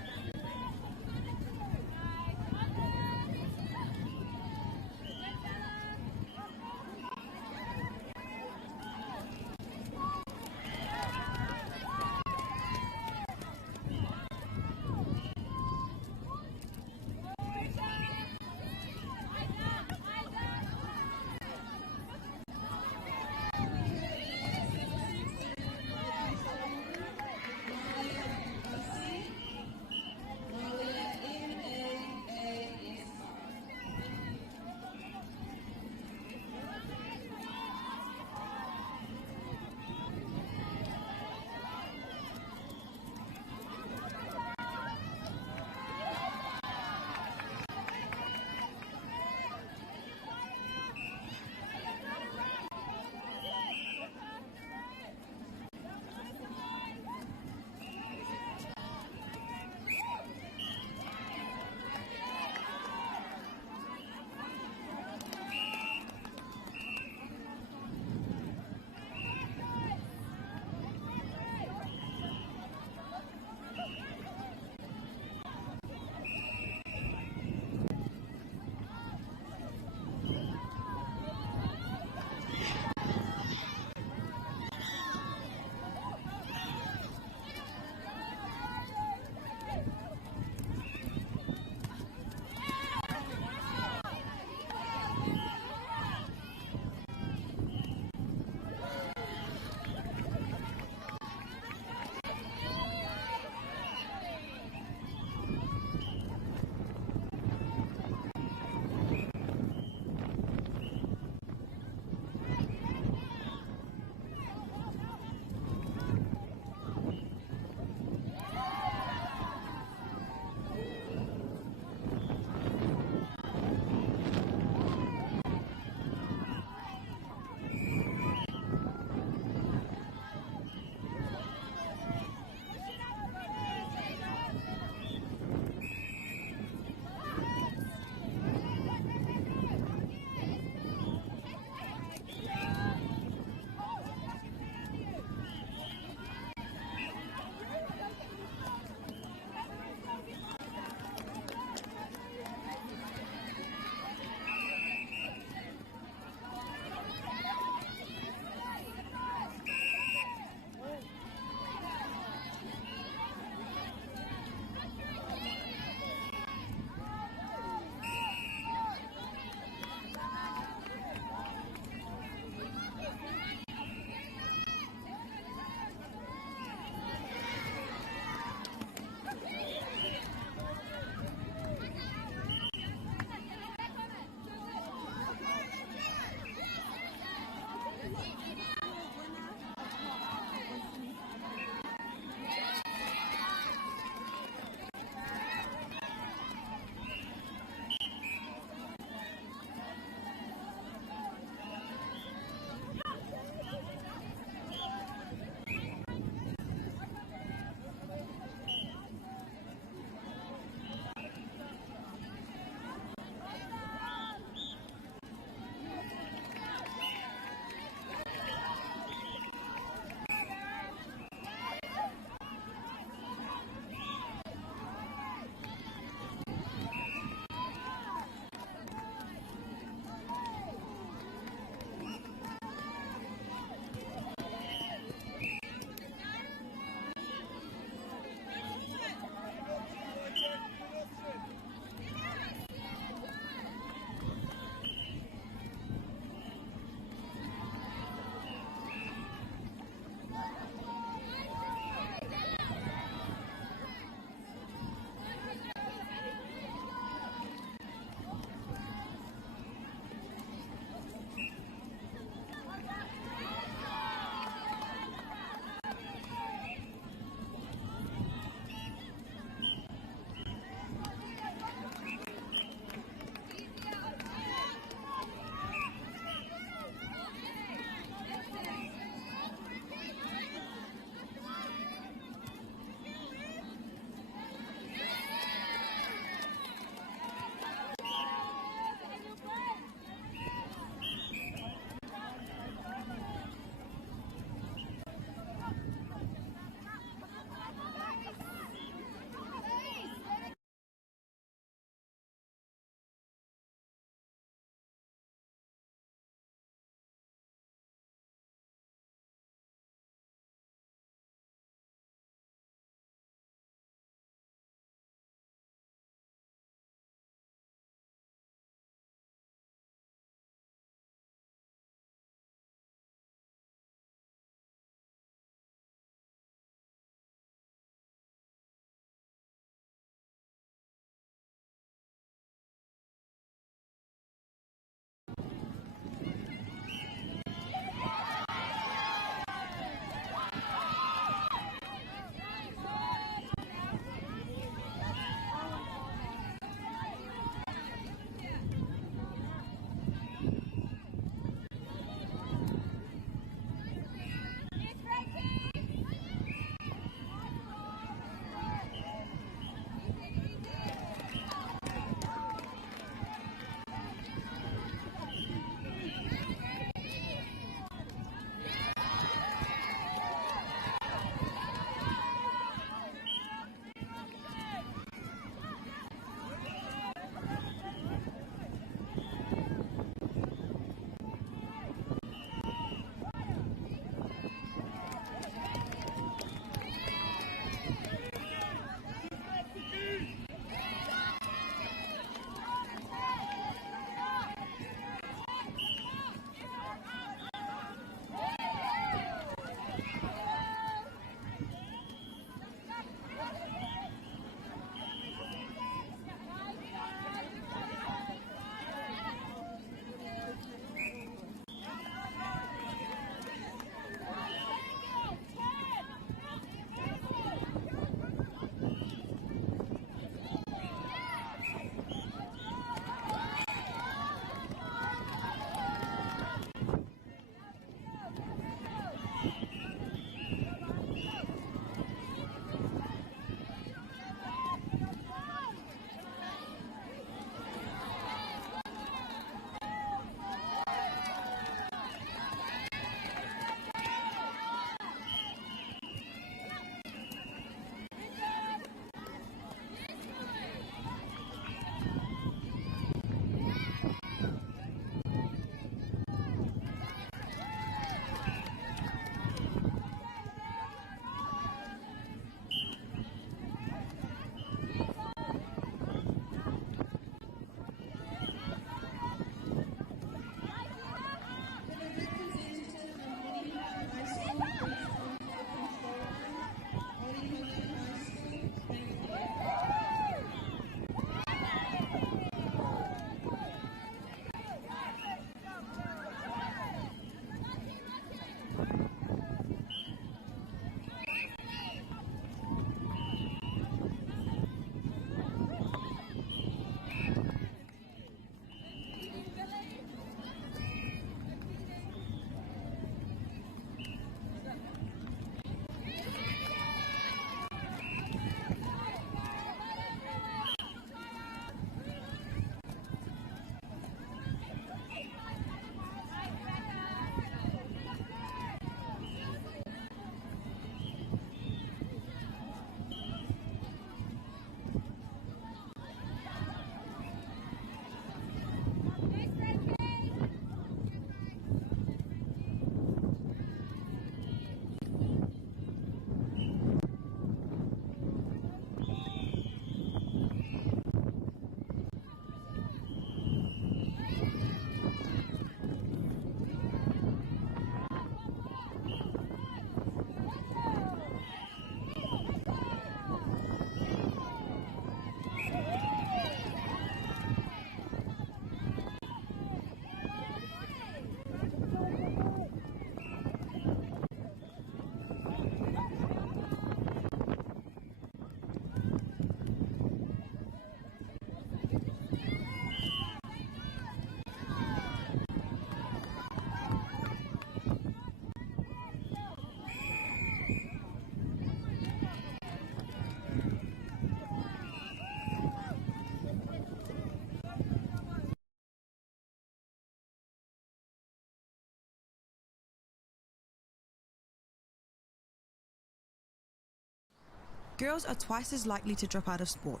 girls are twice as likely to drop out of sport.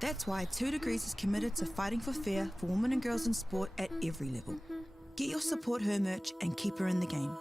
That's why 2 Degrees is committed to fighting for fair for women and girls in sport at every level. Get your Support Her merch and keep her in the game.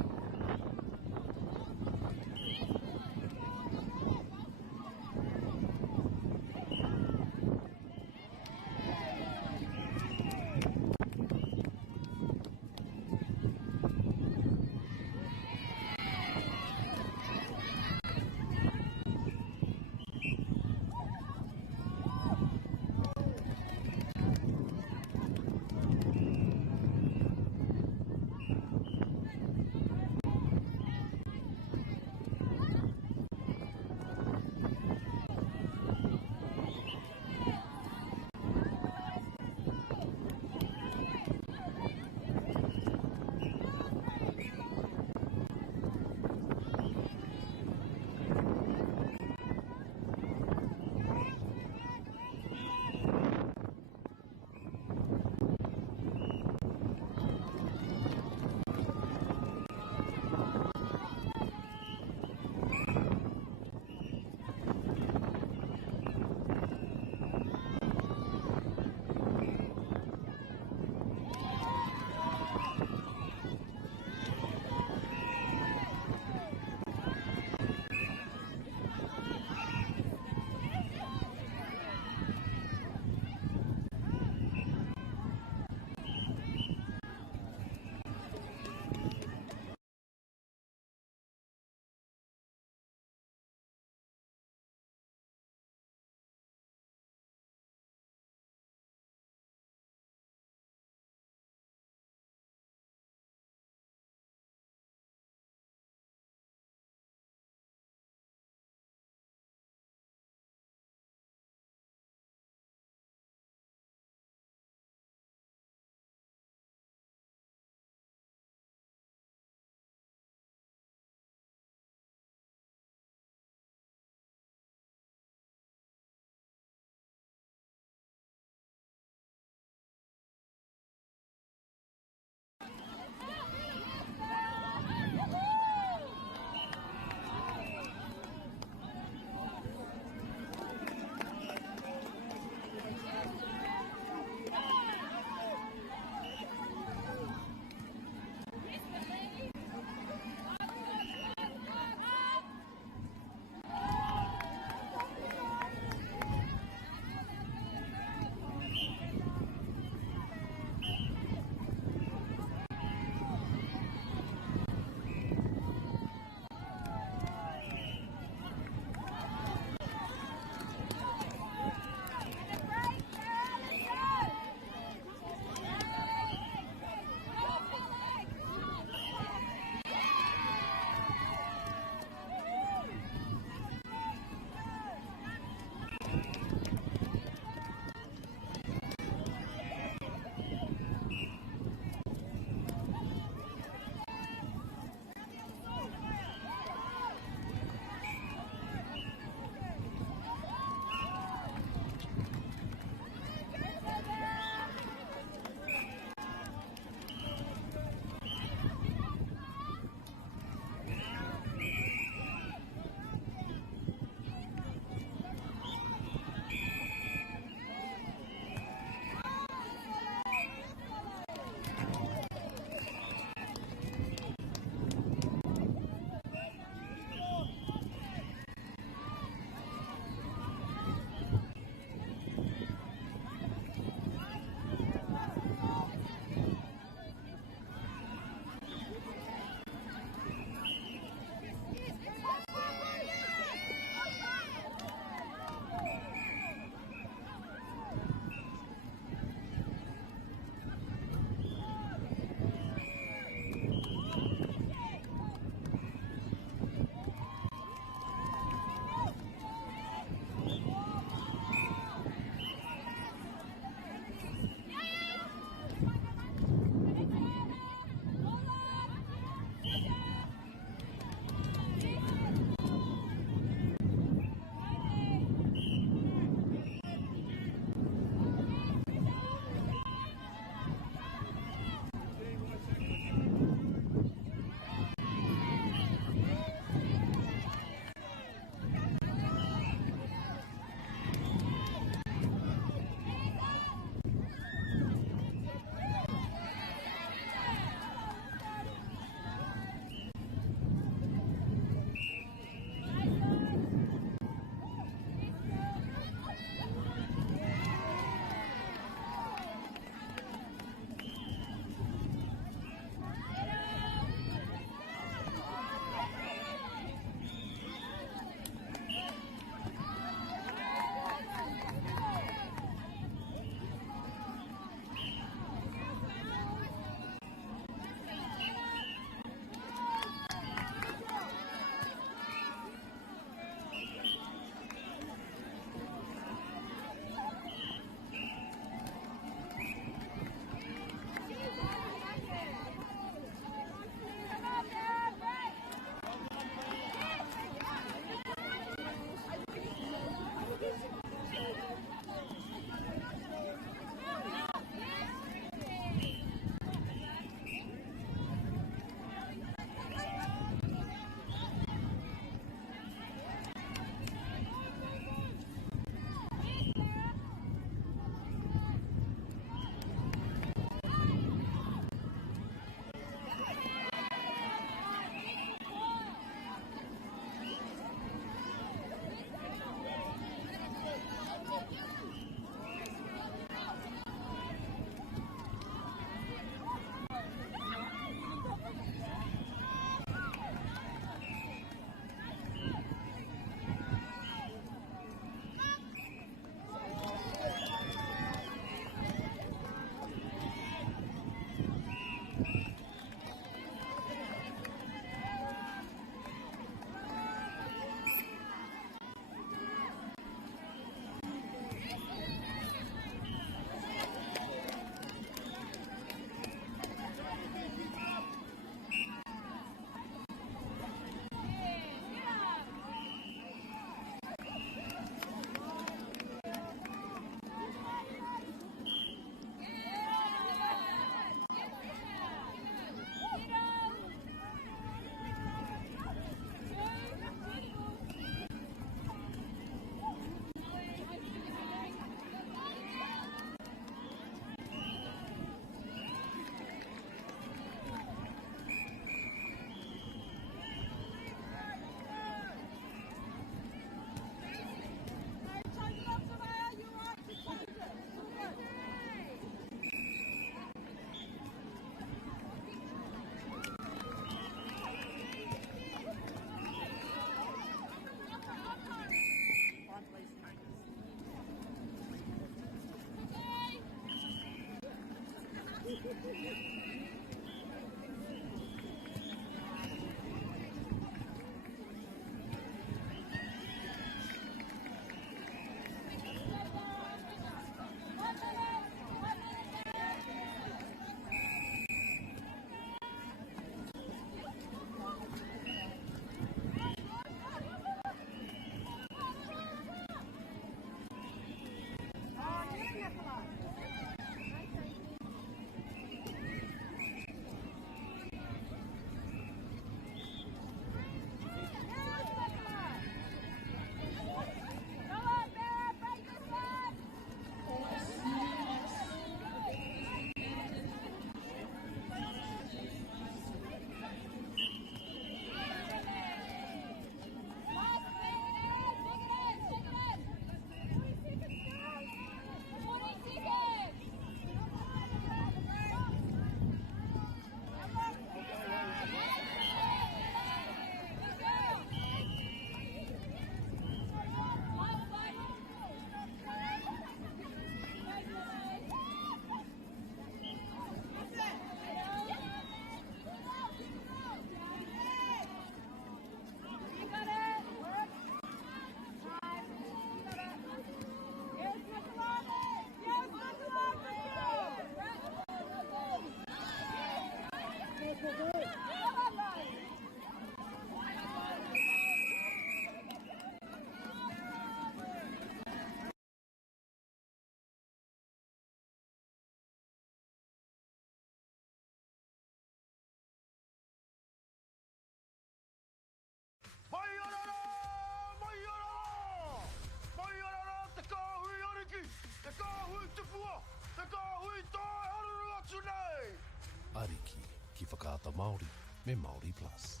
Ariki, ki whakaata Māori, me Māori Plus.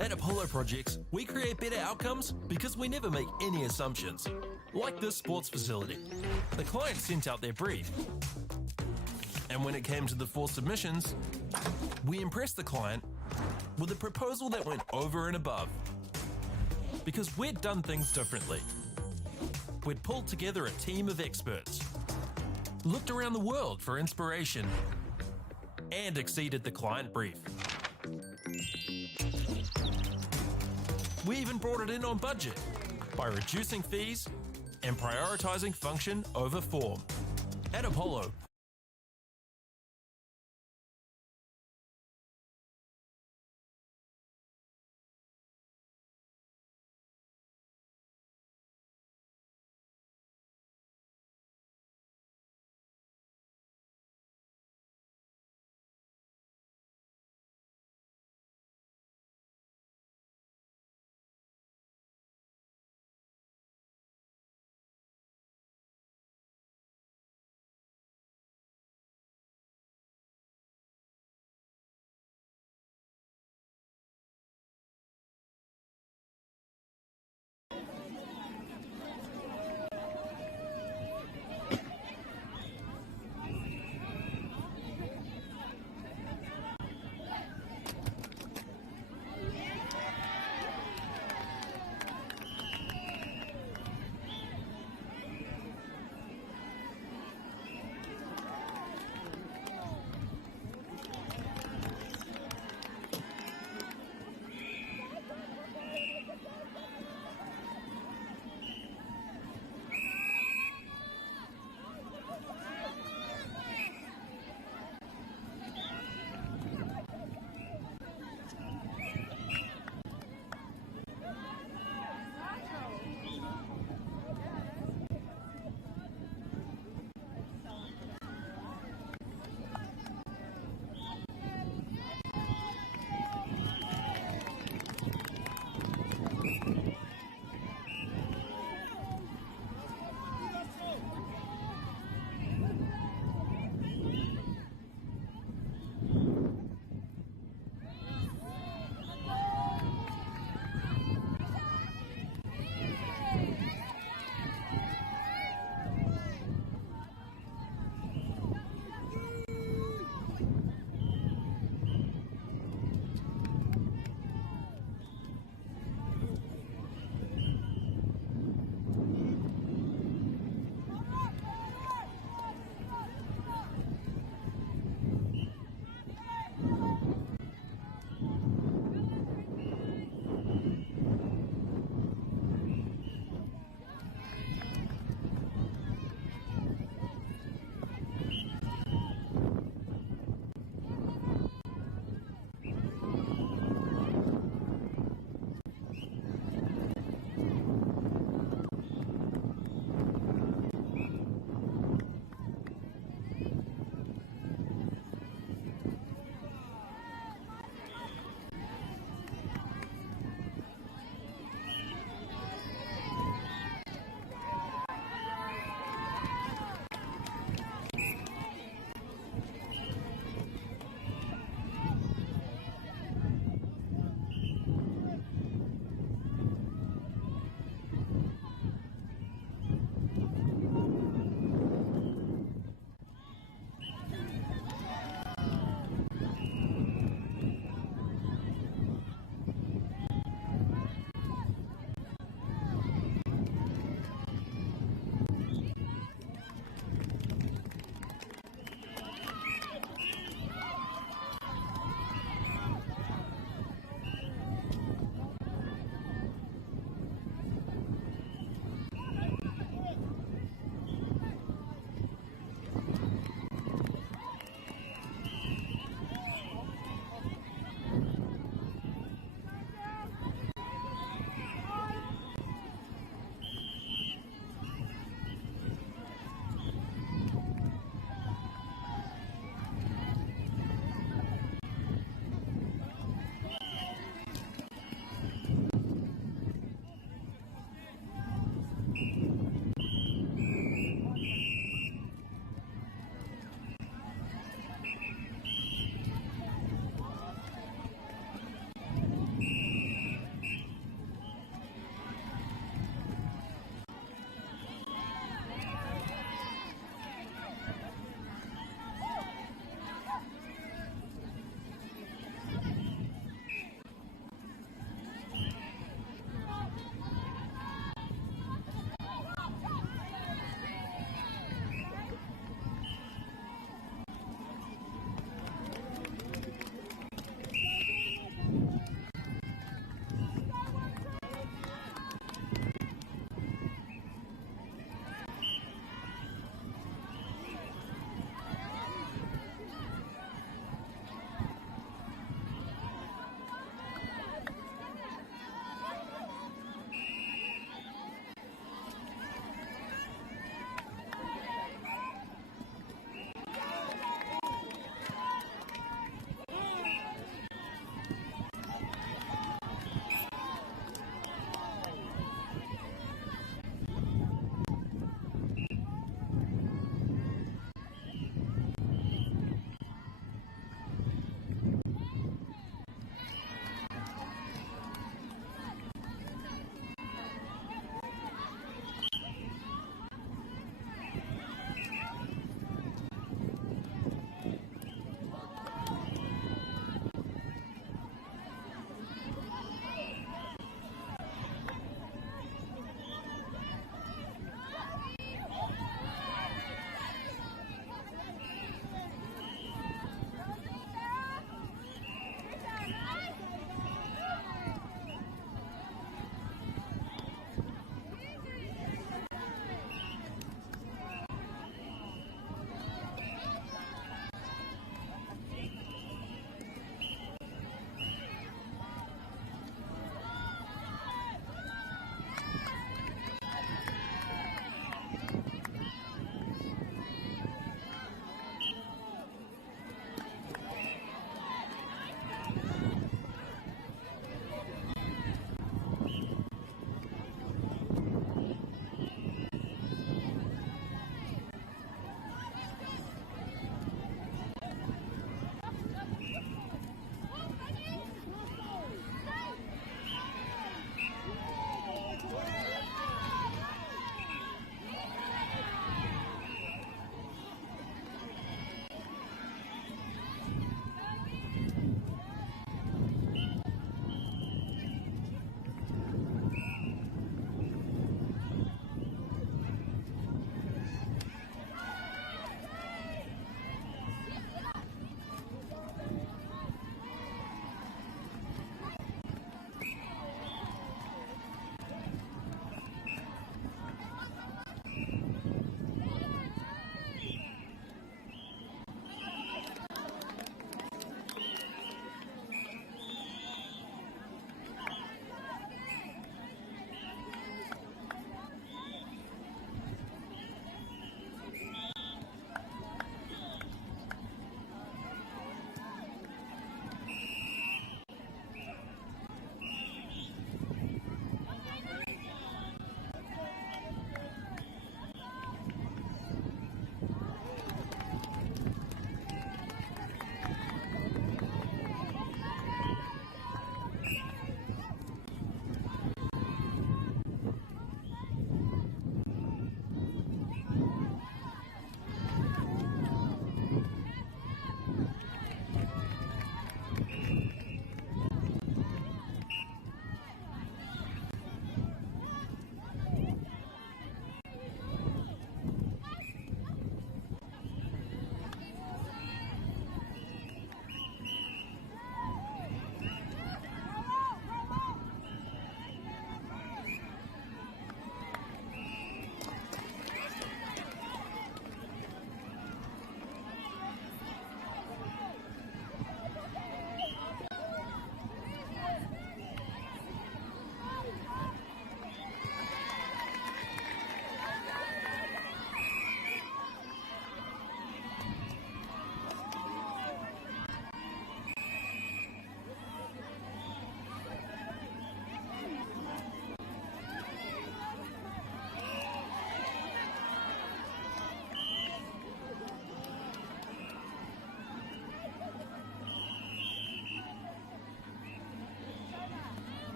At Apollo Projects, we create better outcomes because we never make any assumptions. Like this sports facility. The client sent out their brief. And when it came to the 4 submissions, we impressed the client with a proposal that went over and above. Because we'd done things differently. We'd pulled together a team of experts, looked around the world for inspiration, and exceeded the client brief. We even brought it in on budget by reducing fees and prioritizing function over form. At Apollo,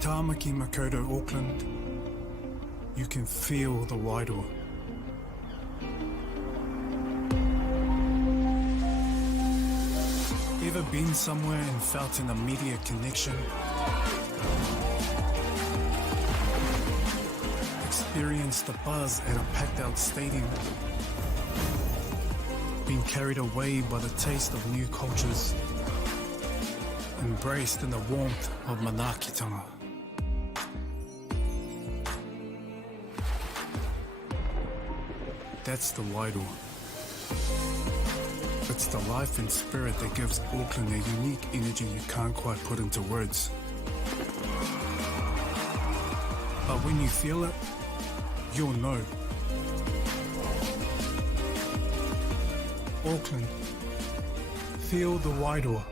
Tamaki Makaurau, Auckland, you can feel the Wairoa. Ever been somewhere and felt an immediate connection? Experienced the buzz at a packed out stadium? Been carried away by the taste of new cultures? Embraced in the warmth of Manaakitanga? That's the Wairoa. It's the life and spirit that gives Auckland a unique energy you can't quite put into words. But when you feel it, you'll know. Auckland, feel the Wairoa.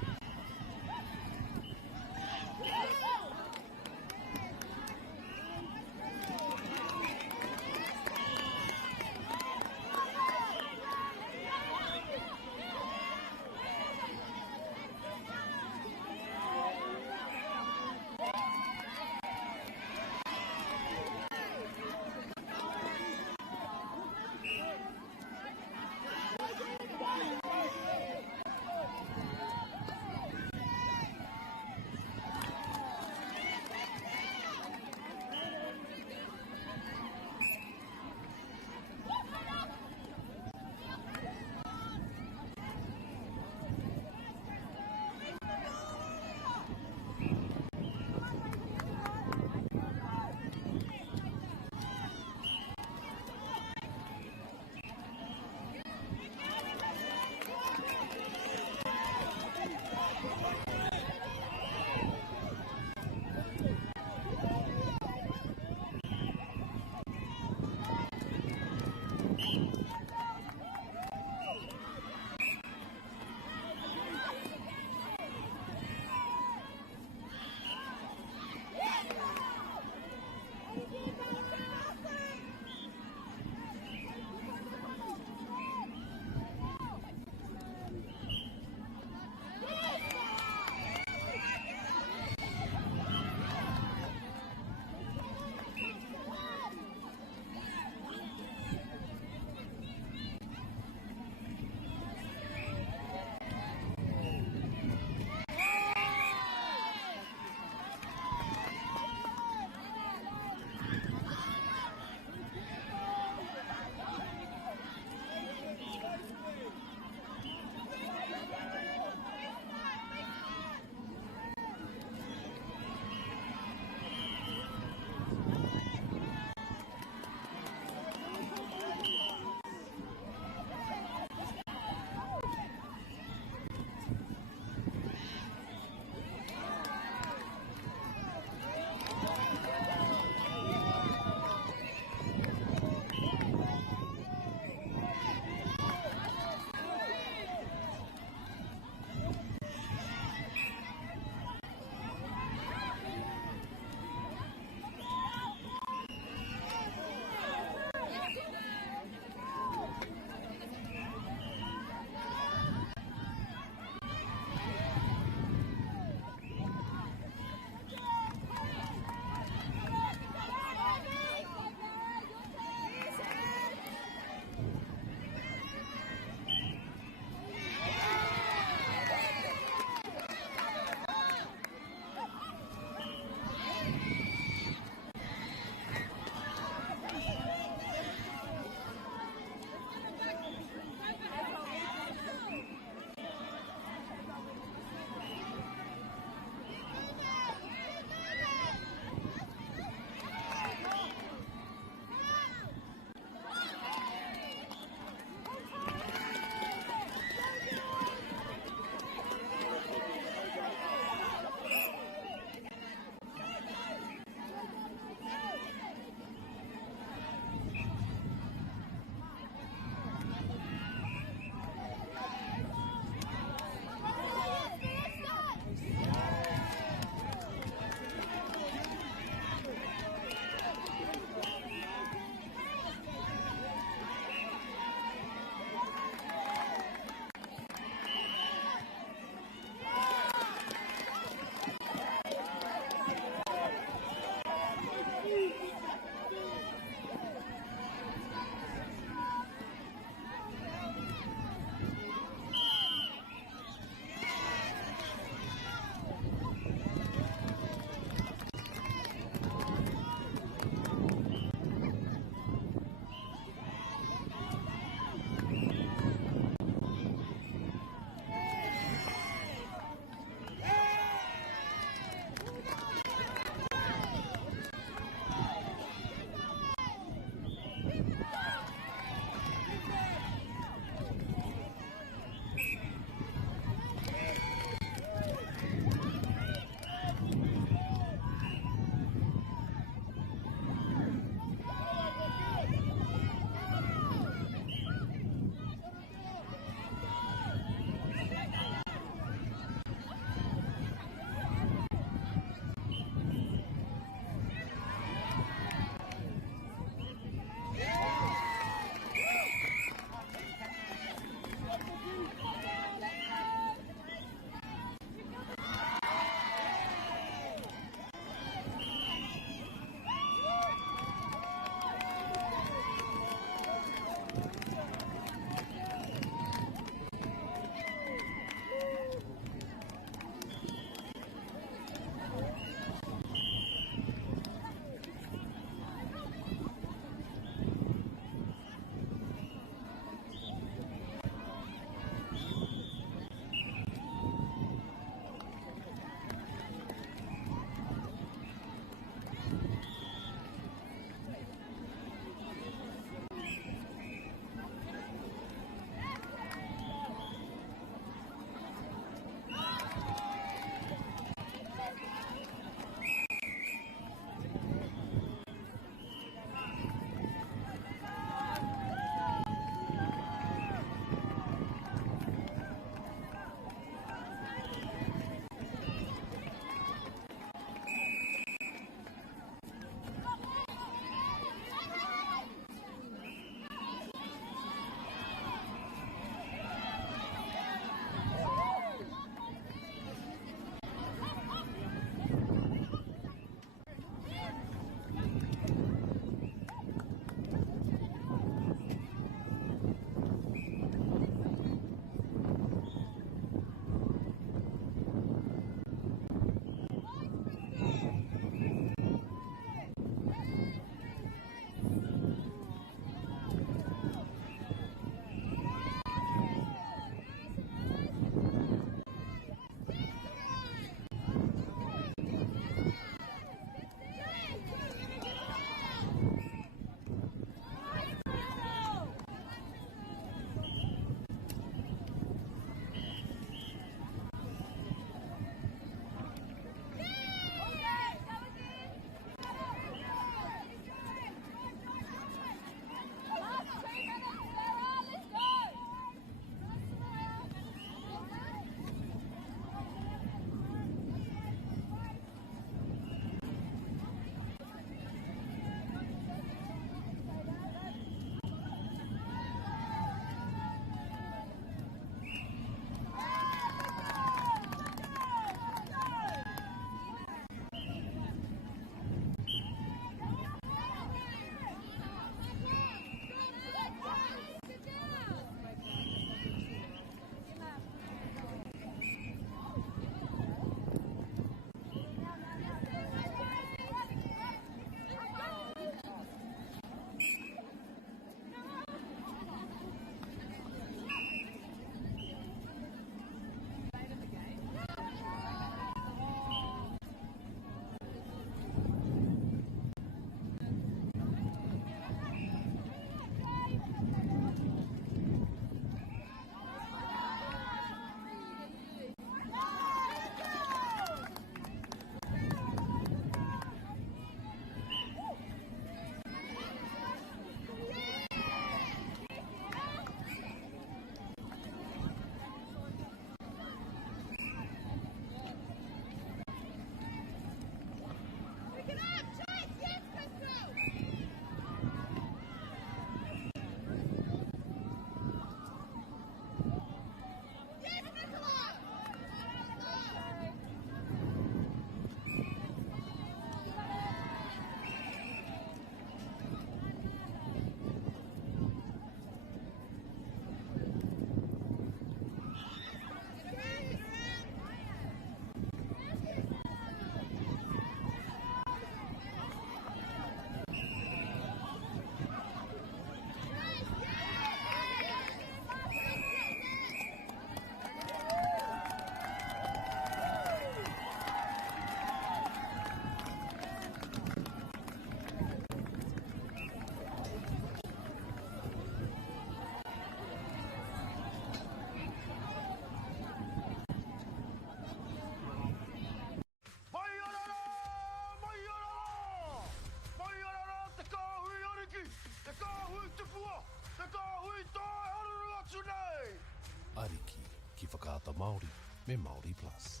whakaata Māori me Māori Plus.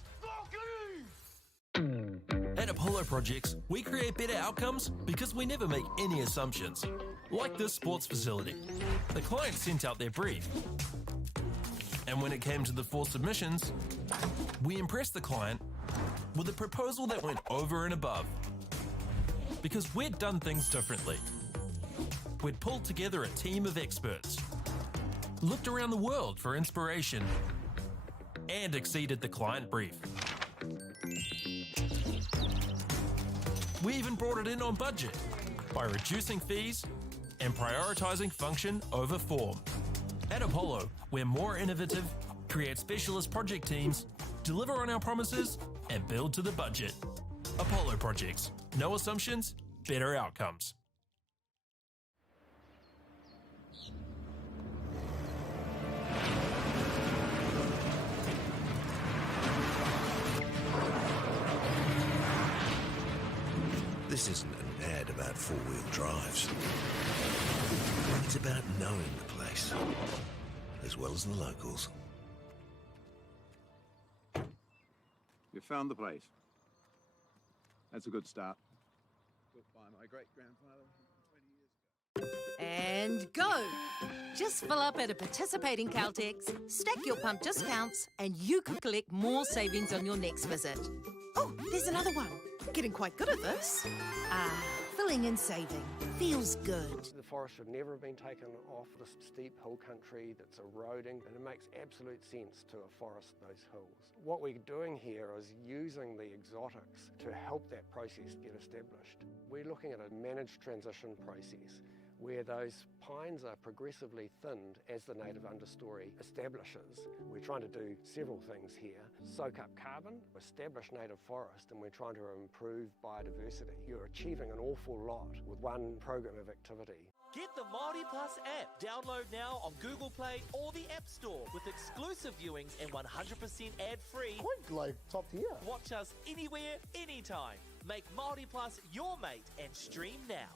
At Apollo Projects, we create better outcomes because we never make any assumptions. Like this sports facility. The client sent out their brief. And when it came to the 4 submissions, we impressed the client with a proposal that went over and above. Because we'd done things differently. We'd pulled together a team of experts, looked around the world for inspiration, and exceeded the client brief. We even brought it in on budget by reducing fees and prioritising function over form. At Apollo, we're more innovative, create specialist project teams, deliver on our promises, and build to the budget. Apollo Projects. No assumptions, better outcomes. This isn't an ad about four-wheel drives. It's about knowing the place, as well as the locals. You found the place. That's a good start. Built by my great-grandfather 20 years ago. And go! Just fill up at a participating Caltex, stack your pump discounts, and you could collect more savings on your next visit. Oh, there's another one. Getting quite good at this. Filling and saving. Feels good. The forest should never have been taken off the steep hill country that's eroding, and it makes absolute sense to afforest those hills. What we're doing here is using the exotics to help that process get established. We're looking at a managed transition process where those pines are progressively thinned as the native understory establishes. We're trying to do several things here. Soak up carbon, establish native forest, and we're trying to improve biodiversity. You're achieving an awful lot with one program of activity. Get the Māori Plus app. Download now on Google Play or the App Store with exclusive viewings and 100% ad-free. Quite like top tier. Watch us anywhere, anytime. Make Māori Plus your mate and stream now.